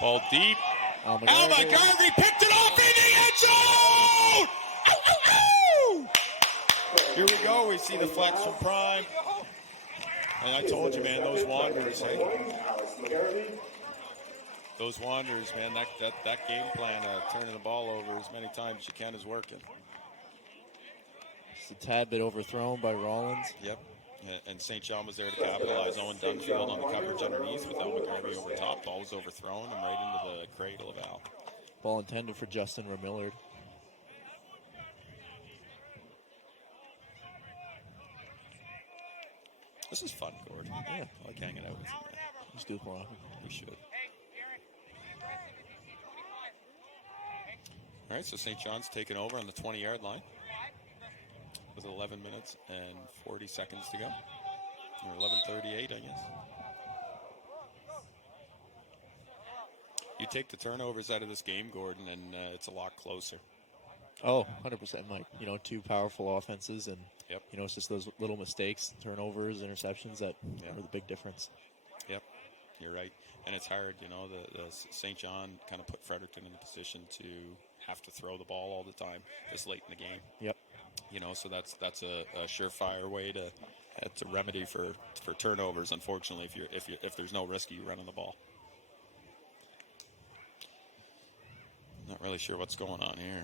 Ball deep. Al McGarvey picked it off in the end zone! Ow, ow, ow! Here we go. We see the flex from Prime. And I told you, man, those Wanderers, hey? Those Wanderers, man, that game plan of turning the ball over as many times as you can is working. Just a tad bit overthrown by Rollins. Yep. And St. John was there to capitalize. Owen Dunfield on the coverage underneath with Al McGarvey over top. Ball was overthrown and right into the cradle of Al. Ball intended for Justin Remillard. This is fun, Gord. Yeah, I like hanging out with you, man. Let's do it more often. We should. All right, so St. John's taken over on the 20-yard line with 11 minutes and 40 seconds to go. Or 11:38, I guess. You take the turnovers out of this game, Gordon, and it's a lot closer. Oh, 100%, Mike. You know, two powerful offenses, and yep. You know, it's just those little mistakes, turnovers, interceptions that are the big difference. Yep, you're right. And it's hard, you know, the St. John kind of put Fredericton in a position to have to throw the ball all the time this late in the game. Yep. You know, so that's a surefire way to it's a remedy for turnovers. Unfortunately, if there's no risk of you running the ball. Not really sure what's going on here.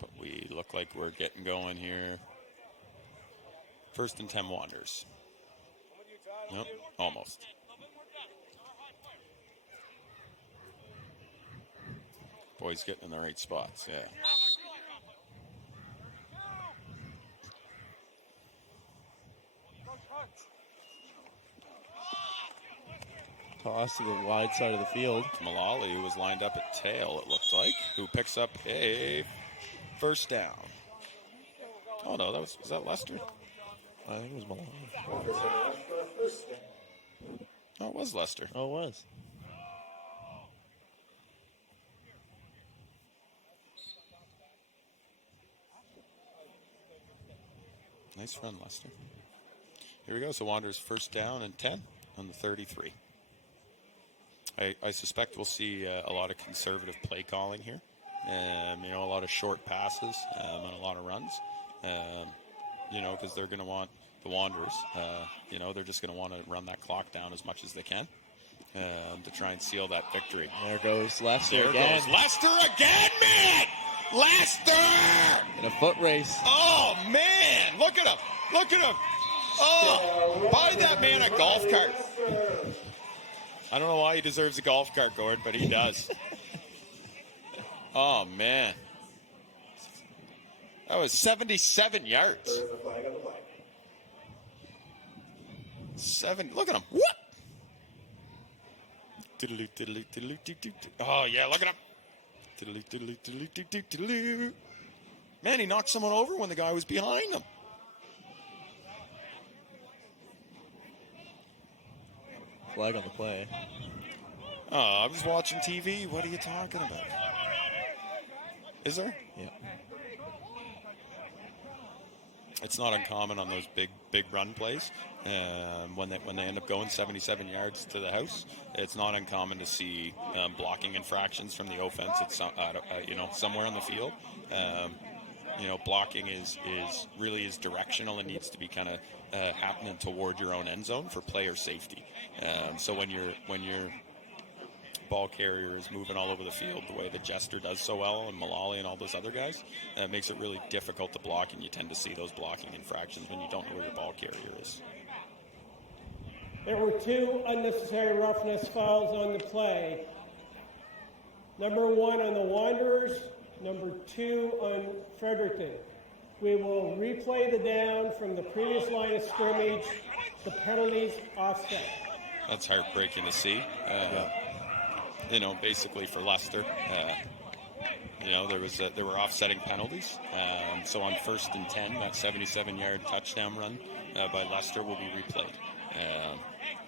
But we look like we're getting going here. 1st and 10 Wanderers. Nope, almost. Boys getting in the right spots, yeah. Toss to the wide side of the field. Mullally, who was lined up at tail, it looked like, who picks up a first down. Oh, no, was that Lester? I think it was Mullally. Oh, it was Lester. Oh, it was. Nice run, Lester. Here we go. So Wanderers 1st down and 10 on the 33. I suspect we'll see a lot of conservative play calling here. You know, a lot of short passes and a lot of runs. You know, because they're going to want the Wanderers. You know, they're just going to want to run that clock down as much as they can to try and seal that victory. There goes Lester there again. Goes Lester again, man! Lester! In a foot race. Oh, man! Look at him! Look at him! Oh! Buy that man a golf cart. I don't know why he deserves a golf cart, Gordon, but he does. Oh, man. That was 77 yards. Look at him. What? Oh, yeah, look at him. Man, he knocked someone over when the guy was behind him. Flag on the play. Oh, I was watching TV. What are you talking about? Is there? Yeah. It's not uncommon on those big run plays. When they end up going 77 yards to the house, it's not uncommon to see blocking infractions from the offense. It's you know, somewhere on the field. You know, blocking is directional and needs to be kind of happening toward your own end zone for player safety. So when your ball carrier is moving all over the field the way that Jester does so well, and Mullally and all those other guys, it makes it really difficult to block, and you tend to see those blocking infractions when you don't know where your ball carrier is. There were 2 unnecessary roughness fouls on the play. Number 1 on the Wanderers, number 2 on Fredericton. We will replay the down from the previous line of scrimmage. The penalties offset. That's heartbreaking to see. You know, basically for Leicester, you know, there were offsetting penalties. So on 1st and 10, that 77-yard touchdown run by Leicester will be replayed.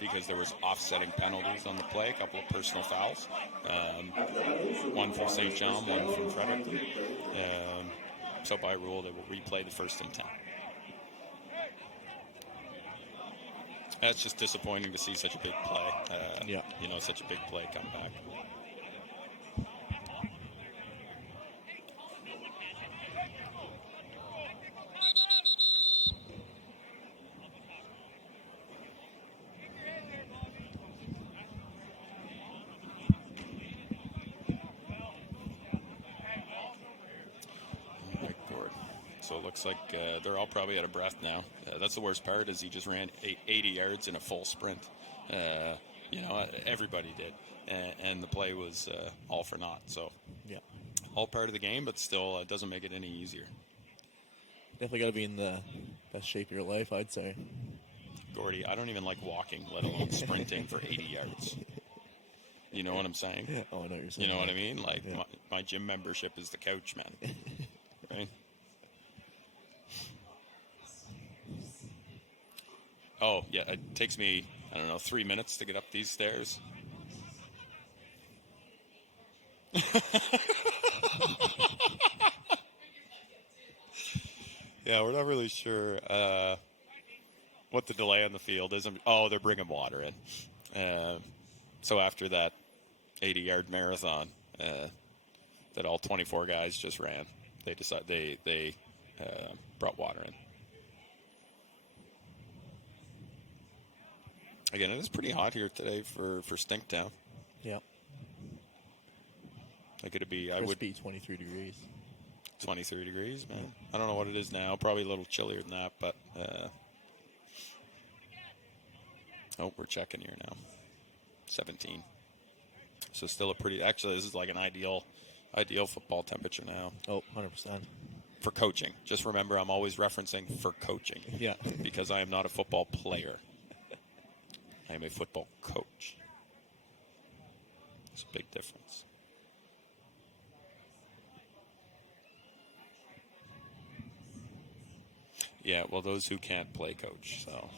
because there was offsetting penalties on the play, a couple of personal fouls. One from St. John, one from Fredericton. So by rule, they will replay the 1st and 10. That's just disappointing to see such a big play. Such a big play come back. So it looks like they're all probably out of breath now. That's the worst part is he just ran 80 yards in a full sprint. Everybody did. And the play was all for naught. So all part of the game, but still it doesn't make it any easier. Definitely got to be in the best shape of your life, I'd say. Gordy, I don't even like walking, let alone sprinting for 80 yards. You know what I'm saying? Oh, I know what you're saying. You know what I mean? Like, my gym membership is the couch, man. Right? Oh, yeah, it takes me, 3 minutes to get up these stairs. Yeah, we're not really sure what the delay on the field is. They're bringing water in. So after that 80-yard marathon that all 24 guys just ran, they brought water in. Again, it is pretty hot here today for Stinktown. Yeah. Like it'd be, I would be 23 degrees. 23 degrees, man. I don't know what it is now. Probably a little chillier than that, but we're checking here now. 17. So still a pretty. Actually, this is like an ideal football temperature now. Oh, 100%. For coaching. Just remember, I'm always referencing for coaching. Yeah. Because I am not a football player. I am a football coach. It's a big difference. Yeah, well, those who can't play coach, so.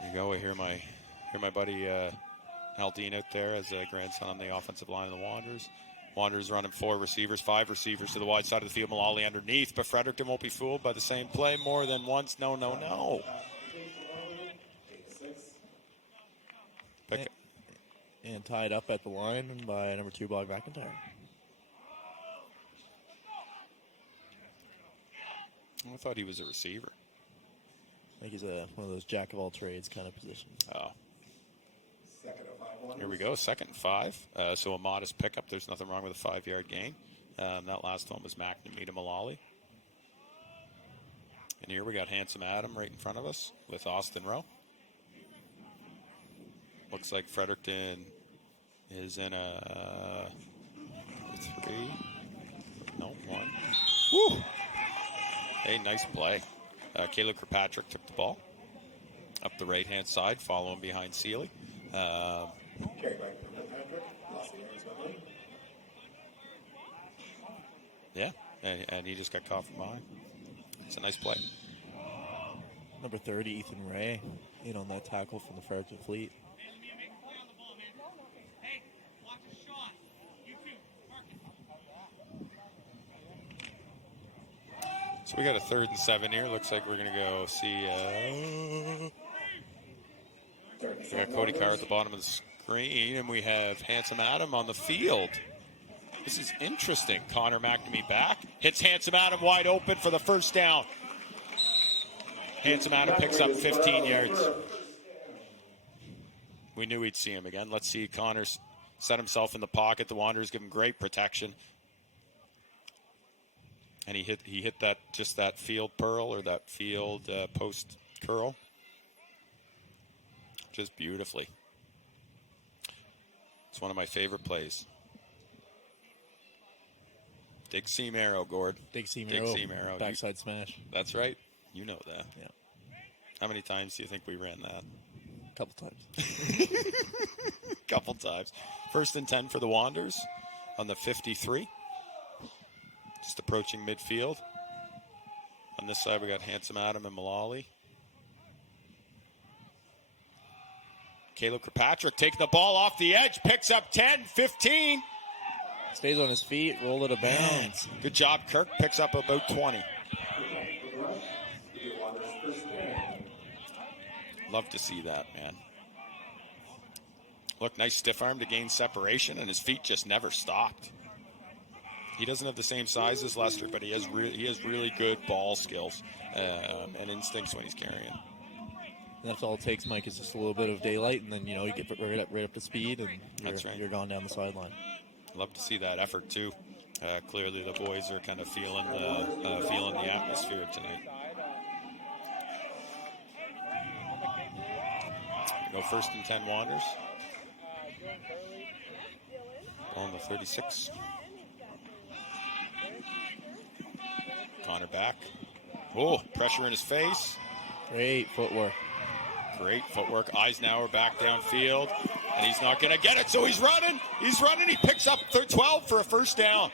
There you go. I hear my buddy Aldine out there as a grandson on the offensive line of the Wanderers. Wanderers running 5 receivers to the wide side of the field. Mullally underneath, but Fredericton won't be fooled by the same play more than once. No. And tied up at the line by number 2, Bob McIntyre. I thought he was a receiver. I think he's one of those jack-of-all-trades kind of positions. Oh. Here we go, 2nd and 5. So a modest pickup. There's nothing wrong with a 5-yard gain. That last one was McNamee to Mullally. And here we got Handsome Adam right in front of us with Austin Rowe. Looks like Fredericton is in a 3. No, 1. Woo! Hey, nice play. Caleb Kirkpatrick took the ball up the right-hand side, following behind Seeley. Yeah, and he just got caught from behind. It's a nice play. Number 30, Ethan Ray, in on that tackle from the Fredericton Fleet. So we got a 3rd and 7 here. Looks like we're going to go see we got Cody Carr at the bottom of the screen, and we have Handsome Adam on the field. This is interesting. Connor McNamee back. Hits Handsome Adam wide open for the first down. Handsome Adam picks up 15 yards. We knew we'd see him again. Let's see Connor set himself in the pocket. The Wanderers give him great protection. And he hit that field pearl or that field post curl just beautifully. It's one of my favorite plays. Dig seam arrow, Gord. Dig seam arrow. Backside smash. That's right. You know that. Yeah. How many times do you think we ran that? A couple times. Couple times. 1st and 10 for the Wanderers on the 53. Just approaching midfield. On this side, we got Handsome Adam and Mullally. Caleb Kirkpatrick taking the ball off the edge, picks up 10, 15. Stays on his feet, roll it a bounds. Good job, Kirk. Picks up about 20. Love to see that, man. Look, nice stiff arm to gain separation, and his feet just never stopped. He doesn't have the same size as Lester, but he has really good ball skills and instincts when he's carrying. That's all it takes, Mike, is just a little bit of daylight, and then, you get right up to speed, and you're gone down the sideline. Love to see that effort, too. Clearly the boys are kind of feeling the atmosphere tonight. Go 1st and 10 Wanderers. Ball on the 36. Connor back. Oh, pressure in his face. Great footwork. Great footwork. Eisenhower back downfield, and he's not going to get it, so he's running. He picks up 12 for a first down.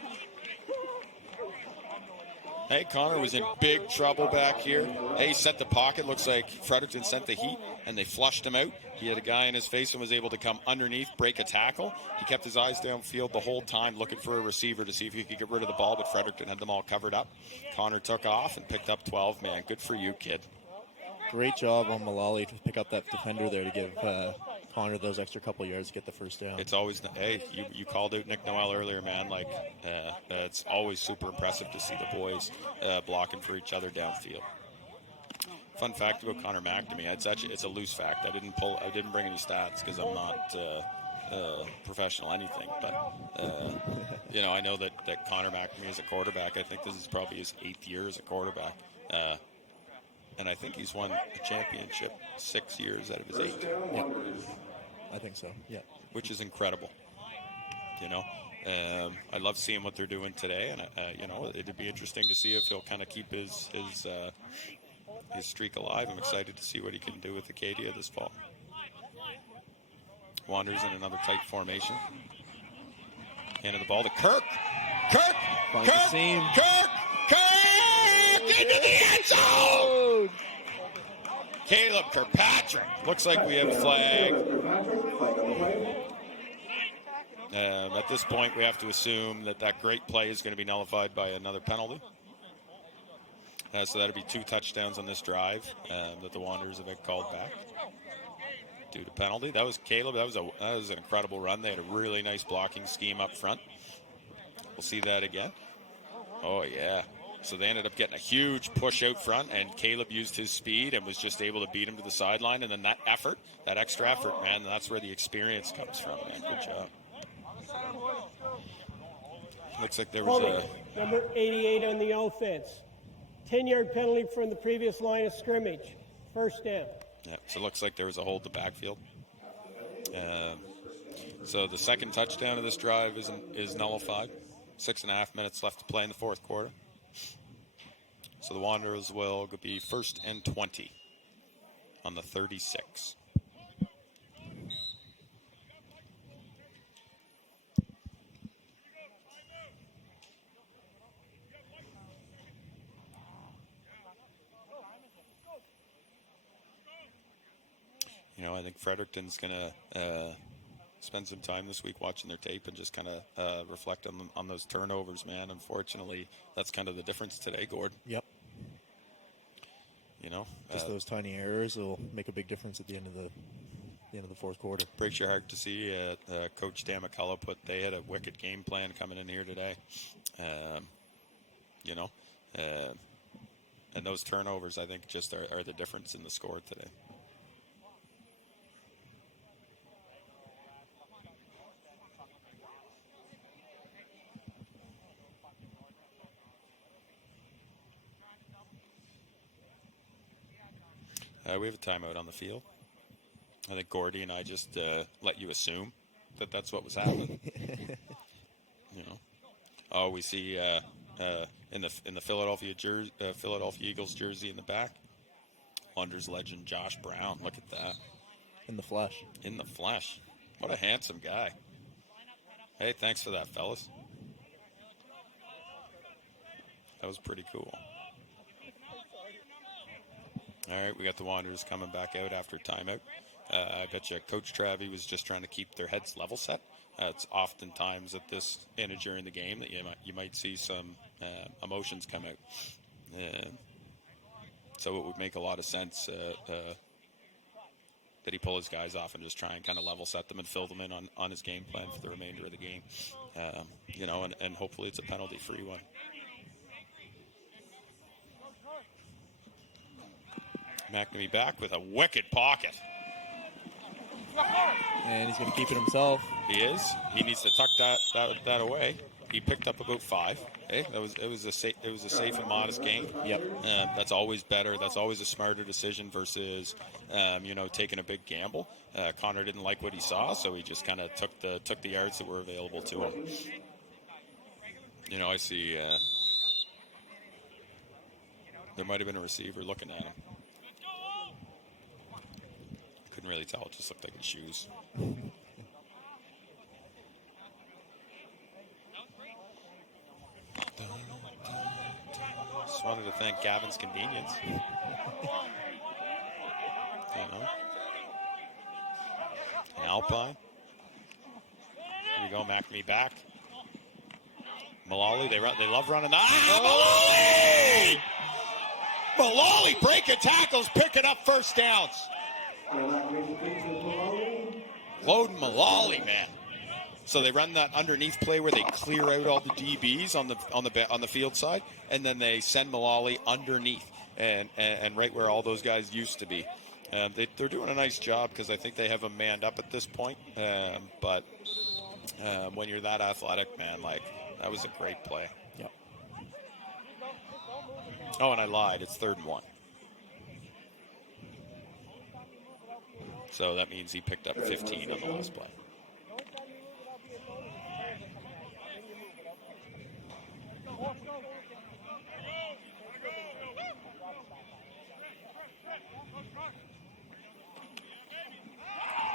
Hey, Connor was in big trouble back here. Hey, he set the pocket. Looks like Fredericton sent the heat, and they flushed him out. He had a guy in his face and was able to come underneath, break a tackle. He kept his eyes downfield the whole time, looking for a receiver to see if he could get rid of the ball, but Fredericton had them all covered up. Connor took off and picked up 12. Man, good for you, kid. Great job on Mullally to pick up that defender there to give Connor those extra couple yards to get the first down. It's always, hey, you called out Nick Noel earlier, man. Like, it's always super impressive to see the boys blocking for each other downfield. Fun fact about Connor McNamee, it's a loose fact. I didn't bring any stats because I'm not professional anything. But I know that Connor McNamee is a quarterback. I think this is probably his 8th year as a quarterback. And I think he's won a championship 6 years out of his 8. Yeah. I think so, yeah. Which is incredible. I love seeing what they're doing today, and it'd be interesting to see if he'll kind of keep his streak alive. I'm excited to see what he can do with Acadia this fall. Wanderers in another tight formation. Handing the ball to Kirk. Finds the seam. Kirk into the end zone. Caleb Kirkpatrick. Looks like we have a flag. At this point, we have to assume that great play is going to be nullified by another penalty. So that'll be 2 touchdowns on this drive that the Wanderers have been called back due to penalty. That was Caleb. That was an incredible run. They had a really nice blocking scheme up front. We'll see that again. Oh, yeah. So they ended up getting a huge push out front, and Caleb used his speed and was just able to beat him to the sideline. And then that extra effort, man, that's where the experience comes from, man. Good job. Looks like there was number 88 on the offense. 10-yard penalty from the previous line of scrimmage. First down. Yeah, so it looks like there was a hold to backfield. So the second touchdown of this drive is nullified. 6.5 minutes left to play in the fourth quarter. So the Wanderers will be 1st and 20 on the 36. I think Fredericton's going to spend some time this week watching their tape and just kind of reflect on those turnovers, man. Unfortunately, that's kind of the difference today, Gordon. Yep. Just those tiny errors will make a big difference at the end of the fourth quarter. Breaks your heart to see Coach Dan McCullough they had a wicked game plan coming in here today. And those turnovers, I think, just are the difference in the score today. We have a timeout on the field. I think Gordy and I just let you assume that that's what was happening. Oh, we see in the Philadelphia Eagles jersey in the back, Wanderers legend Josh Brown. Look at that. In the flesh. In the flesh. What a handsome guy. Hey, thanks for that, fellas. That was pretty cool. All right, we got the Wanderers coming back out after timeout. I bet you Coach Travie was just trying to keep their heads level set. It's oftentimes at this during the game that you might see some emotions come out. So it would make a lot of sense that he pull his guys off and just try and kind of level set them and fill them in on his game plan for the remainder of the game. And hopefully it's a penalty-free one. McNamee back with a wicked pocket. And he's going to keep it himself. He is. He needs to tuck that away. He picked up about 5. Hey, it was a safe and modest game. Yep. That's always better. That's always a smarter decision versus taking a big gamble. Connor didn't like what he saw, so he just kind of took the yards that were available to him. I see there might have been a receiver looking at him. Couldn't really tell. It just looked like his shoes. Just wanted to thank Gavin's Convenience. Alpine. Here we go, McNamee back. Mullally, they love running that. Mullally! Mullally breaking tackles, picking up first downs. Loading Mullally, man. So they run that underneath play where they clear out all the DBs on the field side, and then they send Mullally underneath and right where all those guys used to be. They're doing a nice job because I think they have them manned up at this point. But when you're that athletic, man, like that was a great play. Yep. Oh, and I lied. It's 3rd and 1. So that means he picked up 15 on the last play.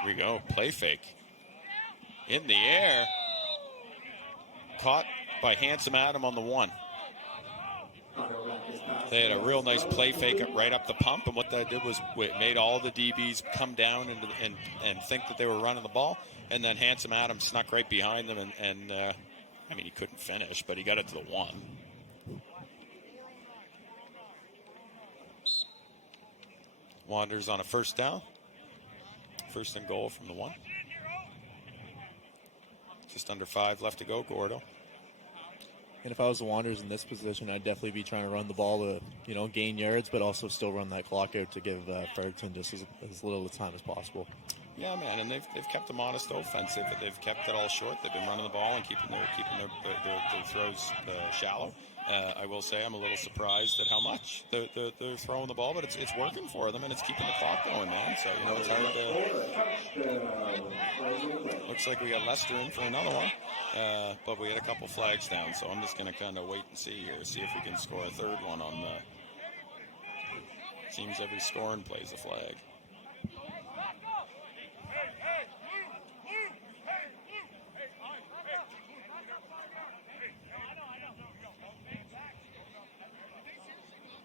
Here we go. Play fake. In the air. Caught by Handsome Adam on the 1. They had a real nice play fake right up the pump, and what that did was it made all the DBs come down and think that they were running the ball, and then Handsome Adam snuck right behind them, and he couldn't finish, but he got it to the 1. Wanderers on a first down. 1st and goal from the 1. Just under 5 left to go, Gordo. And if I was the Wanderers in this position, I'd definitely be trying to run the ball to, gain yards, but also still run that clock out to give Fredericton just as little time as possible. Yeah, man, and they've kept them honest offensive. They've kept it all short. They've been running the ball and keeping their throws shallow. I will say I'm a little surprised at how much they're throwing the ball, but it's working for them and it's keeping the clock going, man. So it's hard to. Looks like we got Lester in for another one, but we had a couple flags down. So I'm just going to kind of wait and see here, see if we can score a 3rd one on the. Seems every scoring plays a flag.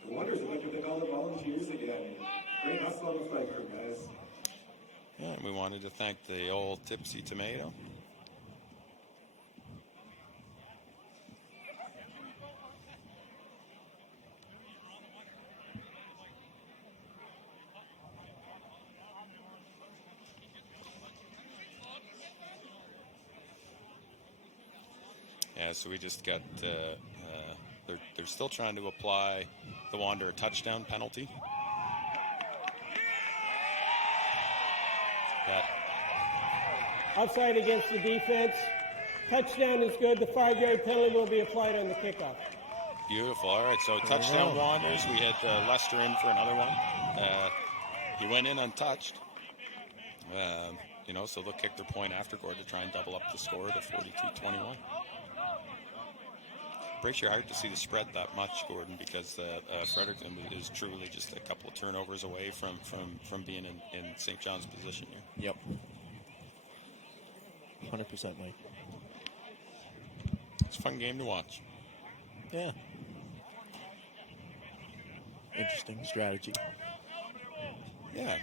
Wonders if I could pick all the volunteers again. Great hustle on the flag crew, guys. Yeah, and we wanted to thank the old Tipsy Tomato. Yeah, so we just got. They're still trying to apply the Wanderer touchdown penalty. Offside against the defense. Touchdown is good. The 5-yard penalty will be applied on the kickoff. Beautiful. All right, so touchdown Wanderers. We had Lester in for another one. He went in untouched. So they'll kick their point after Gord to try and double up the score to 42-21. Breaks your heart to see the spread that much, Gordon, because Fredericton is truly just a couple of turnovers away from being in St. John's position here. Yep. 100%, Mike. It's a fun game to watch. Yeah. interesting strategy. Yeah.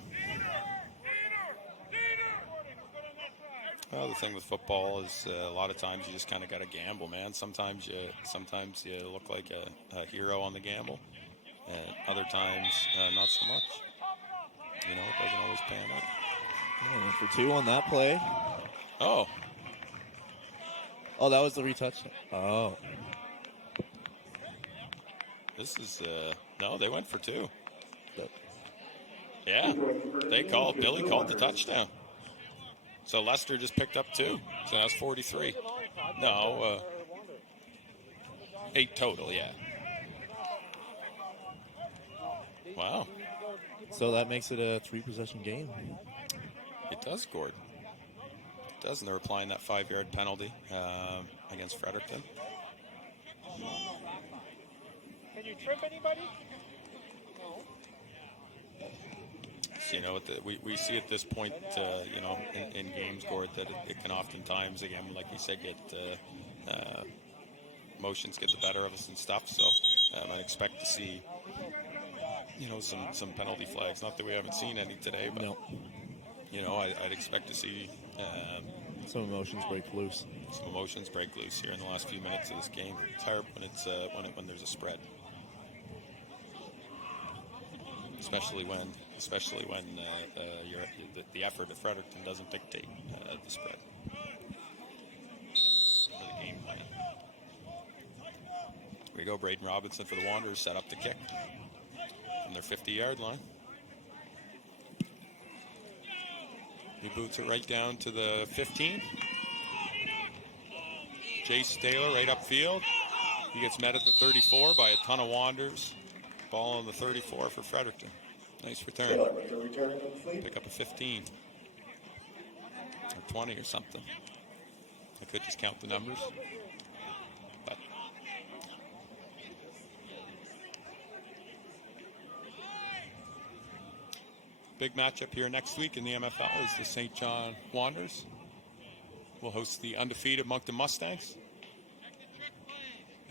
Well, the thing with football is a lot of times you just kind of got to gamble, man. Sometimes you look like a hero on the gamble, and other times not so much. You know, it doesn't always pan out. Yeah, for 2 on that play. Oh, that was the retouch. Oh. this is no, they went for 2. Yep. Yeah, Billy called the touchdown. So Leicester just picked up 2. So that's 43. No, 8 total, yeah. Wow. So that makes it a 3-possession game. It does, Gord. It does, and they're applying that 5-yard penalty against Fredericton. Can you trip anybody? So, you know, we see at this point, you know, in games, Gord, that it can oftentimes, again, like we said, get emotions get the better of us and stuff. So I'd expect to see, you know, some penalty flags. Not that we haven't seen any today, but you know, I'd expect to see some emotions break loose. Some emotions break loose here in the last few minutes of this game. It's hard when it's when there's a spread, especially when the effort of Fredericton doesn't dictate the spread for the game plan. Here we go. Braden Robinson for the Wanderers set up the kick from their 50-yard line. He boots it right down to the 15. Jace Taylor right upfield. He gets met at the 34 by a ton of Wanderers. Ball on the 34 for Fredericton. Nice return. Pick up a 15. Or 20 or something. I could just count the numbers. But big matchup here next week in the MFL is the St. John Wanderers. We'll host the undefeated Moncton Mustangs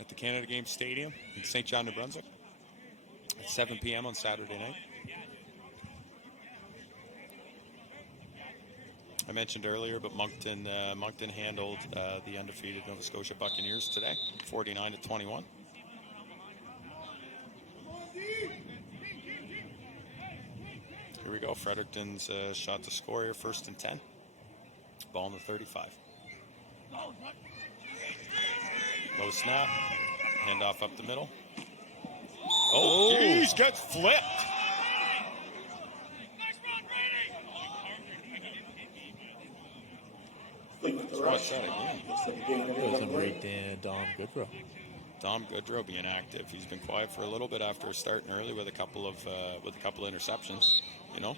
at the Canada Game Stadium in St. John, New Brunswick at 7 p.m. on Saturday night. I mentioned earlier, but Moncton handled the undefeated Nova Scotia Buccaneers today, 49-21. Here we go. Fredericton's shot to score here, 1st and 10. Ball on the 35. Low snap. Handoff up the middle. Oh, geez, gets flipped. Watch that again. It was a great Dom Goodrow. Dom Goodrow being active. He's been quiet for a little bit after starting early with a couple of interceptions. You know.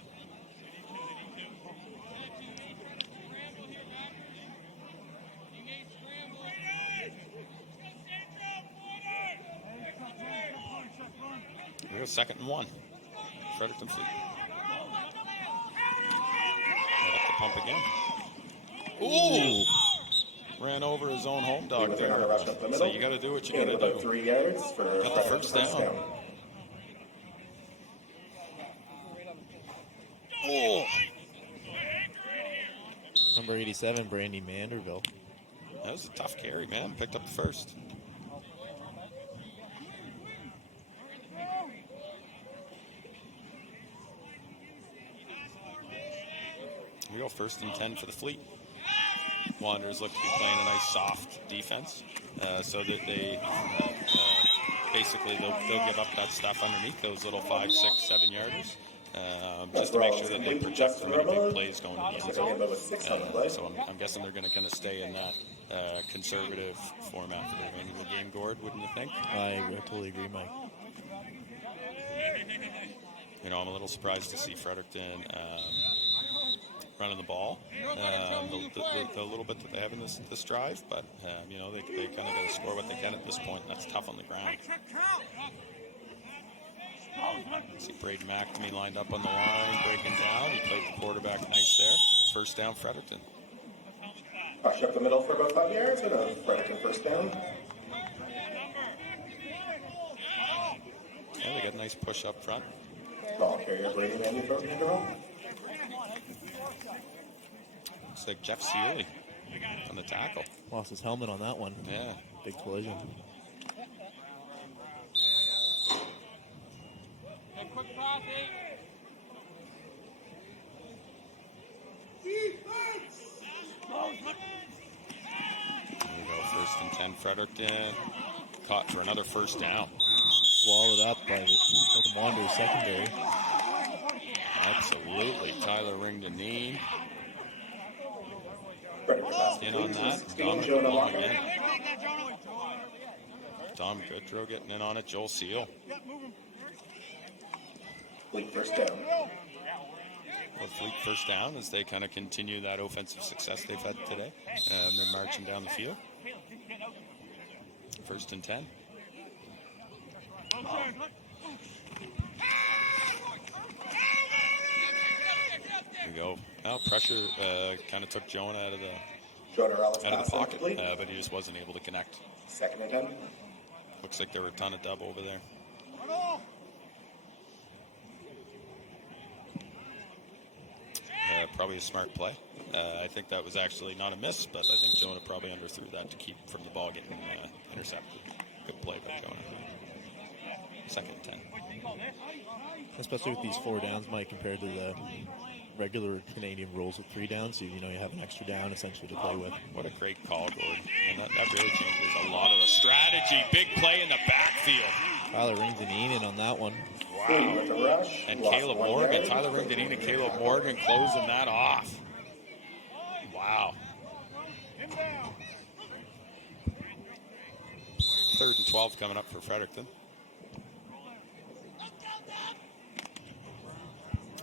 Here we go, 2nd and 1. Fredericton feet. Right up the pump again. Ooh! Ran over his own home dog there. So you got to do what you got to do. 3 yards for Got the first down. Oh! Number 87, Brandy Manderville. That was a tough carry, man. Picked up the first. We go 1st and 10 for the Fleet. Wanderers look to be playing a nice soft defense, so that they basically they'll give up that stuff underneath those little 5, 6, 7 yarders, just to make sure that they project for any big plays going to the end zone. So I'm guessing they're going to kind of stay in that conservative format for the remaining of the game, Gord, wouldn't you think? I totally agree, Mike. You know, I'm a little surprised to see Fredericton running the ball, the little bit that they have in this drive, but you know, they kind of got to score what they can at this point. That's tough on the ground. See Braden McNamee lined up on the line, breaking down. He played the quarterback nice there. 1st down, Fredericton. Rush up the middle for about 5 yards and a Fredericton 1st down. Yeah, they got a Nice push up front. Ball carrier Brady Mandy broken into row. Looks like Jeff Seeley on the tackle. Lost his helmet on that one. Yeah. Big collision. There we go, 1st and 10, Fredericton. Caught for another first down. Swallowed up by the Wanderers secondary. Absolutely. Tyler Ring-Deneen Fredericton in on that. 16, Dom Jonah Goodrow Walker. again. Dom Goodrow getting in on it. Joel Seal. Fleet first down. Well, Fleet first down as they kind of continue that offensive success they've had today. They're marching down the field. 1st and 10. There we go. Now pressure kind of took Jonah out of the pocket, but he just wasn't able to connect. 2nd and 10. Looks like there were a ton of dub over there. Probably a smart play. I think that was actually not a miss, but I think Jonah probably underthrew that to keep from the ball getting intercepted. Good play by Jonah. 2nd and 10. Especially with these 4 downs, Mike, compared to the regular Canadian rules with 3 downs. So, you have an extra down essentially to play with. What a great call, Gordon. And that really changes a lot of the strategy. Big play in the backfield. Tyler Ring-Deneen in on that one. Wow. With the rush. And Lost Caleb 1 Morgan, yard. Tyler Ring-Deneen and Caleb Morgan closing that off. Wow. 3rd and 12 coming up for Fredericton.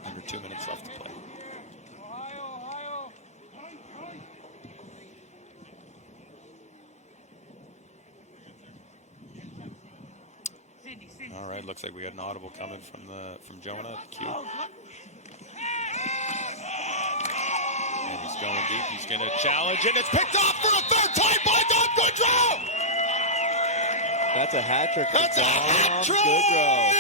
Under 2 minutes left to play. All right, looks like we got an audible coming from Jonah at the cue. And he's going deep. He's going to challenge, and it's picked off for a 3rd time by Dom Goodrow. That's a hat trick for That's a hat Dom trick. Goodrow.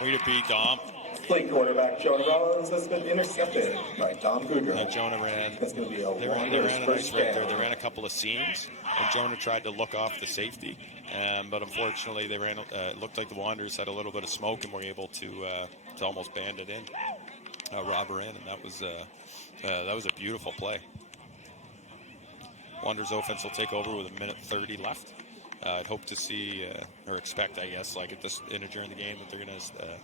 Way to be, Dom. Fleet quarterback Jonah Rollins has been intercepted by Tom Goodrow. Jonah ran. That's going to be a They ran Wanderers a nice first right there. down. They ran a couple of seams, and Jonah tried to look off the safety, but unfortunately, they ran. It looked like the Wanderers had a little bit of smoke and were able to almost band it in, rob her in, and that was a beautiful play. Wanderers offense will take over with 1:30 left. I'd hope to see or expect, I guess, like at this during the game that they're going to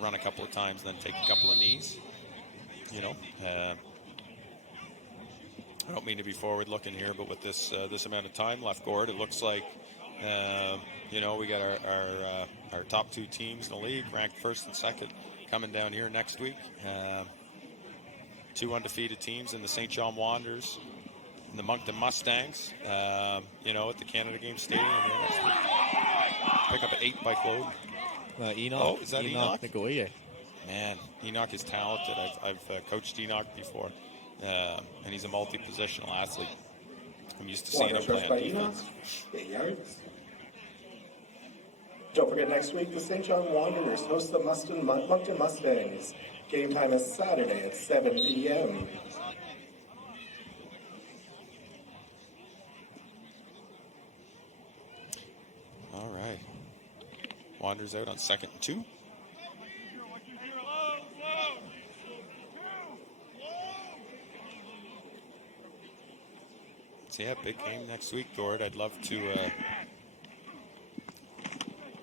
run a couple of times and then take a couple of knees. I don't mean to be forward-looking here, but with this amount of time left, Gord, it looks like we got our top 2 teams in the league, ranked 1st and 2nd, coming down here next week. 2 undefeated teams in the St. John Wanderers and the Moncton Mustangs. At the Canada Game Stadium here next week. Pick up at 8 by Claude. Enoch. Oh, is that Enoch? Nicoya. Man, Enoch is talented. I've coached Enoch before, and he's a multi-positional athlete. I'm used to seeing him play on defense. 8 yards. Don't forget, next week, the St. John Wanderers host the Moncton Mustangs. Game time is Saturday at 7 p.m. All right. Wanderers out on 2nd and 2. So yeah, big game next week, Gord. I'd love to.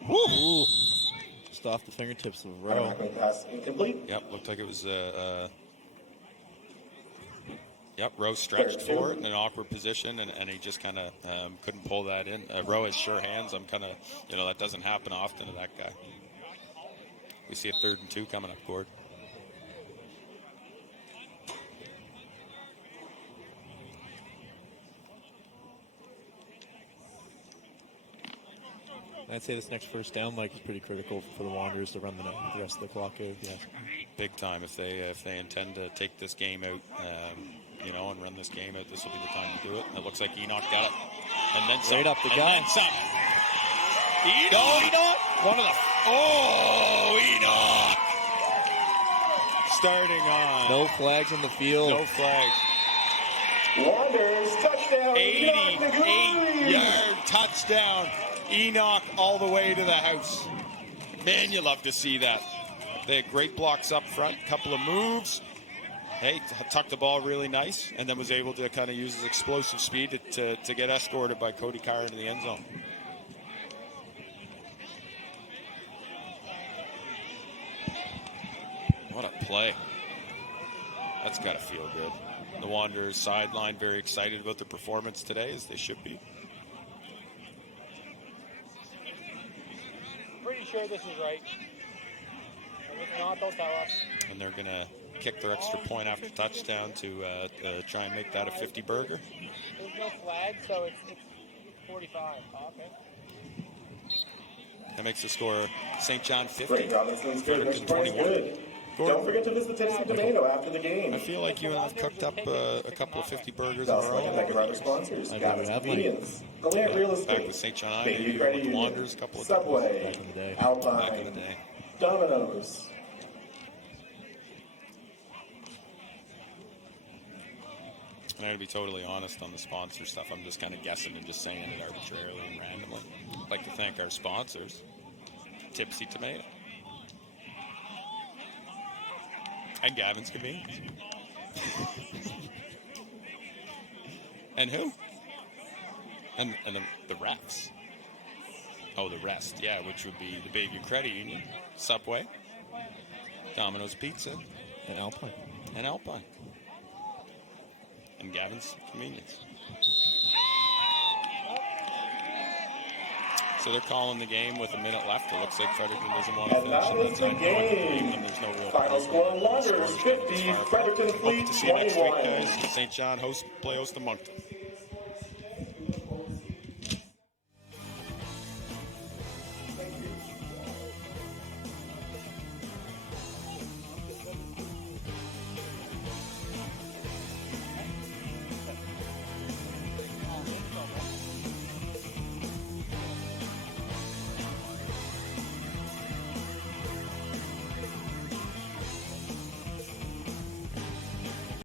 Ooh. Just off the fingertips of Rowe. Pass incomplete. Yep, looked like it was. Yep, Rowe stretched for it in an awkward position, and he just kind of couldn't pull that in. Rowe has sure hands. I'm kind of, that doesn't happen often to that guy. We see a 3rd and 2 coming up, Gord. I'd say this next first down, Mike, is pretty critical for the Wanderers to run the rest of the clock out. Yeah, big time. If they intend to take this game out, and run this game out, this will be the time to do it. It looks like Enoch got it, and then some. Right up the and guy. then some. Enoch! One of the... Oh, Enoch! Starting on. No flags on the field. No flags. Wanderers touchdown. 88-yard touchdown. Enoch all the way to the house. Man, you love to see that. They had great blocks up front, couple of moves. Hey, tucked the ball really nice, and then was able to kind of use his explosive speed to get escorted by Cody Carr into the end zone. What a play. That's got to feel good. The Wanderers sideline very excited about their performance today, as they should be. Pretty sure this is right. And if not, don't tell us. And they're going to kick their extra point after touchdown to try and make that a 50 burger. There's no flag, so it's 45. Oh, okay. That makes the score St. John 50. Great Robinson's Fredericton 21. good. Don't forget to visit Tennessee Tomato after the game. I feel like you and I have cooked up a couple of 50 burgers in a Also, like to row. thank our other sponsors. I Gavin do have Convenience, Gallant Real Back with Estate, St. John, Baby maybe Credit with the Union, Wanderers a couple of Subway, Back in the day. times. Back in the Alpine, day. Domino's. I'm going to be totally honest on the sponsor stuff. I'm just kind of guessing and just saying it arbitrarily and randomly. I'd like to thank our sponsors, Tipsy Tomato and Gavin's Convenience. And who? And the refs. Oh, the rest, yeah, which would be the Baby Credit Union, Subway, Domino's Pizza, And Alpine. and Alpine. And Gavin's Convenience. So they're calling the game with a minute left. It looks like Fredericton doesn't want to And finish that in is that the time. game. There's no real Final score on Wanderers 50, Fredericton Hope Fleet to see you next week, 21. guys. St. John play host to Moncton.